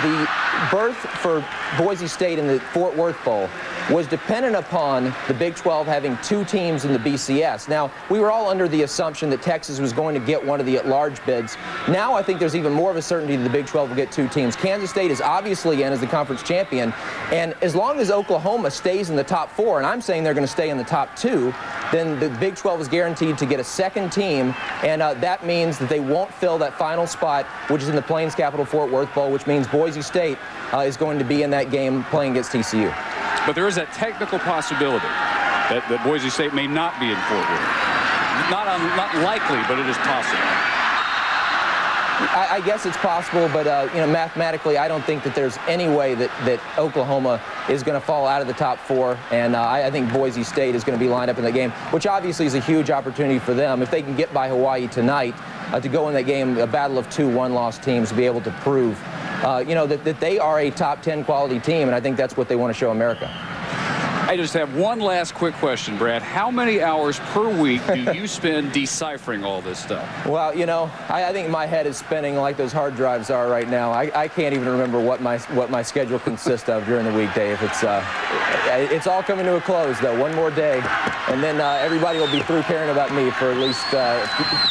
the berth for Boise State in the Fort Worth Bowl was dependent upon the Big 12 having 2 teams in the BCS. Now, we were all under the assumption that Texas was going to get one of the at-large bids. Now I think there's even more of a certainty that the Big 12 will get 2 teams. Kansas State is obviously in as the conference champion, and as long as Oklahoma stays in the top 4, and I'm saying they're going to stay in the top 2, then the Big 12 is guaranteed to get a second team, and that means that they won't fill that final spot, which is in the Plains Capital Fort Worth Bowl, which means Boise State is going to be in that game playing against TCU. But there is a technical possibility that Boise State may not be in Fort Worth. Not likely, but it is possible. I guess it's possible, but mathematically, I don't think that there's any way that Oklahoma is going to fall out of the top 4, and I think Boise State is going to be lined up in the game, which obviously is a huge opportunity for them if they can get by Hawaii tonight to go in that game, a battle of 2 one-loss teams, to be able to prove, that they are a top 10 quality team, and I think that's what they want to show America. I just have one last quick question, Brad. How many hours per week do you spend deciphering all this stuff? Well, I think my head is spinning like those hard drives are right now. I can't even remember what my schedule consists of during the weekday. If it's all coming to a close, though. One more day, and then everybody will be through caring about me for at least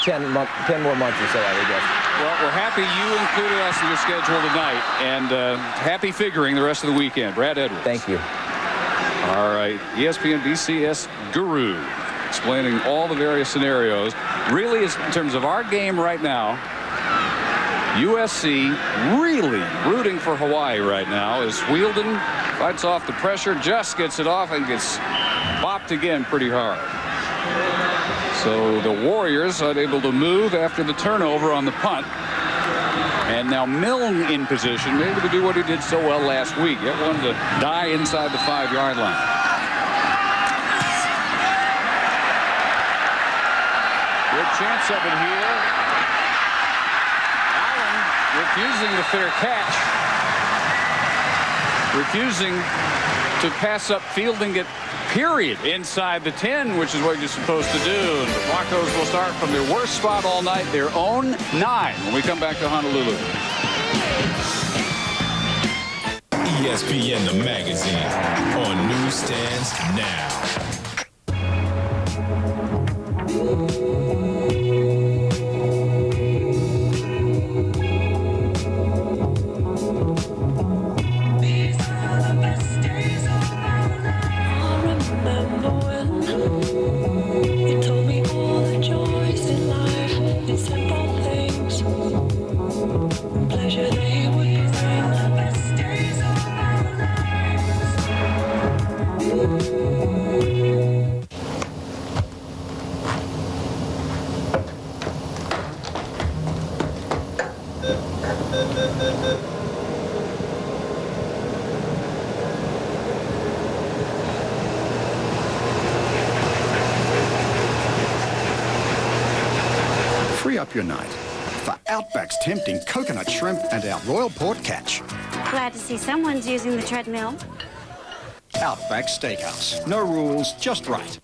10 more months or so, I would guess. Well, we're happy you included us in your schedule tonight, and happy figuring the rest of the weekend. Brad Edwards. Thank you. All right, ESPN BCS guru explaining all the various scenarios. Really, is in terms of our game right now, USC really rooting for Hawaii right now as Wielden fights off the pressure, just gets it off and gets bopped again pretty hard. So the Warriors unable to move after the turnover on the punt. And now Milne in position, maybe to do what he did so well last week. Get one to die inside the 5-yard line. Good chance of it here. Allen refusing the fair catch. Refusing to pass up fielding it, period, inside the 10, which is what you're supposed to do. And the Broncos will start from their worst spot all night, their own 9, when we come back to Honolulu. ESPN the magazine on newsstands now. Free up your night for Outback's tempting coconut shrimp and our royal port catch. Glad to see someone's using the treadmill. Outback Steakhouse. No rules, just right.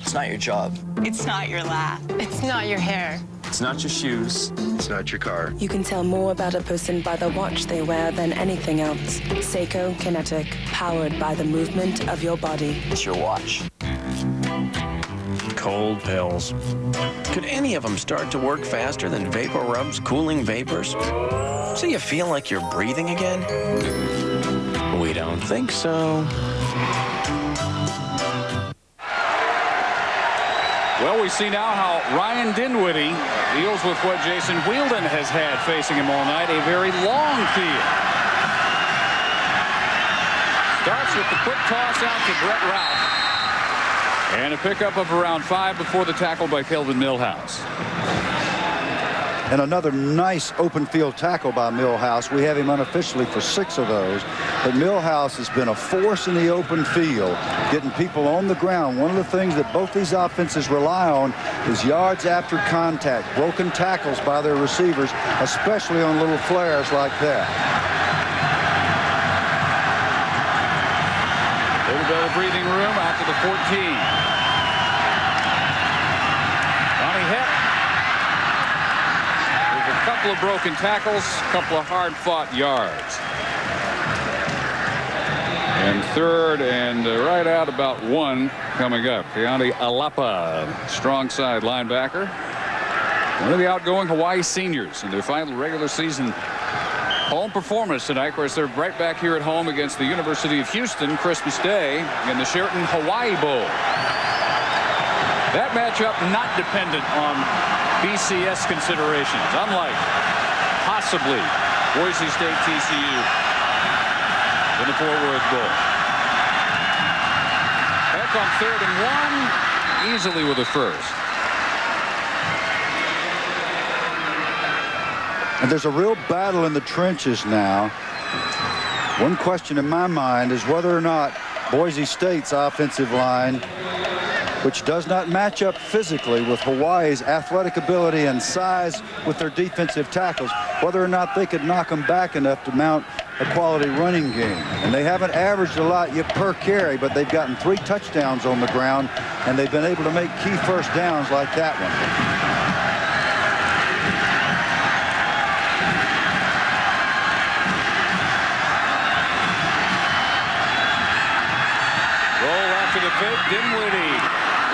It's not your job. It's not your laugh. It's not your hair. It's not your shoes. It's not your car. You can tell more about a person by the watch they wear than anything else. Seiko Kinetic, powered by the movement of your body. It's your watch. Cold pills. Could any of them start to work faster than Vapor Rub's cooling vapors? So you feel like you're breathing again? We don't think so. Well, we see now how Ryan Dinwiddie deals with what Jason Wielden has had facing him all night, a very long field. Starts with the quick toss out to Brett Ralph. And a pickup of around 5 before the tackle by Kelvin Millhouse. And another nice open field tackle by Millhouse. We have him unofficially for 6 of those. But Millhouse has been a force in the open field, getting people on the ground. One of the things that both these offenses rely on is yards after contact, broken tackles by their receivers, especially on little flares like that. A little bit of breathing room out to the 14. Johnny Heck with a couple of broken tackles, a couple of hard-fought yards. And third and right out about 1 coming up. Keone Alapa, strong side linebacker. One of the outgoing Hawaii seniors in their final regular season home performance tonight. Of course, they're right back here at home against the University of Houston Christmas Day in the Sheraton Hawaii Bowl. That matchup not dependent on BCS considerations, unlike possibly Boise State TCU in the Fort Worth Bowl. Heck on 3rd and 1, easily with a first. And there's a real battle in the trenches now. One question in my mind is whether or not Boise State's offensive line, which does not match up physically with Hawaii's athletic ability and size with their defensive tackles, whether or not they could knock them back enough to mount a quality running game. And they haven't averaged a lot yet per carry, but they've gotten 3 touchdowns on the ground, and they've been able to make key first downs like that one. Dinwiddie,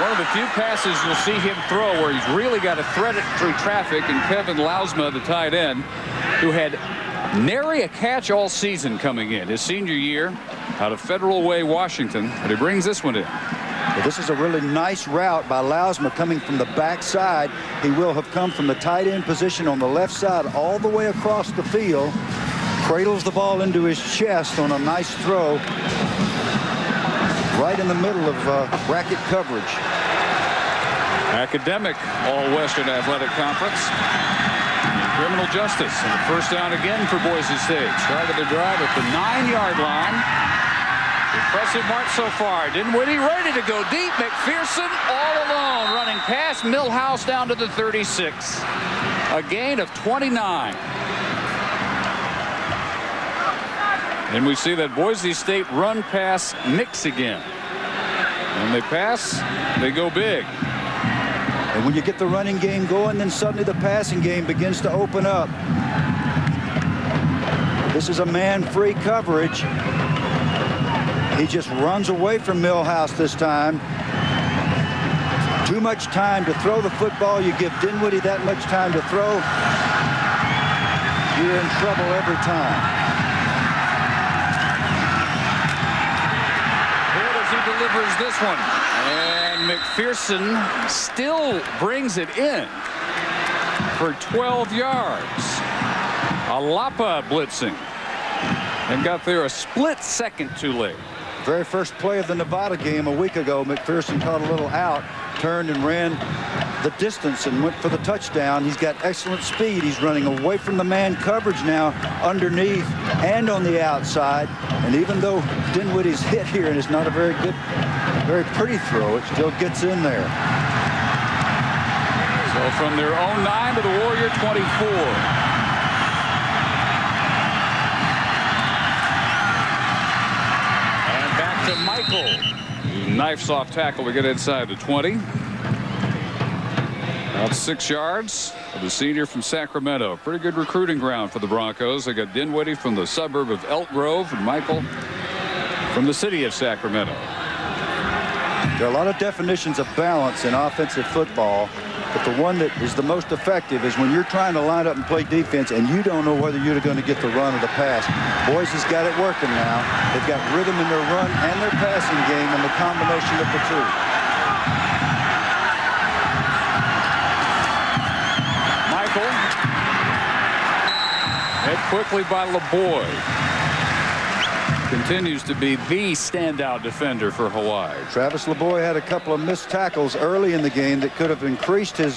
one of the few passes you'll see him throw where he's really got to thread it through traffic, and Kevin Lausma, the tight end, who had nary a catch all season coming in his senior year out of Federal Way, Washington, but he brings this one in. Well, this is a really nice route by Lausma coming from the backside. He will have come from the tight end position on the left side all the way across the field, cradles the ball into his chest on a nice throw, right in the middle of bracket coverage. Academic All-Western Athletic Conference. Criminal justice, and the first down again for Boise State. Started the drive at the 9-yard line. Impressive march so far. Dinwiddie ready to go deep. McPherson all alone, running past Millhouse down to the 36. A gain of 29. And we see that Boise State run pass mix again. When they pass, they go big. And when you get the running game going, then suddenly the passing game begins to open up. This is a man-free coverage. He just runs away from Millhouse this time. Too much time to throw the football. You give Dinwiddie that much time to throw, you're in trouble every time. Delivers this one, and McPherson still brings it in for 12 yards. Alapa blitzing and got there a split second too late. Very first play of the Nevada game a week ago, McPherson caught a little out, turned and ran the distance and went for the touchdown. He's got excellent speed. He's running away from the man coverage now, underneath and on the outside. And even though Dinwiddie's hit here and it's not a very good, very pretty throw, it still gets in there. So from their own 9 to the Warrior 24. And back to Michael. Knifes off tackle to get inside the 20. About 6 yards for the senior from Sacramento. Pretty good recruiting ground for the Broncos. They got Dinwiddie from the suburb of Elk Grove and Michael from the city of Sacramento. There are a lot of definitions of balance in offensive football, but the one that is the most effective is when you're trying to line up and play defense and you don't know whether you're going to get the run or the pass. Boise's got it working now. They've got rhythm in their run and their passing game and the combination of the two. Hit quickly by LeBoy. Continues to be the standout defender for Hawaii. Travis LeBoy had a couple of missed tackles early in the game that could have increased his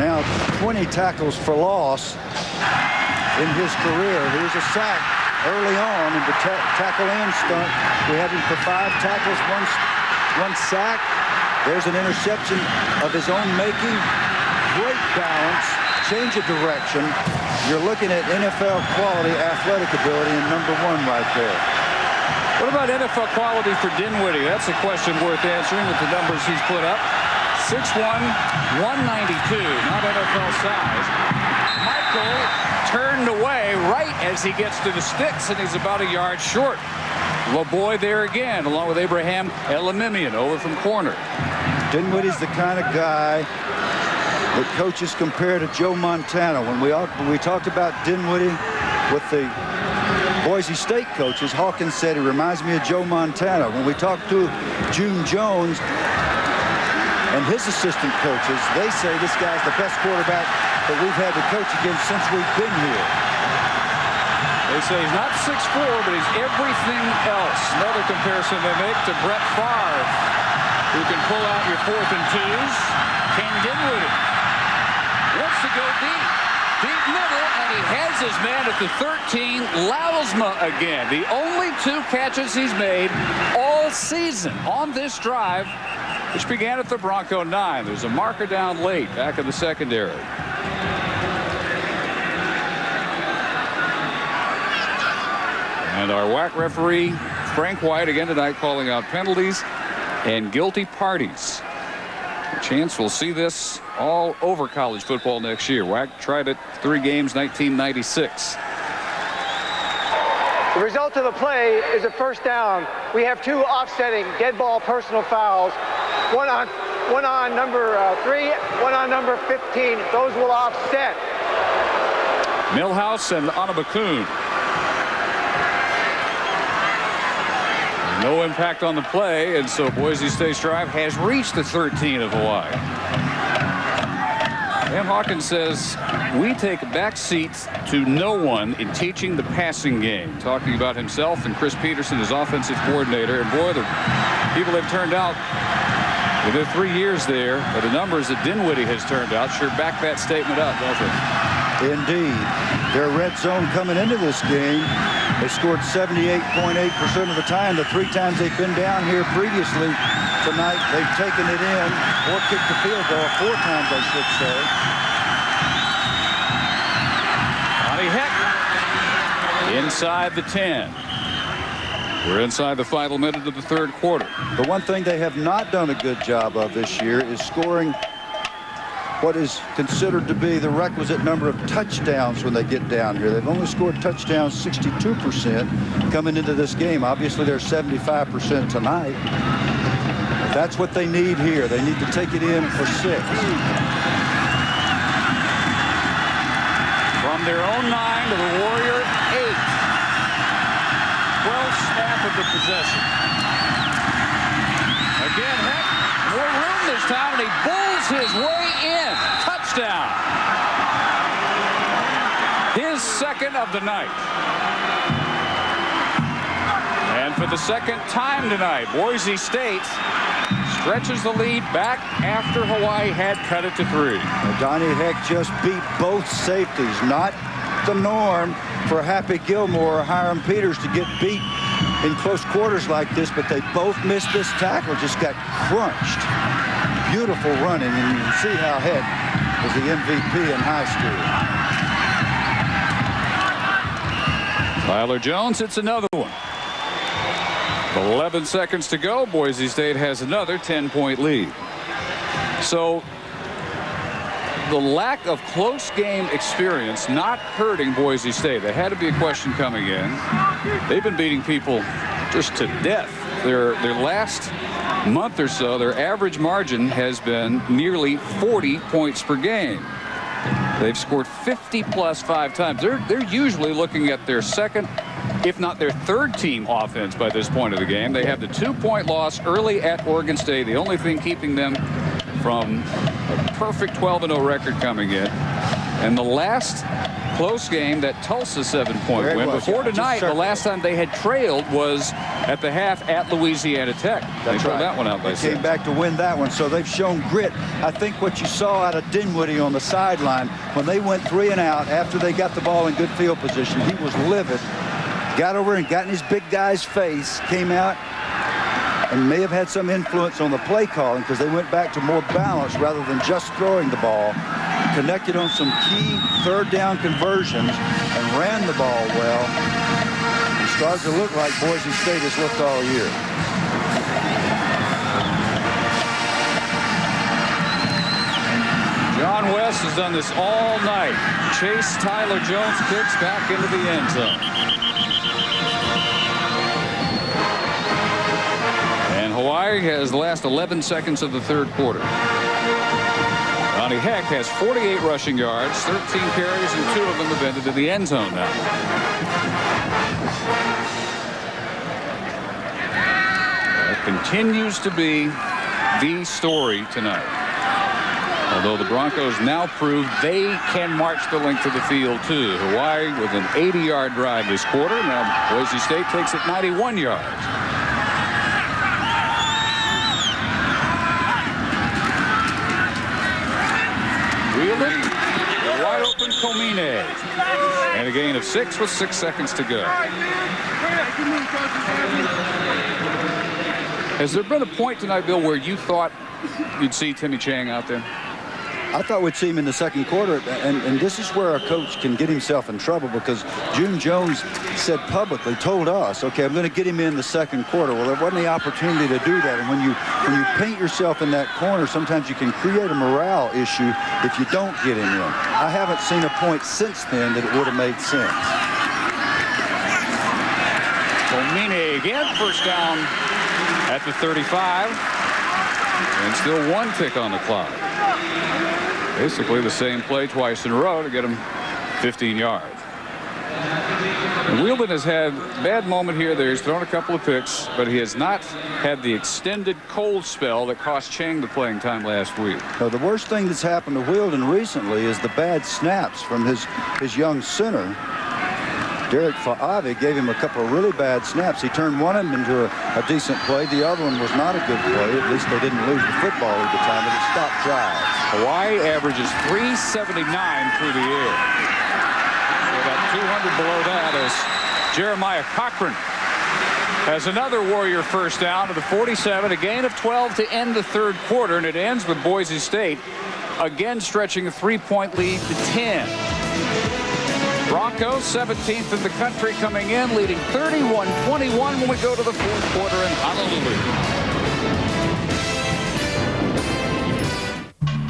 now 20 tackles for loss in his career. Here's a sack early on in the tackle and stunt. We have him for 5 tackles, one sack. There's an interception of his own making. Great balance, change of direction. You're looking at NFL quality athletic ability and #1 right there. What about NFL quality for Dinwiddie? That's a question worth answering with the numbers he's put up. 6'1", 192, not NFL size. Michael turned away right as he gets to the sticks, and he's about a yard short. LeBoy there again, along with Abraham Elimimian over from corner. Dinwiddie's the kind of guy that coaches compare to Joe Montana. When we talked about Dinwiddie with the Boise State coaches, Hawkins said he reminds me of Joe Montana. When we talked to June Jones and his assistant coaches, they say this guy's the best quarterback that we've had to coach against since we've been here. They say he's not 6'4", but he's everything else. Another comparison they make to Brett Favre, who can pull out your 4th and 2s. Ken Dinwiddie wants to go deep middle, and he has his man at the 13, Lausma again. The only 2 catches he's made all season on this drive, which began at the Bronco 9. There's a marker down late back in the secondary. And our WAC referee, Frank White, again tonight calling out penalties and guilty parties. A chance we'll see this all over college football next year. WAC tried it 3 games, 1996. The result of the play is a first down. We have 2 offsetting dead ball personal fouls. One on number 3, one on number 15. Those will offset. Milhouse and Anabakun. No impact on the play, and so Boise State's drive has reached the 13 of Hawaii. Dan Hawkins says, we take a back seat to no one in teaching the passing game. Talking about himself and Chris Peterson, his offensive coordinator. And boy, the people have turned out with their 3 years there, but the numbers that Dinwiddie has turned out sure back that statement up, don't they? Indeed. Their red zone coming into this game, they scored 78.8% of the time. The 3 times they've been down here previously tonight, they've taken it in or kicked the field goal 4 times, I should say. Johnny Heck inside the 10. We're inside the final minute of the 3rd quarter. The one thing they have not done a good job of this year is scoring what is considered to be the requisite number of touchdowns when they get down here. They've only scored touchdowns 62% coming into this game. Obviously, they're 75% tonight. That's what they need here. They need to take it in for 6. From their own 9 to the Warrior 8. 12th snap of the possession. Again, Heck, more room this time, and he bulls his way in. Touchdown. His 2nd of the night. And for the 2nd time tonight, Boise State stretches the lead back after Hawaii had cut it to 3. Donnie Heck just beat both safeties. Not the norm for Happy Gilmore or Hiram Peters to get beat in close quarters like this, but they both missed this tackle, just got crunched. Beautiful running, and you can see how Heck was the MVP in high school. Tyler Jones hits another one. 11 seconds to go. Boise State has another 10-point lead. So the lack of close game experience not hurting Boise State. There had to be a question coming in. They've been beating people just to death. Their last month or so, their average margin has been nearly 40 points per game. They've scored 50+ 5 times. They're usually looking at their 2nd, if not their 3rd team offense by this point of the game. They have the 2-point loss early at Oregon State. The only thing keeping them from a perfect 12-0 record coming in. And the last close game, that Tulsa 7-point win. Before tonight, the last time they had trailed was at the half at Louisiana Tech. They threw that one out by 6. They came back to win that one, so they've shown grit. I think what you saw out of Dinwiddie on the sideline, when they went 3 and out after they got the ball in good field position, he was livid. Got over and got in his big guy's face, came out, and may have had some influence on the play calling because they went back to more balance rather than just throwing the ball. Connected on some key 3rd down conversions and ran the ball well. And started to look like Boise State has looked all year. John West has done this all night. Chase Tyler Jones kicks back into the end zone. And Hawaii has the last 11 seconds of the 3rd quarter. Johnny Heck has 48 rushing yards, 13 carries, and 2 of them have been into the end zone now. That continues to be the story tonight. Although the Broncos now prove they can march the length of the field, too. Hawaii with an 80-yard drive this quarter. Now Boise State takes it 91 yards. Wielded, wide open culmination. And a gain of 6 with 6 seconds to go. Has there been a point tonight, Bill, where you thought you'd see Timmy Chang out there? I thought we'd see him in the second quarter, and this is where a coach can get himself in trouble, because June Jones said publicly, told us, okay, I'm going to get him in the second quarter. Well, there wasn't the opportunity to do that, and when you paint yourself in that corner, sometimes you can create a morale issue if you don't get him in. I haven't seen a point since then that it would have made sense. Culmination again, first down at the 35, and still 1 tick on the clock. Basically the same play twice in a row to get him 15 yards. And Wheeldon has had a bad moment here. He's thrown a couple of picks, but he has not had the extended cold spell that cost Chang the playing time last week. Now, the worst thing that's happened to Wheeldon recently is the bad snaps from his young center. Derek Fa'ave gave him a couple of really bad snaps. He turned one of them into a decent play. The other one was not a good play. At least they didn't lose the football at the time, but it stopped drives. Hawaii averages 379 through the air. So about 200 below that as Jeremiah Cochran has another Warrior first down to the 47, a gain of 12 to end the third quarter, and it ends with Boise State again stretching a 3-point lead to 10. Broncos 17th in the country coming in, leading 31-21 when we go to the fourth quarter in Honolulu.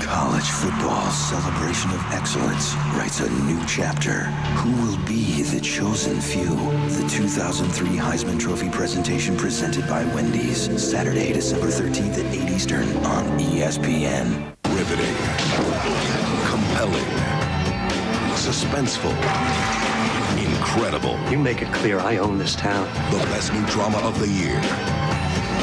College football's celebration of excellence writes a new chapter. Who will be the chosen few? The 2003 Heisman Trophy presentation presented by Wendy's. Saturday, December 13th at 8 Eastern on ESPN. Riveting. Compelling. Suspenseful. Incredible. You make it clear I own this town. The best new drama of the year.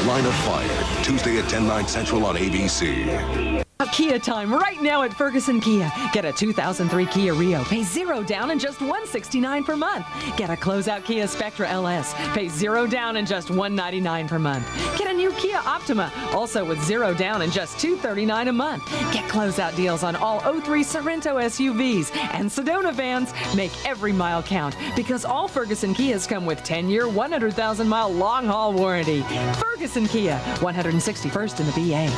Line of Fire. Tuesday at 10/9 Central on ABC. Kia time right now at Ferguson Kia. Get a 2003 Kia Rio. Pay $0 down and just $169 per month. Get a closeout Kia Spectra LS. Pay $0 down and just $199 per month. Get a new Kia Optima. Also with $0 down and just $239 a month. Get closeout deals on all 03 Sorrento SUVs. And Sedona fans, make every mile count, because all Ferguson Kias come with 10-year, 100,000-mile long-haul warranty. Ferguson Kia, 161st in the BA.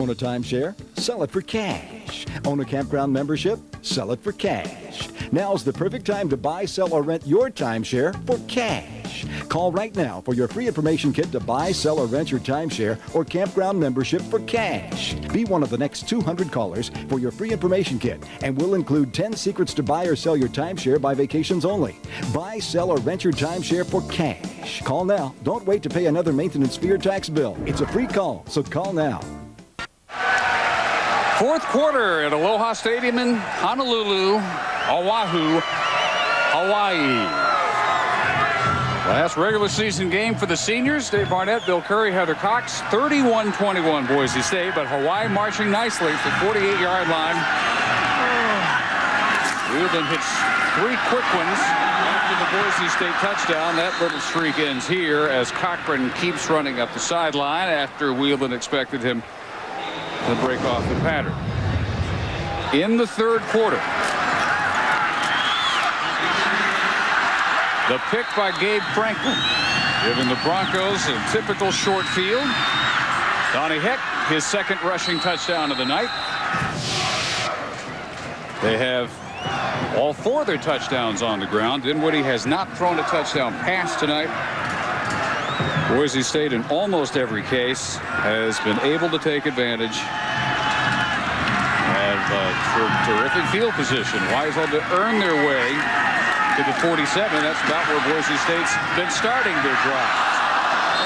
Own a timeshare? Sell it for cash. Own a campground membership? Sell it for cash. Now's the perfect time to buy, sell, or rent your timeshare for cash. Call right now for your free information kit to buy, sell, or rent your timeshare or campground membership for cash. Be one of the next 200 callers for your free information kit, and we'll include 10 secrets to buy or sell your timeshare by vacations only. Buy, sell, or rent your timeshare for cash. Call now. Don't wait to pay another maintenance fee or tax bill. It's a free call, so call now. Fourth quarter at Aloha Stadium in Honolulu, Oahu, Hawaii. Last regular season game for the seniors. Dave Barnett, Bill Curry, Heather Cox. 31-21 Boise State, but Hawaii marching nicely at the 48-yard line. Wheeldon hits 3 quick ones after the Boise State touchdown. That little streak ends here as Cochran keeps running up the sideline after Wheeldon expected him to break off the pattern. In the third quarter, the pick by Gabe Franklin, giving the Broncos a typical short field. Donnie Heck, his second rushing touchdown of the night. They have all 4 of their touchdowns on the ground. Dinwiddie has not thrown a touchdown pass tonight. Boise State, in almost every case, has been able to take advantage of terrific field position. Weisel to earn their way to the 47. That's about where Boise State's been starting their drive.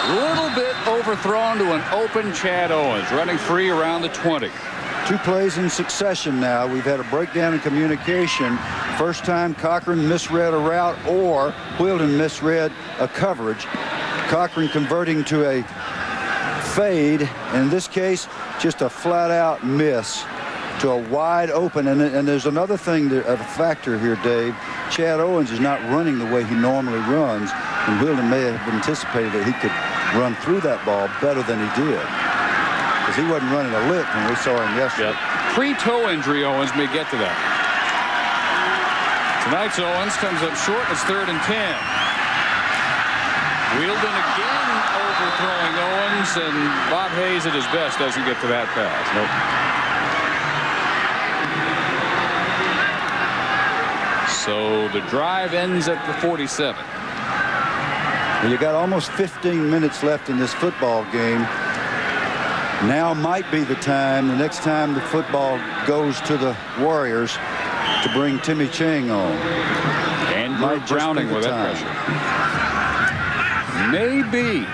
A little bit overthrown to an open Chad Owens, running free around the 20. 2 plays in succession now. We've had a breakdown in communication. First time Cochran misread a route, or Wheeldon misread a coverage. Cochran converting to a fade. In this case, just a flat-out miss to a wide open. And there's another thing, a factor here, Dave. Chad Owens is not running the way he normally runs, and Wheeldon may have anticipated that he could run through that ball better than he did, because he wasn't running a lick when we saw him yesterday. Yep. Pre-toe injury, Owens may get to that. Tonight's Owens comes up short. It's 3rd and 10. Wielden again overthrowing Owens, and Bob Hayes at his best doesn't get to that pass. Nope. So the drive ends at the 47. You got almost 15 minutes left in this football game. Now might be the time, the next time the football goes to the Warriors, to bring Timmy Chang on. Andrew Browning with that pressure. Maybe.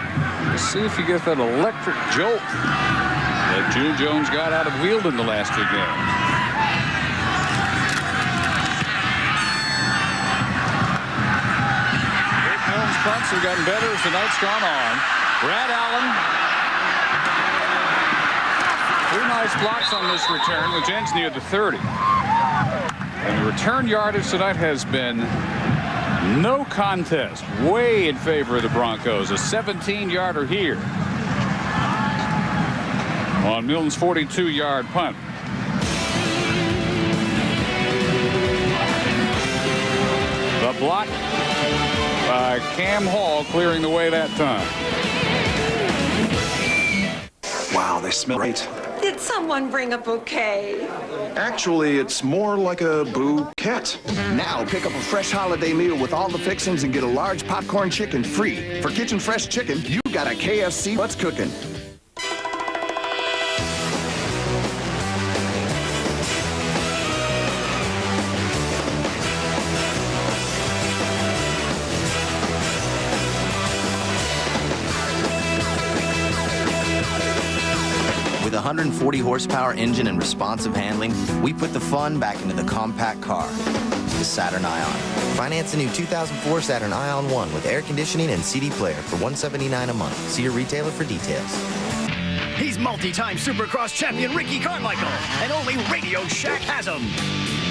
Let's see if you get that electric jolt that June Jones got out of Wielden the last 2 games. Rick Milne's punts have gotten better as the night's gone on. Brad Allen. 3 nice blocks on this return, which ends near the 30. And the return yardage tonight has been no contest. Way in favor of the Broncos. A 17-yarder here on Milton's 42-yard punt. The block by Cam Hall clearing the way that time. Wow, they smell great. Did someone bring a bouquet? Actually, it's more like a bouquet. Now pick up a fresh holiday meal with all the fixings and get a large popcorn chicken free. For Kitchen Fresh Chicken, you got a KFC What's Cooking. With a 140 horsepower engine and responsive handling, we put the fun back into the compact car, the Saturn Ion. Finance the new 2004 Saturn Ion 1 with air conditioning and CD player for $179 a month. See your retailer for details. He's multi-time Supercross champion Ricky Carmichael, and only Radio Shack has him.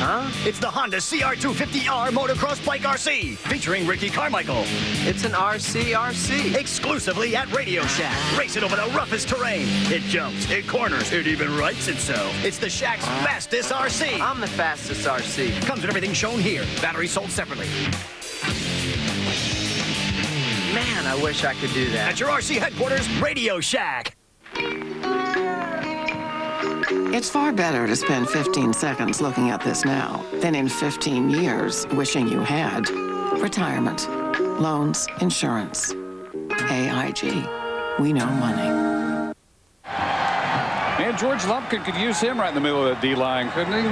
Huh? It's the Honda CR250R Motocross Bike RC, featuring Ricky Carmichael. It's an RC. Exclusively at Radio Shack. Race it over the roughest terrain. It jumps, it corners, it even rights itself. It's the Shack's fastest RC. I'm the fastest RC. Comes with everything shown here. Batteries sold separately. Man, I wish I could do that. At your RC headquarters, Radio Shack. It's far better to spend 15 seconds looking at this now than in 15 years wishing you had. Retirement, loans, insurance. AIG. We know money. And George Lumpkin could use him right in the middle of that D-line, couldn't he?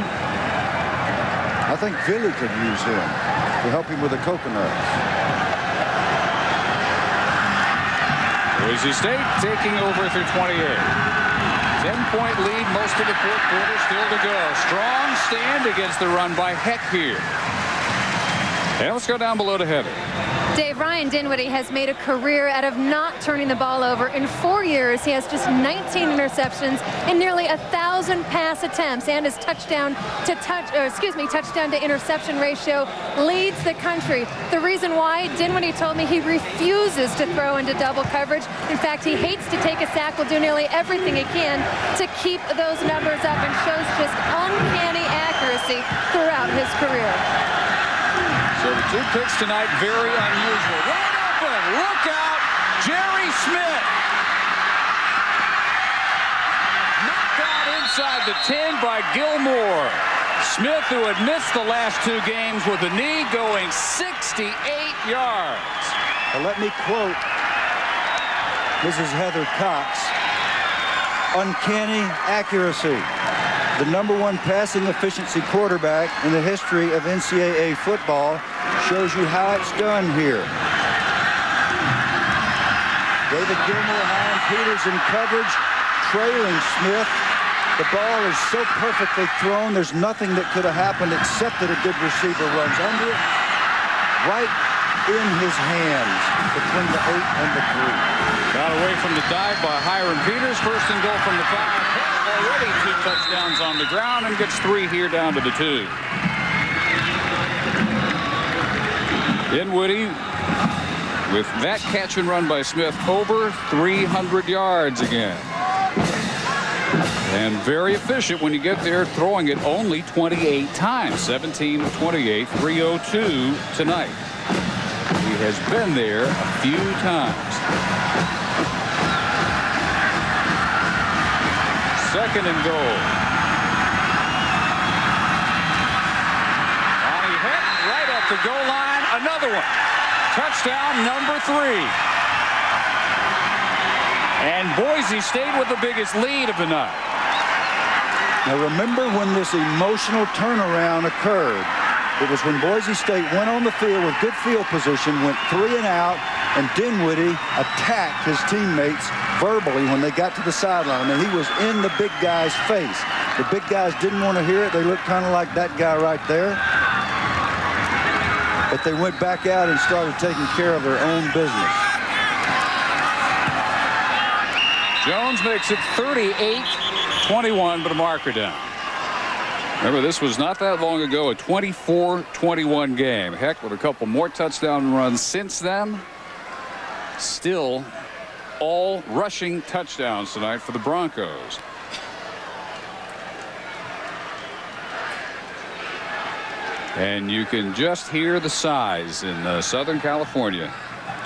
I think Philly could use him to help him with the coconuts. Boise State taking over through 28. 10-point lead, most of the fourth quarter still to go. Strong stand against the run by Heck here. And let's go down below to Heather. Dave, Ryan Dinwiddie has made a career out of not turning the ball over. In 4 years, he has just 19 interceptions and nearly 1,000 pass attempts, and his touchdown to interception ratio leads the country. The reason why, Dinwiddie told me he refuses to throw into double coverage. In fact, he hates to take a sack, will do nearly everything he can to keep those numbers up, and shows just uncanny accuracy throughout his career. So the 2 picks tonight, very unusual. Wide open, look out, Jerry Smith. Knocked out inside the 10 by Gilmore. Smith, who had missed the last 2 games with a knee, going 68 yards. Well, let me quote Mrs. Heather Cox. Uncanny accuracy. The #1 passing efficiency quarterback in the history of NCAA football, shows you how it's done here. David Gilmore, Ryan Peters in coverage, trailing Smith. The ball is so perfectly thrown, there's nothing that could have happened except that a good receiver runs under it, right in his hands between the 8 and the 3. Got away from the dive by Hiram Peters. First and goal from the 5. Already 2 touchdowns on the ground, and gets 3 here down to the 2. Dinwiddie with that catch and run by Smith over 300 yards again. And very efficient when you get there, throwing it only 28 times. 17 of 28, 302 tonight. He has been there a few times. Second and goal. Bonnie Heck right at the goal line. Another one. Touchdown number 3. And Boise State with the biggest lead of the night. Now remember when this emotional turnaround occurred. It was when Boise State went on the field with good field position, went 3 and out, and Dinwiddie attacked his teammates verbally when they got to the sideline. I mean, he was in the big guy's face. The big guys didn't want to hear it. They looked kind of like that guy right there. But they went back out and started taking care of their own business. Jones makes it 38-21, but a marker down. Remember, this was not that long ago, a 24-21 game. Heck, with a couple more touchdown runs since then. Still all rushing touchdowns tonight for the Broncos. And you can just hear the sighs in Southern California,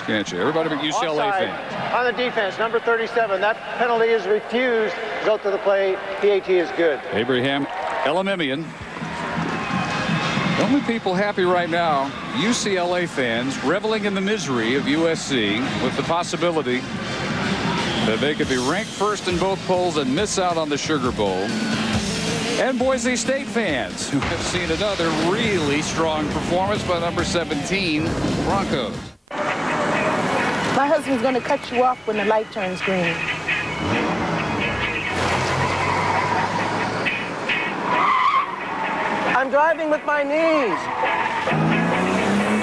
can't you? Everybody but UCLA fans. On the defense, number 37. That penalty is refused. Result of the play, PAT is good. Abraham Elamimian. The only people happy right now, UCLA fans, reveling in the misery of USC with the possibility that they could be ranked first in both polls and miss out on the Sugar Bowl. And Boise State fans who have seen another really strong performance by number 17, Broncos. My husband's going to cut you off when the light turns green. I'm driving with my knees.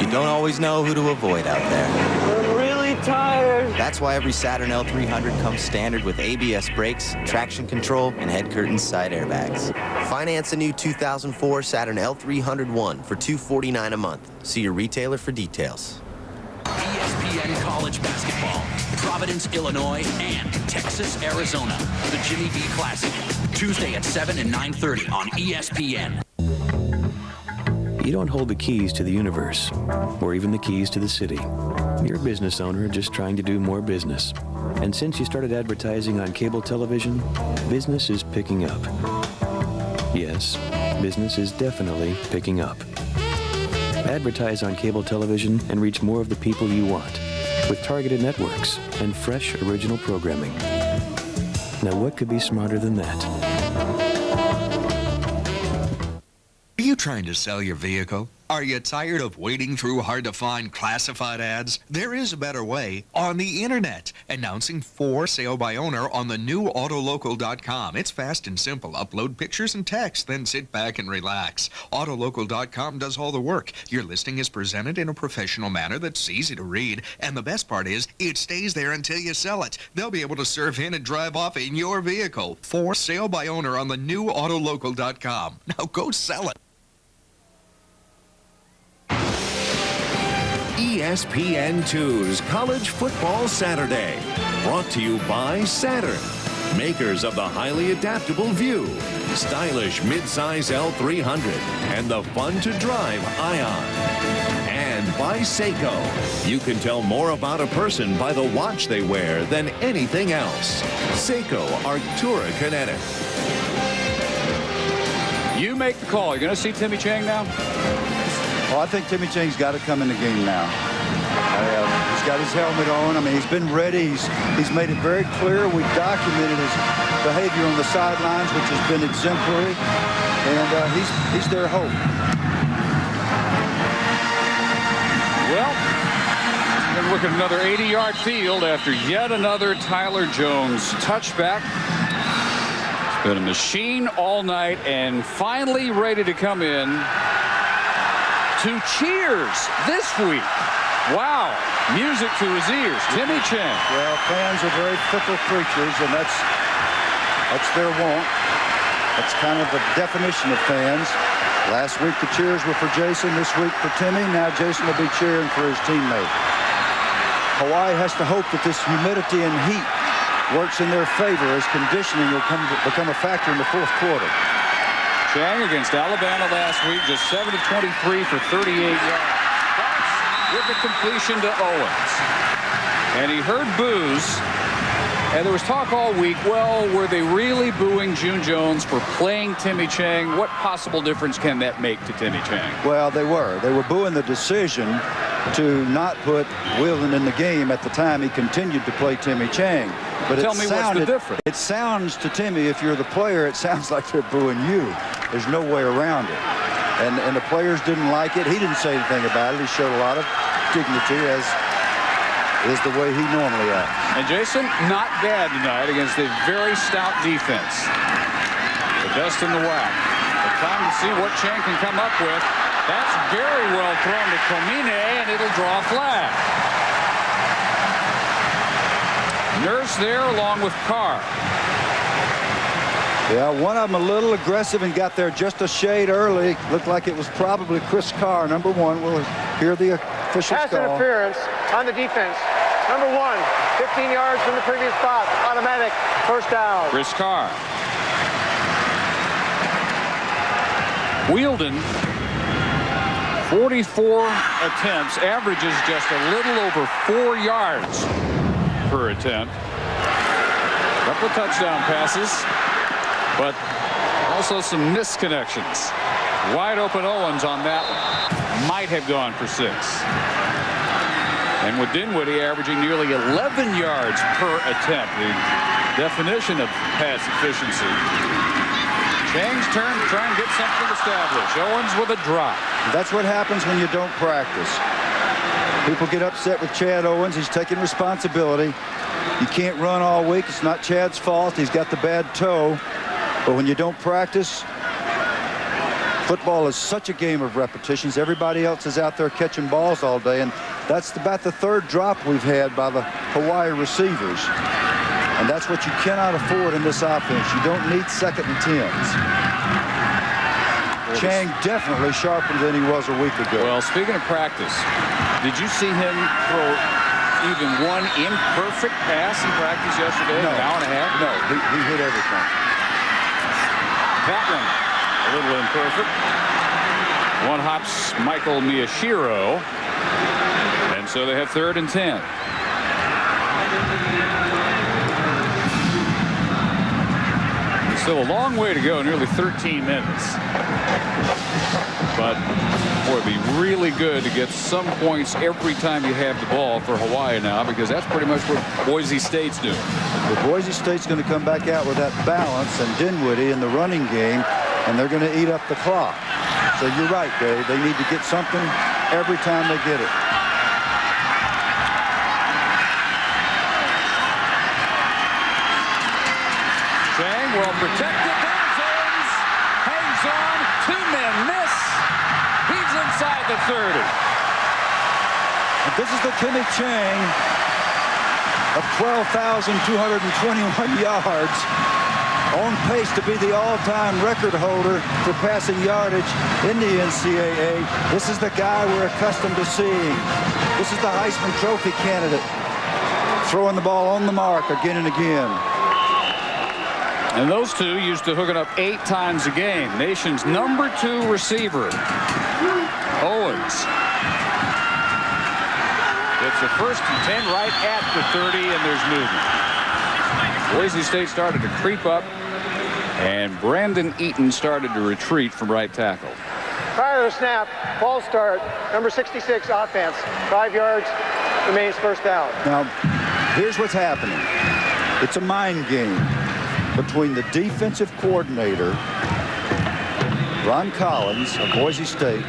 You don't always know who to avoid out there. I'm really tired. That's why every Saturn L300 comes standard with ABS brakes, traction control, and head curtain side airbags. Finance a new 2004 Saturn L300-1 for $249 a month. See your retailer for details. ESPN College Basketball, Providence, Illinois, and Texas, Arizona. The Jimmy V Classic, Tuesday at 7 and 9:30 on ESPN. You don't hold the keys to the universe, or even the keys to the city. You're a business owner just trying to do more business. And since you started advertising on cable television, business is picking up. Yes, business is definitely picking up. Advertise on cable television and reach more of the people you want with targeted networks and fresh original programming. Now, what could be smarter than that? Are you trying to sell your vehicle? Are you tired of wading through hard-to-find classified ads? There is a better way. On the internet. Announcing for sale by owner on the new Autolocal.com. It's fast and simple. Upload pictures and text, then sit back and relax. Autolocal.com does all the work. Your listing is presented in a professional manner that's easy to read. And the best part is, it stays there until you sell it. They'll be able to surf in and drive off in your vehicle. For sale by owner on the new Autolocal.com. Now go sell it. ESPN2's College Football Saturday, brought to you by Saturn, makers of the highly adaptable View, stylish midsize L300, and the fun-to-drive Ion. And by Seiko. You can tell more about a person by the watch they wear than anything else. Seiko Arctura Kinetic. You make the call. You're going to see Timmy Chang now? Well, I think Timmy Chang's got to come in the game now. He's got his helmet on. I mean, he's been ready. He's made it very clear. We've documented his behavior on the sidelines, which has been exemplary. And he's their hope. Well, we're going to look at another 80-yard field after yet another Tyler Jones touchback. It's been a machine all night and finally ready to come in to cheers this week. Wow, music to his ears. Timmy Chang. Well, fans are very fickle creatures, and that's their want. That's kind of the definition of fans. Last week the cheers were for Jason, this week for Timmy. Now Jason will be cheering for his teammate. Hawaii has to hope that this humidity and heat works in their favor as conditioning will become a factor in the fourth quarter. Chang against Alabama last week, just 7 of 23 for 38 yards. With the completion to Owens. And he heard boos. And there was talk all week, well, were they really booing June Jones for playing Timmy Chang? What possible difference can that make to Timmy Chang? Well, they were. They were booing the decision to not put Wheeldon in the game at the time he continued to play Timmy Chang. But Tell me what's the difference. It sounds to Timmy, if you're the player, it sounds like they're booing you. There's no way around it. And the players didn't like it. He didn't say anything about it. He showed a lot of dignity, as is the way he normally acts. And Jason, not bad tonight against a very stout defense. The dust in the whack. The time to see what Chang can come up with. That's very well thrown to Culmination, and it'll draw a flag. Nurse there along with Carr. Yeah, one of them a little aggressive and got there just a shade early. Looked like it was probably Chris Carr, number 1. We'll hear the officials Pass call. interference on the defense. Number 1, 15 yards from the previous spot. Automatic first down. Chris Carr. Wheeldon, 44 attempts, averages just a little over 4 yards per attempt. Couple touchdown passes, but also some missed connections. Wide open Owens on that one. Might have gone for 6. And with Dinwiddie averaging nearly 11 yards per attempt, the definition of pass efficiency. Chang's turn to try and get something established. Owens with a drop. That's what happens when you don't practice. People get upset with Chad Owens. He's taking responsibility. You can't run all week. It's not Chad's fault. He's got the bad toe. But when you don't practice, football is such a game of repetitions. Everybody else is out there catching balls all day, and that's about the 3rd drop we've had by the Hawaii receivers. And that's what you cannot afford in this offense. You don't need 2nd and 10s. Chang definitely sharper than he was a week ago. Well, speaking of practice, did you see him throw even one imperfect pass in practice yesterday? No. An hour and a half? No, he hit everything. That one, a little imperfect. One hops Michael Miyashiro. And so they have 3rd and 10. Still a long way to go, nearly 13 minutes. But, boy, it'd be really good to get some points every time you have the ball for Hawaii now, because that's pretty much what Boise State's doing. But Boise State's going to come back out with that balance and Dinwiddie in the running game, and they're going to eat up the clock. So you're right, Dave. They need to get something every time they get it. Chang well protected. There's Owens. Hangs on. 2 men miss. He's inside the 30. And this is the Timmy Chang of 12,221 yards, on pace to be the all-time record holder for passing yardage in the NCAA. This is the guy we're accustomed to seeing. This is the Heisman Trophy candidate, throwing the ball on the mark again and again. And those two used to hook it up 8 times a game. Nation's number 2 receiver, Owens. It's the 1st and 10 right at the 30, and there's movement. Boise State started to creep up, and Brandon Eaton started to retreat from right tackle. Prior to the snap, ball start, number 66 offense. 5 yards, remains first down. Now, here's what's happening. It's a mind game between the defensive coordinator, Ron Collins of Boise State,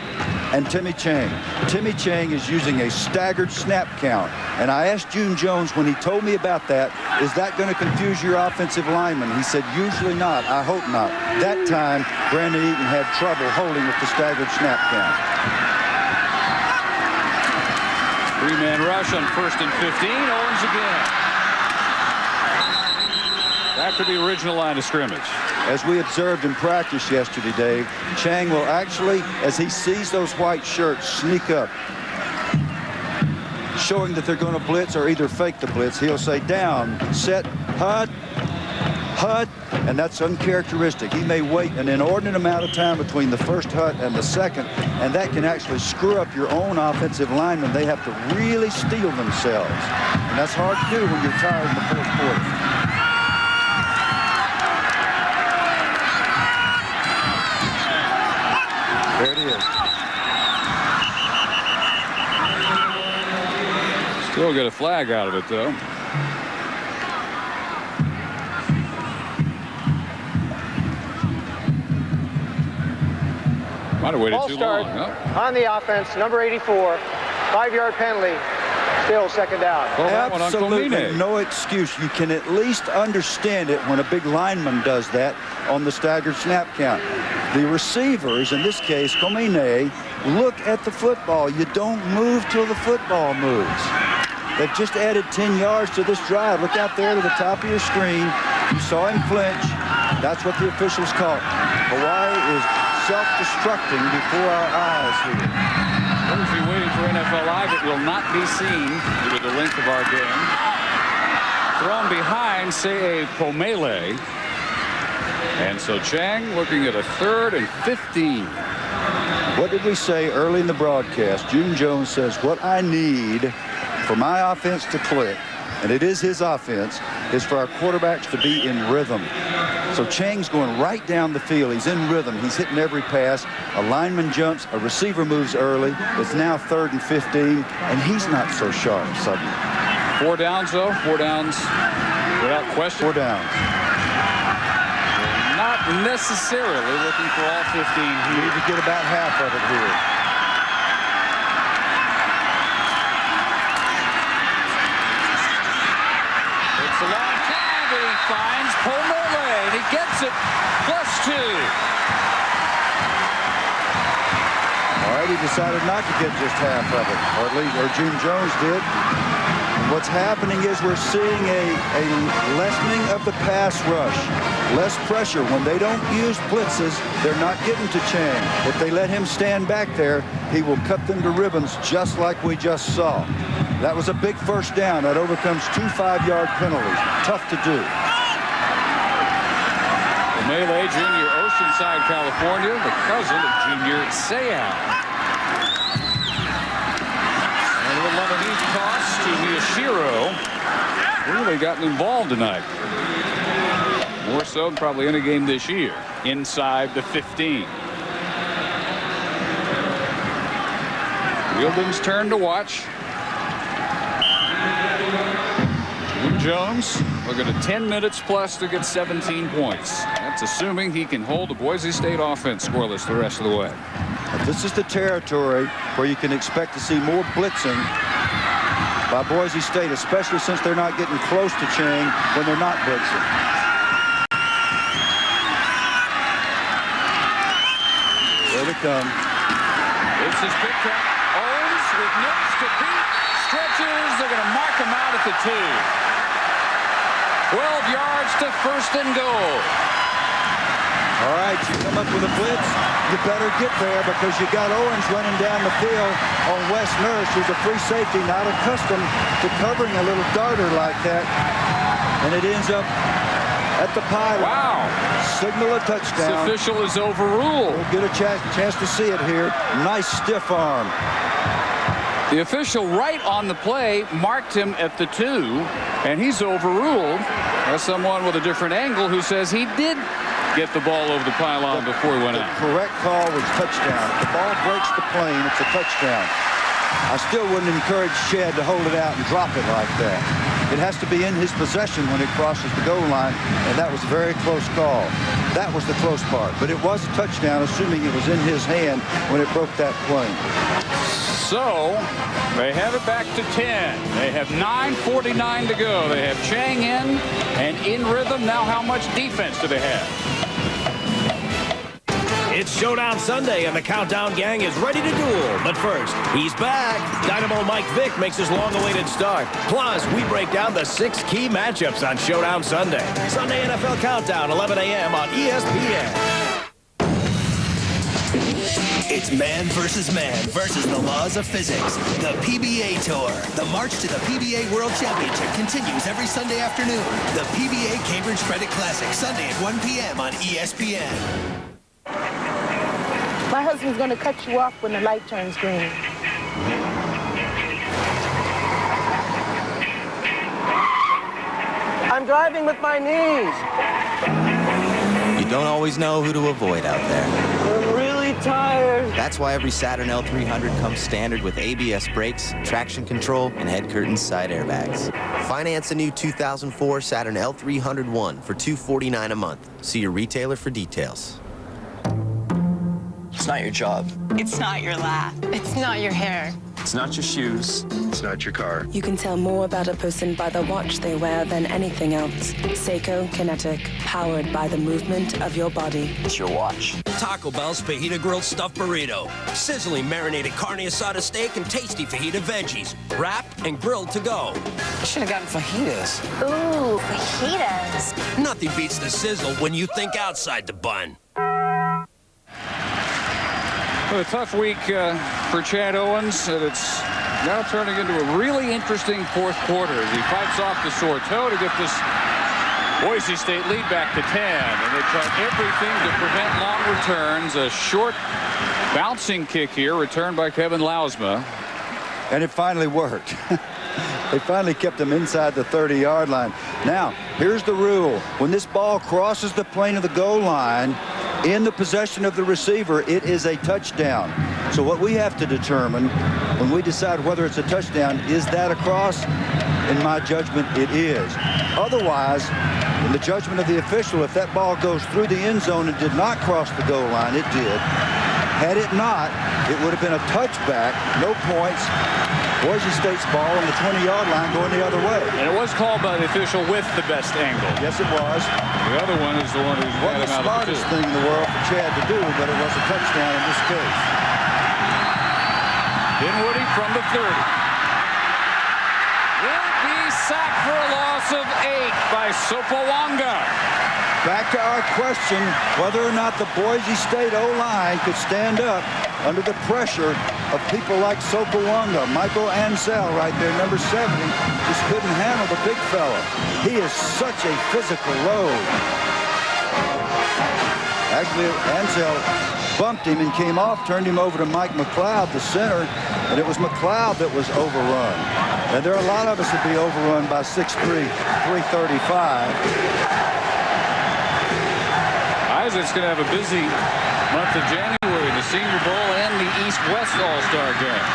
and Timmy Chang. Timmy Chang is using a staggered snap count. And I asked June Jones when he told me about that, is that going to confuse your offensive lineman? He said, usually not. I hope not. That time, Brandon Eaton had trouble holding with the staggered snap count. 3-man rush on 1st and 15. Owens again. Back to the original line of scrimmage. As we observed in practice yesterday, Dave, Chang will actually, as he sees those white shirts, sneak up, showing that they're going to blitz or either fake the blitz. He'll say down, set, hut, and that's uncharacteristic. He may wait an inordinate amount of time between the first hut and the second, and that can actually screw up your own offensive linemen. They have to really steel themselves, and that's hard to do when you're tired in the fourth quarter. There it is. Still get a flag out of it, though. Might have waited Ball too start long. Huh? On the offense, number 84, 5-yard penalty, still second down. Absolutely no excuse. You can at least understand it when a big lineman does that on the staggered snap count. The receivers, in this case, culminate, look at the football. You don't move till the football moves. They've just added 10 yards to this drive. Look out there to the top of your screen. You saw him flinch. That's what the officials caught. Hawaii is self-destructing before our eyes here. We'll be waiting for NFL Live. It will not be seen due to the length of our game. Thrown behind, say a Pomele. And so Chang looking at a 3rd and 15. What did we say early in the broadcast? June Jones says, what I need for my offense to click, and it is his offense, is for our quarterbacks to be in rhythm. So Chang's going right down the field. He's in rhythm. He's hitting every pass. A lineman jumps. A receiver moves early. It's now 3rd and 15, and he's not so sharp suddenly. 4 downs, though. 4 downs without question. 4 downs. Not necessarily looking for all 15 here. Need to get about half of it here. It's a long time, but he finds Pomele, and he gets it +2. All right, he decided not to get just half of it, or at least, or June Jones did. And what's happening is we're seeing a lessening of the pass rush. Less pressure. When they don't use blitzes, they're not getting to Chang. If they let him stand back there, he will cut them to ribbons just like we just saw. That was a big first down. That overcomes 2 5-yard penalties. Tough to do. Melee Jr., Oceanside, California, the cousin of Junior Seau. And a little underneath toss to Miyashiro. Really gotten involved tonight. More so than probably any game this year. Inside the 15. Wieldon's turn to watch. Jones looking at 10 minutes plus to get 17 points. That's assuming he can hold the Boise State offense scoreless the rest of the way. This is the territory where you can expect to see more blitzing by Boise State, especially since they're not getting close to Chang when they're not blitzing. There they come. It's his big cut. Owens with nips to beat. Stretches. They're going to mark him out at the 2. 12 yards to 1st and goal. All right, you come up with a blitz, you better get there because you got Owens running down the field on Wes Nurse, who's a free safety, not accustomed to covering a little darter like that. And it ends up at the pylon. Wow. Signal a touchdown. This official is overruled. We'll get a chance to see it here. Nice stiff arm. The official right on the play marked him at the 2, and he's overruled. There's someone with a different angle who says he did get the ball over the pylon before he went out. The correct call was touchdown. If the ball breaks the plane, it's a touchdown. I still wouldn't encourage Chad to hold it out and drop it like that. It has to be in his possession when it crosses the goal line, and that was a very close call. That was the close part, but it was a touchdown, assuming it was in his hand when it broke that plane. So they have it back to 10. They have 9:49 to go. They have Chang in and in rhythm. Now how much defense do they have? It's Showdown Sunday, and the Countdown Gang is ready to duel. But first, he's back. Dynamo Mike Vick makes his long-awaited start. Plus, we break down the 6 key matchups on Showdown Sunday. Sunday NFL Countdown, 11 a.m. on ESPN. It's man versus the laws of physics. The PBA Tour. The march to the PBA World Championship continues every Sunday afternoon. The PBA Cambridge Credit Classic, Sunday at 1 p.m. on ESPN. My husband's going to cut you off when the light turns green. I'm driving with my knees. You don't always know who to avoid out there. I'm really tired. That's why every Saturn L300 comes standard with ABS brakes, traction control, and head curtains side airbags. Finance a new 2004 Saturn L300-1 for $249 a month. See your retailer for details. It's not your job. It's not your laugh. It's not your hair. It's not your shoes. It's not your car. You can tell more about a person by the watch they wear than anything else. Seiko Kinetic, powered by the movement of your body. It's your watch. Taco Bell's Fajita Grilled Stuffed Burrito. Sizzling marinated carne asada steak and tasty fajita veggies. Wrapped and grilled to go. I should have gotten fajitas. Ooh, fajitas. Nothing beats the sizzle when you think outside the bun. Well, a tough week for Chad Owens, and it's now turning into a really interesting fourth quarter as he fights off the sore toe to get this Boise State lead back to 10. And they tried everything to prevent long returns. A short bouncing kick here, returned by Kevin Lausma. And it finally worked. They finally kept them inside the 30-yard line. Now, here's the rule. When this ball crosses the plane of the goal line, in the possession of the receiver, it is a touchdown. So what we have to determine when we decide whether it's a touchdown, is that a cross? In my judgment, it is. Otherwise, in the judgment of the official, if that ball goes through the end zone and did not cross the goal line, it did. Had it not, it would have been a touchback, no points. Boise State's ball on the 20-yard line going the other way. And it was called by the official with the best angle. Yes, it was. The other one is the one who's wasn't the smartest thing in the world for Chad to do, but it was a touchdown in this case. Dinwiddie from the 30. Will be sacked for a loss of 8 by Sopawanga. Back to our question, whether or not the Boise State O-line could stand up under the pressure of people like Sopawanga. Michael Ansel right there, number 70, just couldn't handle the big fella. He is such a physical load. Actually, Ansel bumped him and came off, turned him over to Mike McLeod, the center, and it was McLeod that was overrun. And there are a lot of us that be overrun by 6'3", 335. Isaac's going to have a busy month of January, the Senior Bowl and the East-West All-Star Game.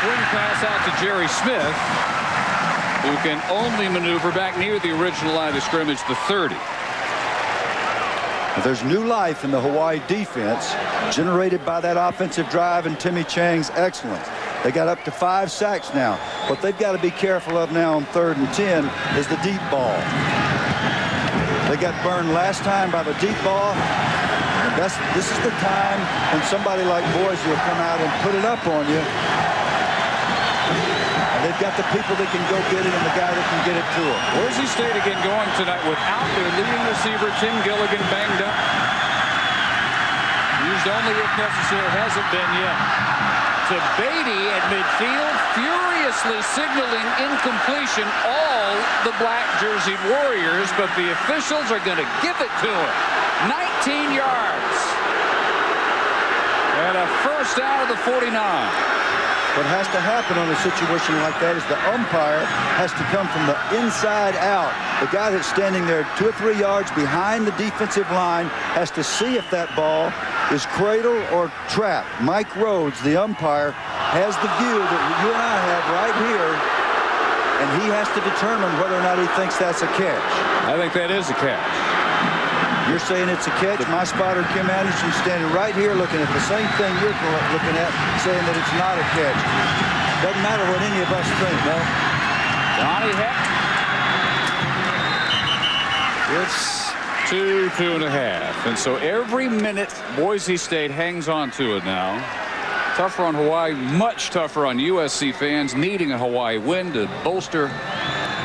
Swing pass out to Jerry Smith, who can only maneuver back near the original line of scrimmage, the 30. There's new life in the Hawaii defense generated by that offensive drive and Timmy Chang's excellence. They got up to 5 sacks now. What they've got to be careful of now on 3rd and 10 is the deep ball. They got burned last time by the deep ball. And this is the time when somebody like Boise will come out and put it up on you. And they've got the people that can go get it and the guy that can get it to them. Boise State again going tonight without their leading receiver, Tim Gilligan, banged up. Used only if necessary, hasn't been yet. To Beatty at midfield, furiously signaling incompletion all the black jerseyed Warriors, but the officials are going to give it to him. 19 yards. And a first down of the 49. What has to happen on a situation like that is the umpire has to come from the inside out. The guy that's standing there 2 or 3 yards behind the defensive line has to see if that ball is cradle or trap. Mike Rhodes, the umpire, has the view that you and I have right here, and he has to determine whether or not he thinks that's a catch. I think that is a catch. You're saying it's a catch. My spotter, Kim Anderson, standing right here looking at the same thing you're looking at, saying that it's not a catch. Doesn't matter what any of us think, no? Donnie Heck. It's 2.5. And so every minute Boise State hangs on to it now. Tougher on Hawaii, much tougher on USC fans, needing a Hawaii win to bolster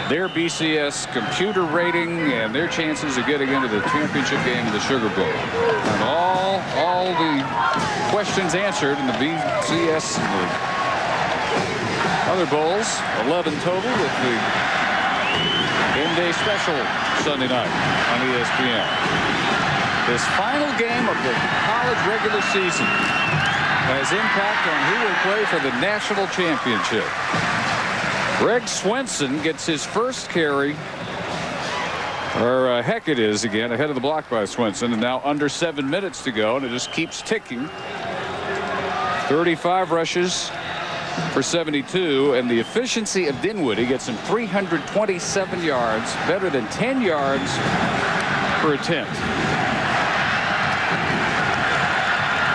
their BCS computer rating and their chances of getting into the championship game of the Sugar Bowl. And all the questions answered in the BCS and the other bowls, 11 total with the game day special Sunday night on ESPN. This final game of the college regular season has impact on who will play for the national championship. Greg Swenson gets his first carry, or heck it is again, ahead of the block by Swenson, and now under 7 minutes to go, and it just keeps ticking. 35 rushes for 72, and the efficiency of Dinwiddie gets him 327 yards, better than 10 yards per attempt.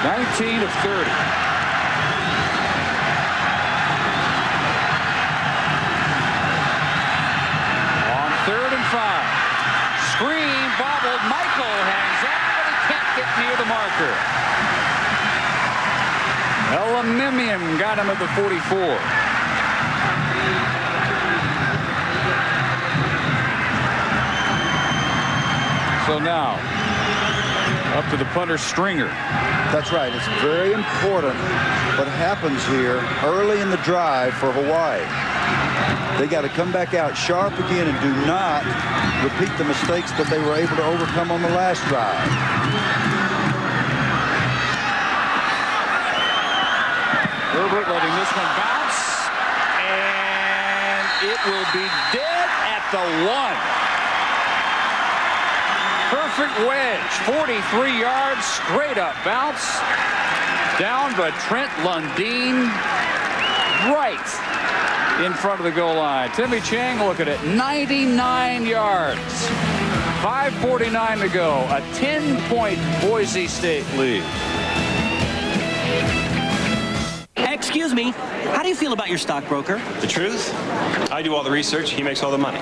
19 of 30. On 3rd and 5. Screen bobbled. Michael hangs on, but he can't get near the marker. Elamimian got him at the 44. So now, up to the punter Stringer. That's right. It's very important what happens here early in the drive for Hawaii. They got to come back out sharp again and do not repeat the mistakes that they were able to overcome on the last drive. Herbert letting this one bounce, and it will be dead at the 1. Perfect wedge, 43 yards, straight up bounce. Down by Trent Lundeen, right in front of the goal line. Timmy Chang looking at 99 yards. 5:49 to go. A 10-point Boise State lead. Excuse me, how do you feel about your stockbroker? The truth? I do all the research, he makes all the money.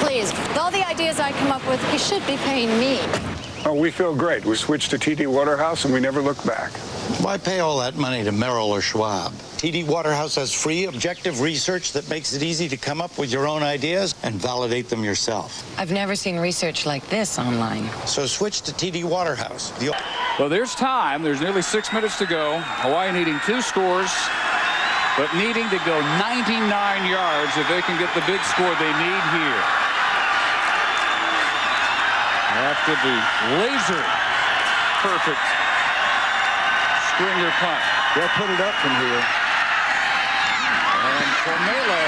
Please, with all the ideas I come up with, he should be paying me. Oh, we feel great. We switched to TD Waterhouse and we never looked back. Why pay all that money to Merrill or Schwab? TD Waterhouse has free, objective research that makes it easy to come up with your own ideas and validate them yourself. I've never seen research like this online. So switch to TD Waterhouse. Well, there's time. There's nearly 6 minutes to go. Hawaii needing 2 scores, but needing to go 99 yards if they can get the big score they need here. After the laser perfect Stringer punt. They'll put it up from here. And Cormele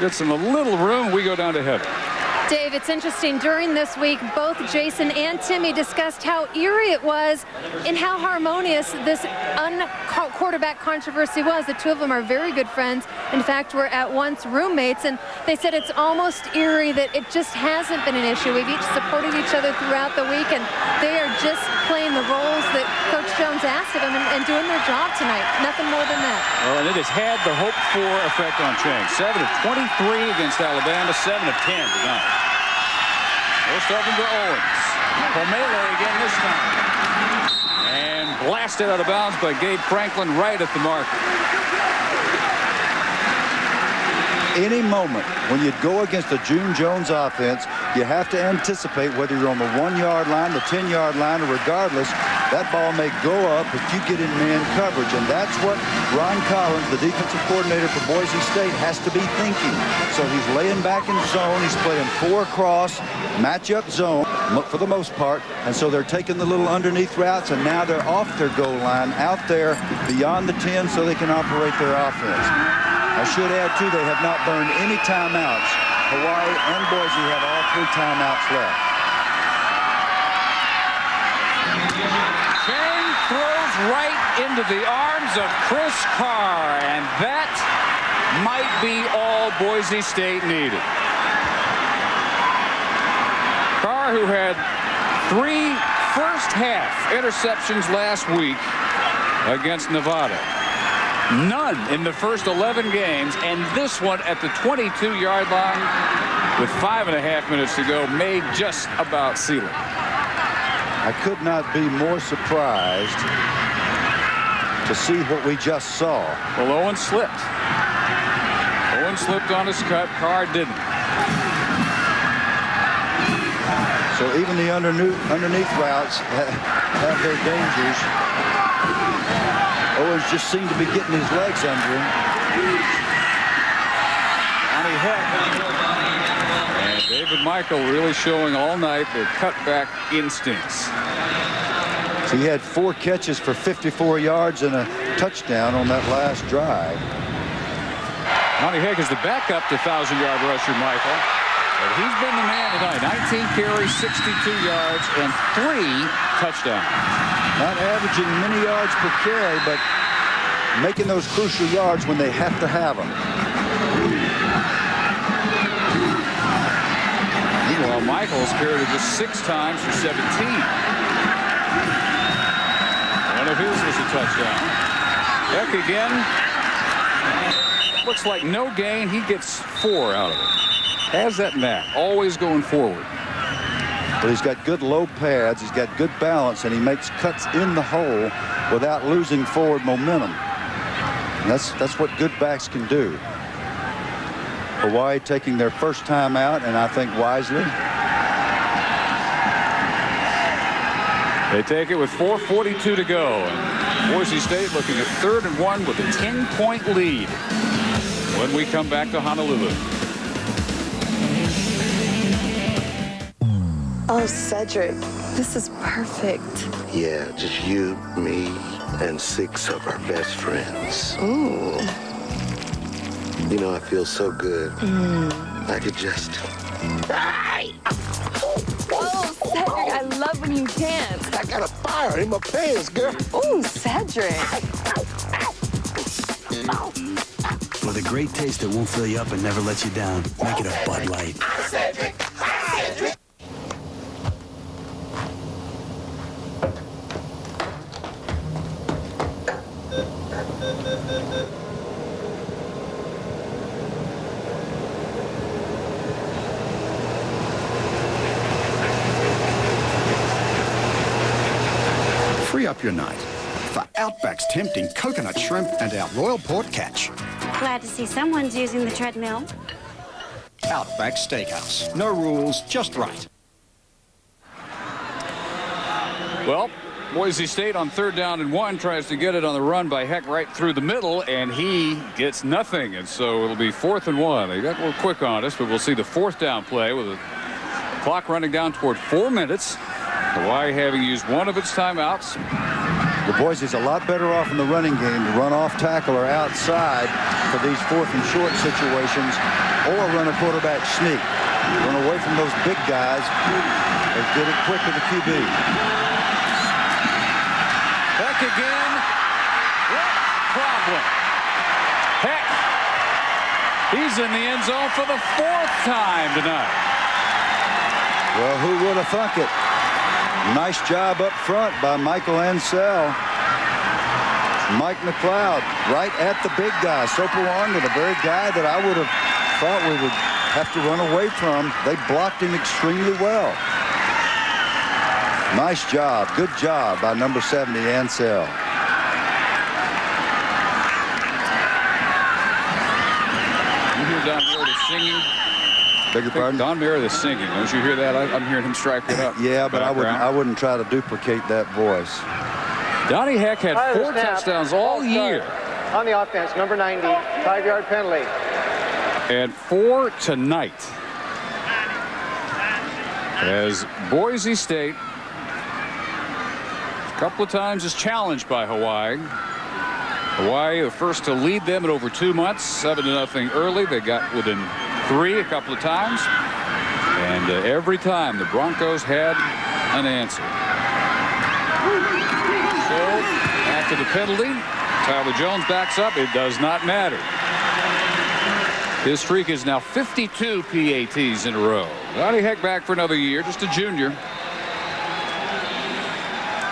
gets in a little room. We go down to Heather. Dave, it's interesting. During this week, both Jason and Timmy discussed how eerie it was and how harmonious this quarterback controversy was. The two of them are very good friends. In fact, were at once roommates, and they said it's almost eerie that it just hasn't been an issue. We've each supported each other throughout the week, and they are just playing the roles that Coach Jones asked of them and doing their job tonight. Nothing more than that. Well, and it has had the hoped-for effect on Chang. 7 of 23 against Alabama, 7 of 10 tonight. Most of them to Owens. Cormele again this time. And blasted out of bounds by Gabe Franklin right at the marker. Any moment when you go against a June Jones offense, you have to anticipate whether you're on the 1-yard line, the 10-yard line, or regardless, that ball may go up if you get in man coverage. And that's what Ron Collins, the defensive coordinator for Boise State, has to be thinking. So he's laying back in zone. He's playing 4 across, matchup zone for the most part. And so they're taking the little underneath routes, and now they're off their goal line, out there beyond the 10 so they can operate their offense. I should add, too, they have not burned any timeouts. Hawaii and Boise have all 3 timeouts left. Chang throws right into the arms of Chris Carr, and that might be all Boise State needed. Carr, who had 3 first-half interceptions last week against Nevada. None in the first 11 games, and this one at the 22-yard line with 5.5 minutes to go may just about seal it. I could not be more surprised to see what we just saw. Well, Owen slipped. slipped on his cut. Carr didn't. So even the underneath routes have their dangers. Owens just seemed to be getting his legs under him. Johnny Heck and David Michael really showing all night their cutback instincts. So he had 4 catches for 54 yards and a touchdown on that last drive. Johnny Heck is the backup to 1,000-yard rusher Michael. But he's been the man tonight. 19 carries, 62 yards, and 3 touchdowns. Not averaging many yards per carry, but making those crucial yards when they have to have them. Meanwhile, Michael's carried it just 6 times for 17. One of his was a touchdown. Heck again. Looks like no gain. He gets 4 out of it. Has that knack, always going forward. But he's got good low pads, he's got good balance, and he makes cuts in the hole without losing forward momentum. And that's what good backs can do. Hawaii taking their first time out, and I think wisely. They take it with 4:42 to go. And Boise State looking at 3rd and 1 with a 10-point lead when we come back to Honolulu. Oh, Cedric, this is perfect. Yeah, just you, me, and 6 of our best friends. Ooh. You know, I feel so good. I could just... Oh, Cedric, I love when you dance. I got a fire in my pants, girl. Ooh, Cedric. For the great taste that won't fill you up and never lets you down, make it a Bud Light. Cedric! Cedric! Free up your night for Outback's tempting coconut shrimp and our Royal Port catch. Glad to see someone's using the treadmill. Outback Steakhouse. No rules, just right. Well, Boise State on 3rd down and 1 tries to get it on the run by Heck right through the middle, and he gets nothing. And so it'll be 4th and 1. They got a little quick on us, but we'll see the 4th down play with the clock running down toward 4 minutes. Hawaii having used one of its timeouts. The Boise's a lot better off in the running game to run off tackle or outside for these 4th and short situations, or run a quarterback sneak. Run away from those big guys or get it quick with the QB. Heck again. What problem? Heck. He's in the end zone for the 4th time tonight. Well, who would have thunk it? Nice job up front by Michael Ansell. Mike McLeod right at the big guy. Sopawanga, the very guy that I would have thought we would have to run away from. They blocked him extremely well. Nice job. Good job by number 70, Ansell. You hear Don Meredith singing? Beg your pardon? Don Meredith singing. Don't you hear that? I'm hearing him strike it up. Yeah, but I wouldn't try to duplicate that voice. Donnie Heck had 4 touchdowns all year. On the offense, number 90, 5-yard penalty. And 4 tonight. As Boise State a couple of times is challenged by Hawaii. Hawaii the first to lead them in over 2 months, 7-0 early. They got within 3 a couple of times, and every time the Broncos had an answer. So after the penalty, Tyler Jones backs up. It does not matter. His streak is now 52 PATs in a row. Donnie Heck back for another year, just a junior.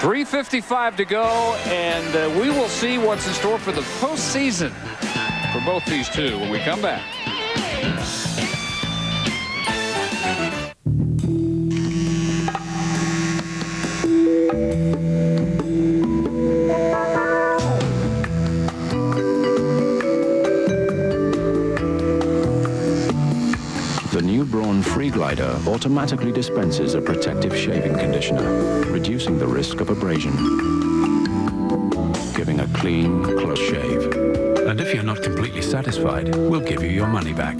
3:55 to go, and we will see what's in store for the postseason for both these two when we come back. Rider automatically dispenses a protective shaving conditioner, reducing the risk of abrasion, giving a clean, close shave. And if you're not completely satisfied, we'll give you your money back.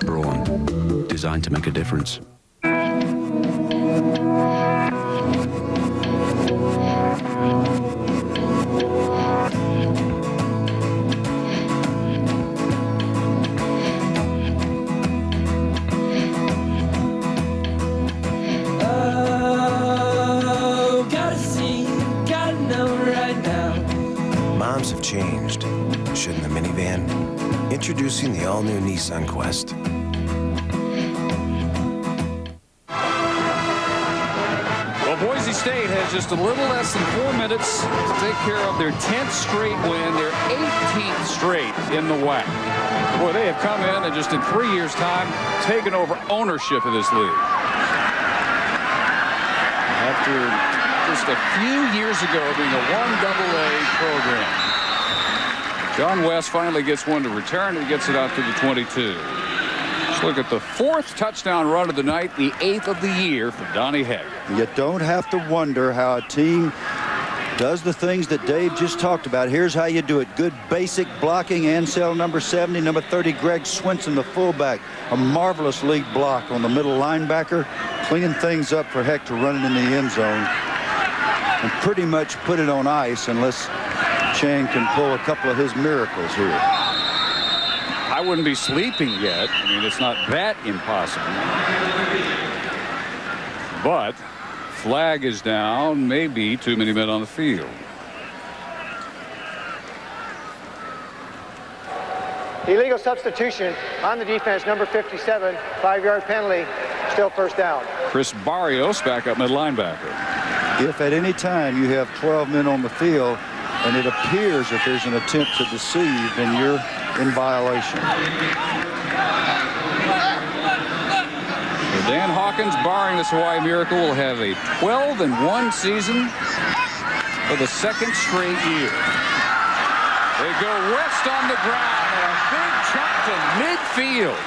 Braun, designed to make a difference. Moms have changed. Shouldn't the minivan? Introducing the all-new Nissan Quest. Well, Boise State has just a little less than 4 minutes to take care of their 10th straight win, their 18th straight in the WAC. Boy, they have come in and just in 3 years' time taken over ownership of this league. After just a few years ago being a 1AA program. John West finally gets one to return and gets it out to the 22. Let's look at the 4th touchdown run of the night, the 8th of the year for Donnie Heck. You don't have to wonder how a team does the things that Dave just talked about. Here's how you do it. Good basic blocking. Ansel, number 70, number 30, Greg Swinson, the fullback. A marvelous lead block on the middle linebacker, cleaning things up for Heck to run it in the end zone and pretty much put it on ice unless Chang can pull a couple of his miracles here. I wouldn't be sleeping yet. I mean, it's not that impossible. But flag is down, maybe too many men on the field. Illegal substitution on the defense, number 57, 5-yard penalty, still first down. Chris Barrios back up mid linebacker. If at any time you have 12 men on the field and it appears that there's an attempt to deceive, then you're in violation. So Dan Hawkins, barring this Hawaii miracle, will have a 12-1 season for the 2nd straight year. They go West on the ground and a big chunk to midfield.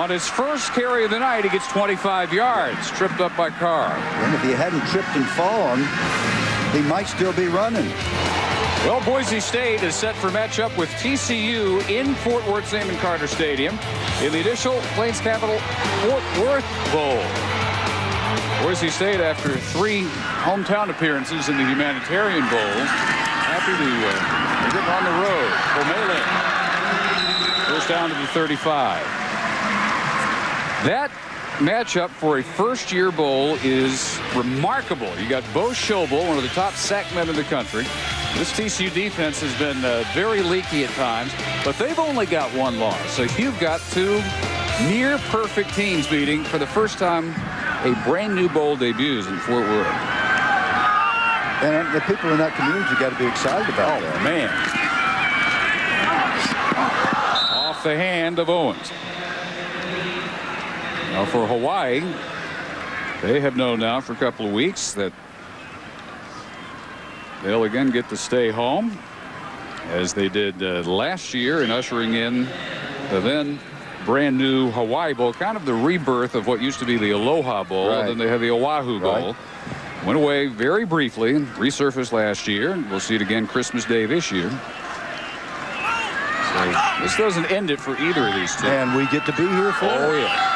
On his first carry of the night, he gets 25 yards, tripped up by Carr. And if he hadn't tripped and fallen, he might still be running. Well, Boise State is set for matchup with TCU in Fort Worth Damon Carter Stadium in the initial Plains Capital Fort Worth Bowl. Boise State, after 3 hometown appearances in the Humanitarian Bowls, happy to get on the road. Omele, first down to the 35. That matchup for a first-year bowl is remarkable. You got Bo Schobel, one of the top sack men in the country. This TCU defense has been very leaky at times, but they've only got 1 loss. So you've got 2 near-perfect teams meeting for the first time a brand-new bowl debuts in Fort Worth. And the people in that community got to be excited about that. Man. Off the hand of Owens. Now for Hawaii, they have known now for a couple of weeks that they'll again get to stay home, as they did last year in ushering in the then brand new Hawaii Bowl, kind of the rebirth of what used to be the Aloha Bowl. Right. Then they had the Oahu Bowl. Right. Went away very briefly and resurfaced last year. We'll see it again Christmas Day this year. So this doesn't end it for either of these two. And we get to be here for it. Oh, yeah.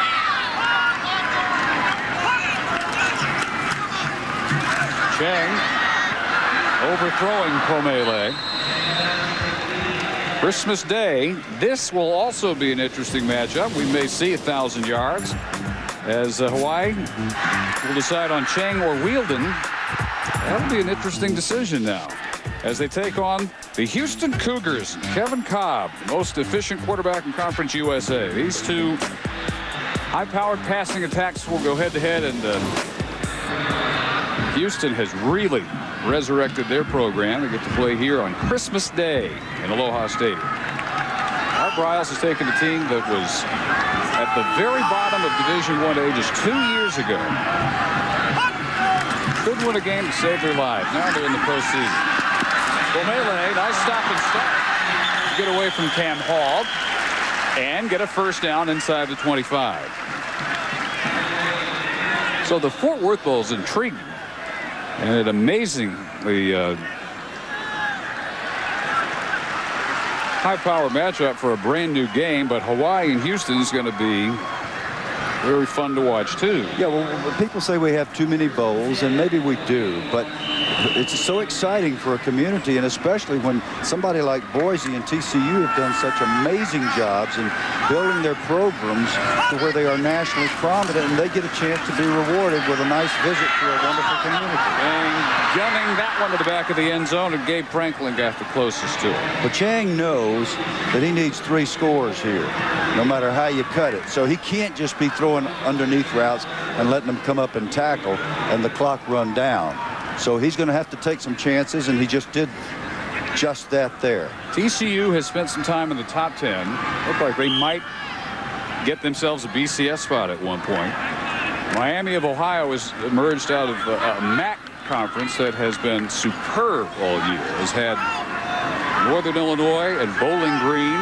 Chang overthrowing Pomele. Christmas Day, this will also be an interesting matchup. We may see 1,000 yards as Hawaii will decide on Chang or Wielden. That'll be an interesting decision now as they take on the Houston Cougars. Kevin Cobb, most efficient quarterback in Conference USA. These two high-powered passing attacks will go head-to-head, and Houston has really resurrected their program. They get to play here on Christmas Day in Aloha Stadium. Art Briles has taken a team that was at the very bottom of Division I just 2 years ago. Couldn't win a game to save their lives. Now they're in the postseason. Pomele, nice stop and start to get away from Cam Hall. and get a first down inside the 25. So the Fort Worth Bowl is intriguing and an amazingly high-power matchup for a brand-new game, but Hawaii and Houston is going to be very fun to watch, too. Yeah, well, people say we have too many bowls, and maybe we do, but it's so exciting for a community, and especially when somebody like Boise and TCU have done such amazing jobs in building their programs to where they are nationally prominent, and they get a chance to be rewarded with a nice visit to a wonderful community. And gunning that one to the back of the end zone, and Gabe Franklin got the closest to it. But Chang knows that he needs 3 scores here, no matter how you cut it. So he can't just be throwing underneath routes and letting them come up and tackle and the clock run down. So he's going to have to take some chances, and he just did just that there. TCU has spent some time in the top 10. Look like they might get themselves a BCS spot at one point. Miami of Ohio has emerged out of a MAC conference that has been superb all year. Has had Northern Illinois and Bowling Green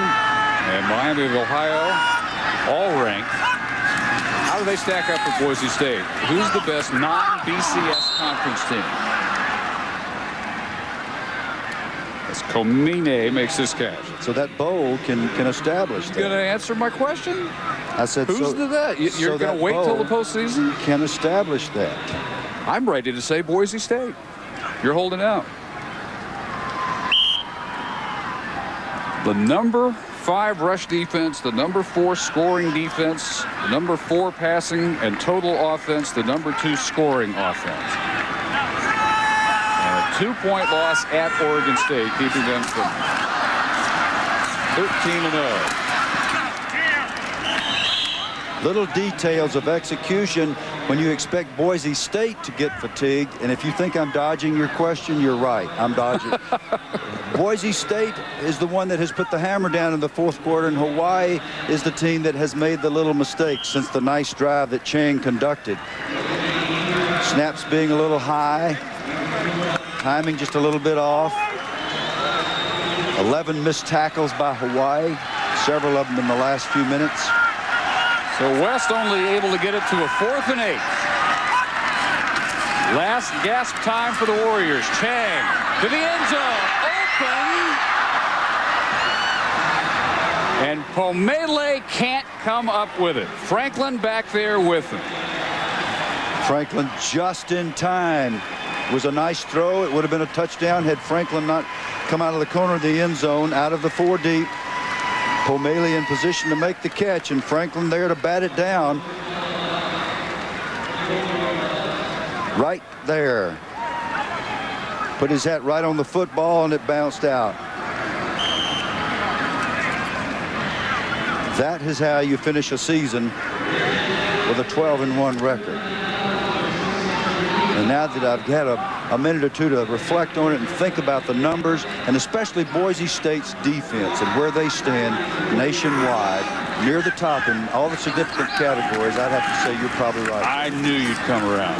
and Miami of Ohio all ranked. How do they stack up with Boise State? Who's the best non-BCS conference team? As Culmination makes this catch. So that bowl can establish that. You going to answer my question? I said, who's so, that? You're going to wait till the postseason? Can establish that. I'm ready to say Boise State. You're holding out. The number 5 rush defense, the number 4 scoring defense, the number 4 passing and total offense, the number 2 scoring offense. And a 2-point loss at Oregon State, keeping them from 13-0. Little details of execution when you expect Boise State to get fatigued. And if you think I'm dodging your question, you're right. I'm dodging. Boise State is the one that has put the hammer down in the 4th quarter, and Hawaii is the team that has made the little mistakes since the nice drive that Chang conducted. Snaps being a little high, timing just a little bit off. 11 missed tackles by Hawaii, several of them in the last few minutes. So West only able to get it to a 4th and 8. Last gasp time for the Warriors. Chang to the end zone. Open. And Pomele can't come up with it. Franklin back there with him. Franklin just in time. It was a nice throw. It would have been a touchdown had Franklin not come out of the corner of the end zone, out of the 4 deep. Pomele in position to make the catch, and Franklin there to bat it down. Right there. Put his hat right on the football, and it bounced out. That is how you finish a season with a 12-1 record. And now that I've had a minute or two to reflect on it and think about the numbers, and especially Boise State's defense and where they stand nationwide, near the top in all the significant categories, I'd have to say you're probably right. I knew you'd come around.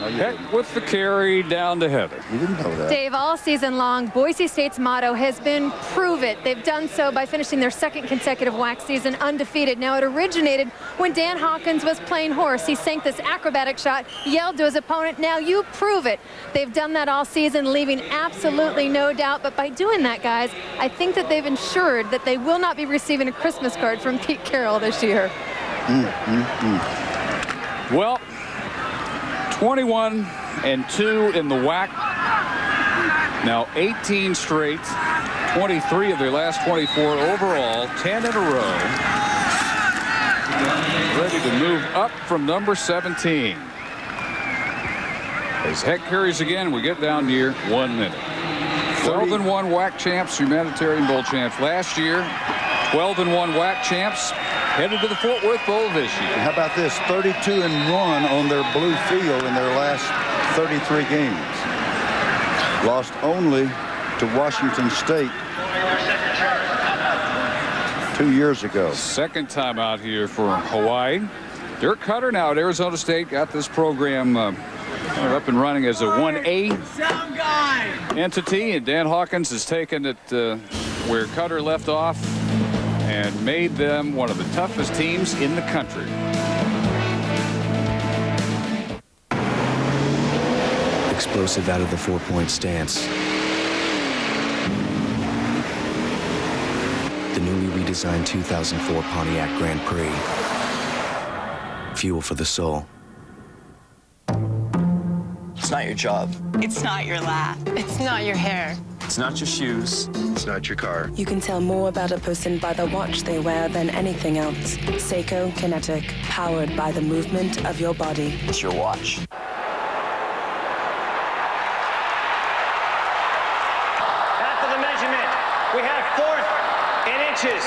No, Heck with the carry down to Heather. You didn't know that. Dave, all season long, Boise State's motto has been prove it. They've done so by finishing their 2nd consecutive WAC season undefeated. Now, it originated when Dan Hawkins was playing horse. He sank this acrobatic shot, yelled to his opponent, now you prove it. They've done that all season, leaving absolutely no doubt. But by doing that, guys, I think that they've ensured that they will not be receiving a Christmas card from Pete Carroll this year. Well, 21-2 in the WAC. Now 18 straight, 23 of their last 24 overall, 10 in a row. Ready to move up from number 17. As Heck carries again, we get down near 1 minute. 12-1 WAC champs, Humanitarian Bowl champs last year. 12-1 WAC champs. Headed to the Fort Worth Bowl this year. How about this? 32-1 on their blue field in their last 33 games. Lost only to Washington State 2 years ago. Second time out here for Hawaii. Dirk Cutter now at Arizona State got this program up and running as a 1A entity, and Dan Hawkins has taken it where Cutter left off and made them one of the toughest teams in the country. Explosive out of the 4-point stance. The newly redesigned 2004 Pontiac Grand Prix. Fuel for the soul. It's not your job. It's not your laugh. It's not your hair. It's not your shoes. It's not your car. You can tell more about a person by the watch they wear than anything else. Seiko Kinetic, powered by the movement of your body. It's your watch. After the measurement, we have 4th in inches.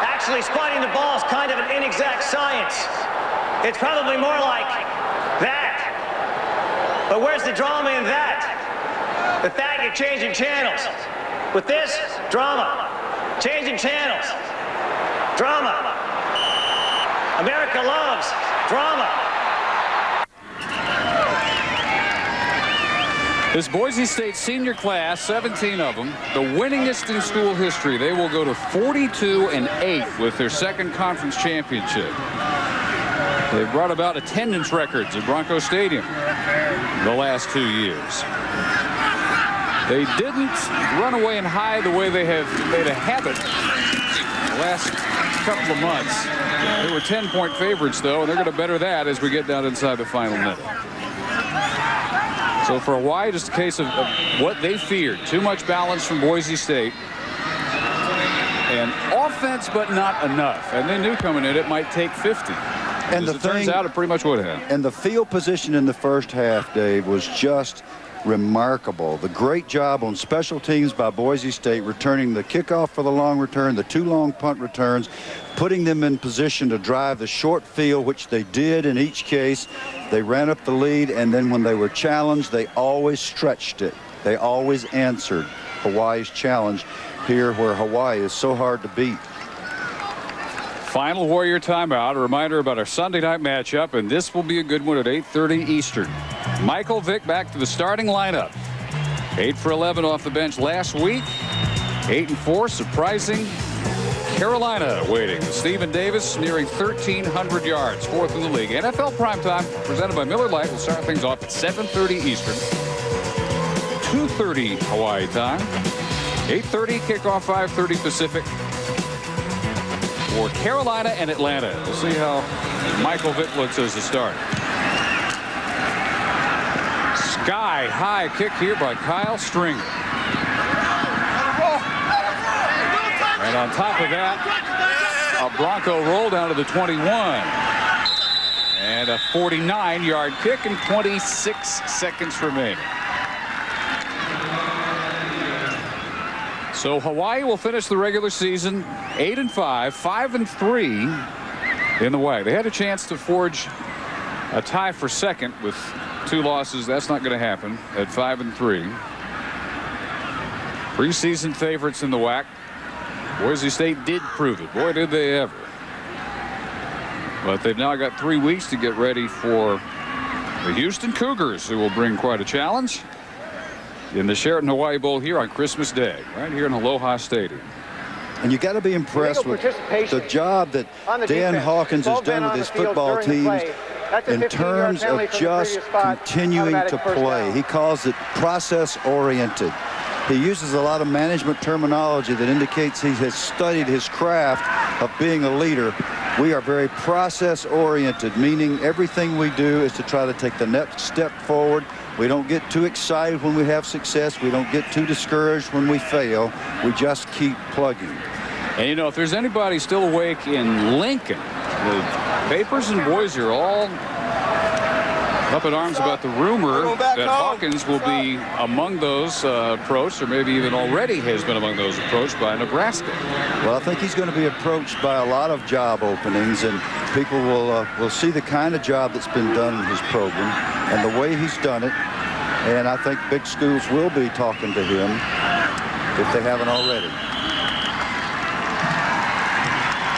Actually, spotting the ball is kind of an inexact science. It's probably more like that. But where's the drama in that? With that, you're changing channels. With this, drama. Changing channels. Drama. America loves drama. This Boise State senior class, 17 of them, the winningest in school history. They will go to 42-8 with their second conference championship. They've brought about attendance records at Broncos Stadium the last 2 years. They didn't run away and hide the way they have made a habit the last couple of months. They were 10-point favorites, though, and they're going to better that as we get down inside the final minute. So for Hawaii, just a case of what they feared. Too much balance from Boise State. And offense, but not enough. And they knew coming in it might take 50. And as it turns out, it pretty much would have. And the field position in the first half, Dave, was just remarkable. The great job on special teams by Boise State, returning the kickoff for the long return, the 2 long punt returns, putting them in position to drive the short field, which they did in each case. They ran up the lead, and then when they were challenged, they always stretched it. They always answered Hawaii's challenge here, where Hawaii is so hard to beat. Final Warrior timeout. A reminder about our Sunday night matchup, and this will be a good one at 8:30 Eastern. Michael Vick back to the starting lineup. 8 for 11 off the bench last week. 8-4, surprising Carolina waiting. Stephen Davis nearing 1,300 yards, 4th in the league. NFL primetime presented by Miller Lite will start things off at 7:30 Eastern. 2:30 Hawaii time. 8:30 kickoff, 5:30 Pacific. For Carolina and Atlanta. We'll see how Michael Vick looks as a starter. Sky high kick here by Kyle Stringer. And on top of that, a Bronco roll down to the 21. And a 49-yard kick and 26 seconds remaining. So Hawaii will finish the regular season 8-5, 5-3 in the WAC. They had a chance to forge a tie for second with 2 losses. That's not going to happen at 5-3. Preseason favorites in the WAC. Boise State did prove it. Boy, did they ever. But they've now got 3 weeks to get ready for the Houston Cougars, who will bring quite a challenge in the Sheraton Hawaii Bowl here on Christmas Day, right here in Aloha Stadium. And you got to be impressed with the job that Dan Hawkins has done with his football teams in terms of just continuing to play. He calls it process-oriented. He uses a lot of management terminology that indicates he has studied his craft of being a leader. We are very process-oriented, meaning everything we do is to try to take the next step forward. We don't get too excited when we have success. We don't get too discouraged when we fail. We just keep plugging. And, you know, if there's anybody still awake in Lincoln, the papers in Boise are all up in arms about the rumor that Hawkins will be among those approached, or maybe even already has been among those approached by Nebraska. Well, I think he's going to be approached by a lot of job openings, and people will see the kind of job that's been done in his program and the way he's done it. And I think big schools will be talking to him if they haven't already.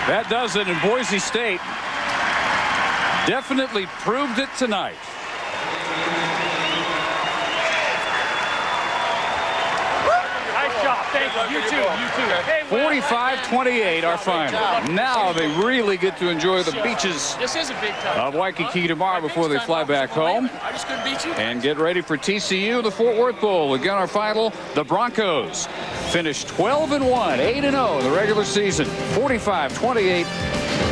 That does it, and Boise State definitely proved it tonight. Nice job. Thank you. You too. Hey, 45-28, our final. Now they really get to enjoy the beaches this is a big time. of Waikiki tomorrow before they fly back home. I just couldn't beat you. And get ready for TCU, the Fort Worth Bowl. Again, our final, the Broncos finished 12-1, 8-0 in the regular season, 45-28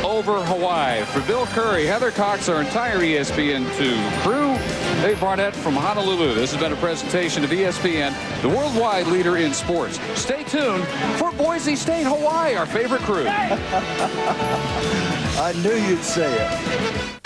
over Hawaii. For Bill Curry, Heather Cox, our entire ESPN2 crew, Dave Barnett from Honolulu. This has been a presentation of ESPN, the worldwide leader in sports. Stay tuned for Boise State, Hawaii, our favorite crew. I knew you'd say it.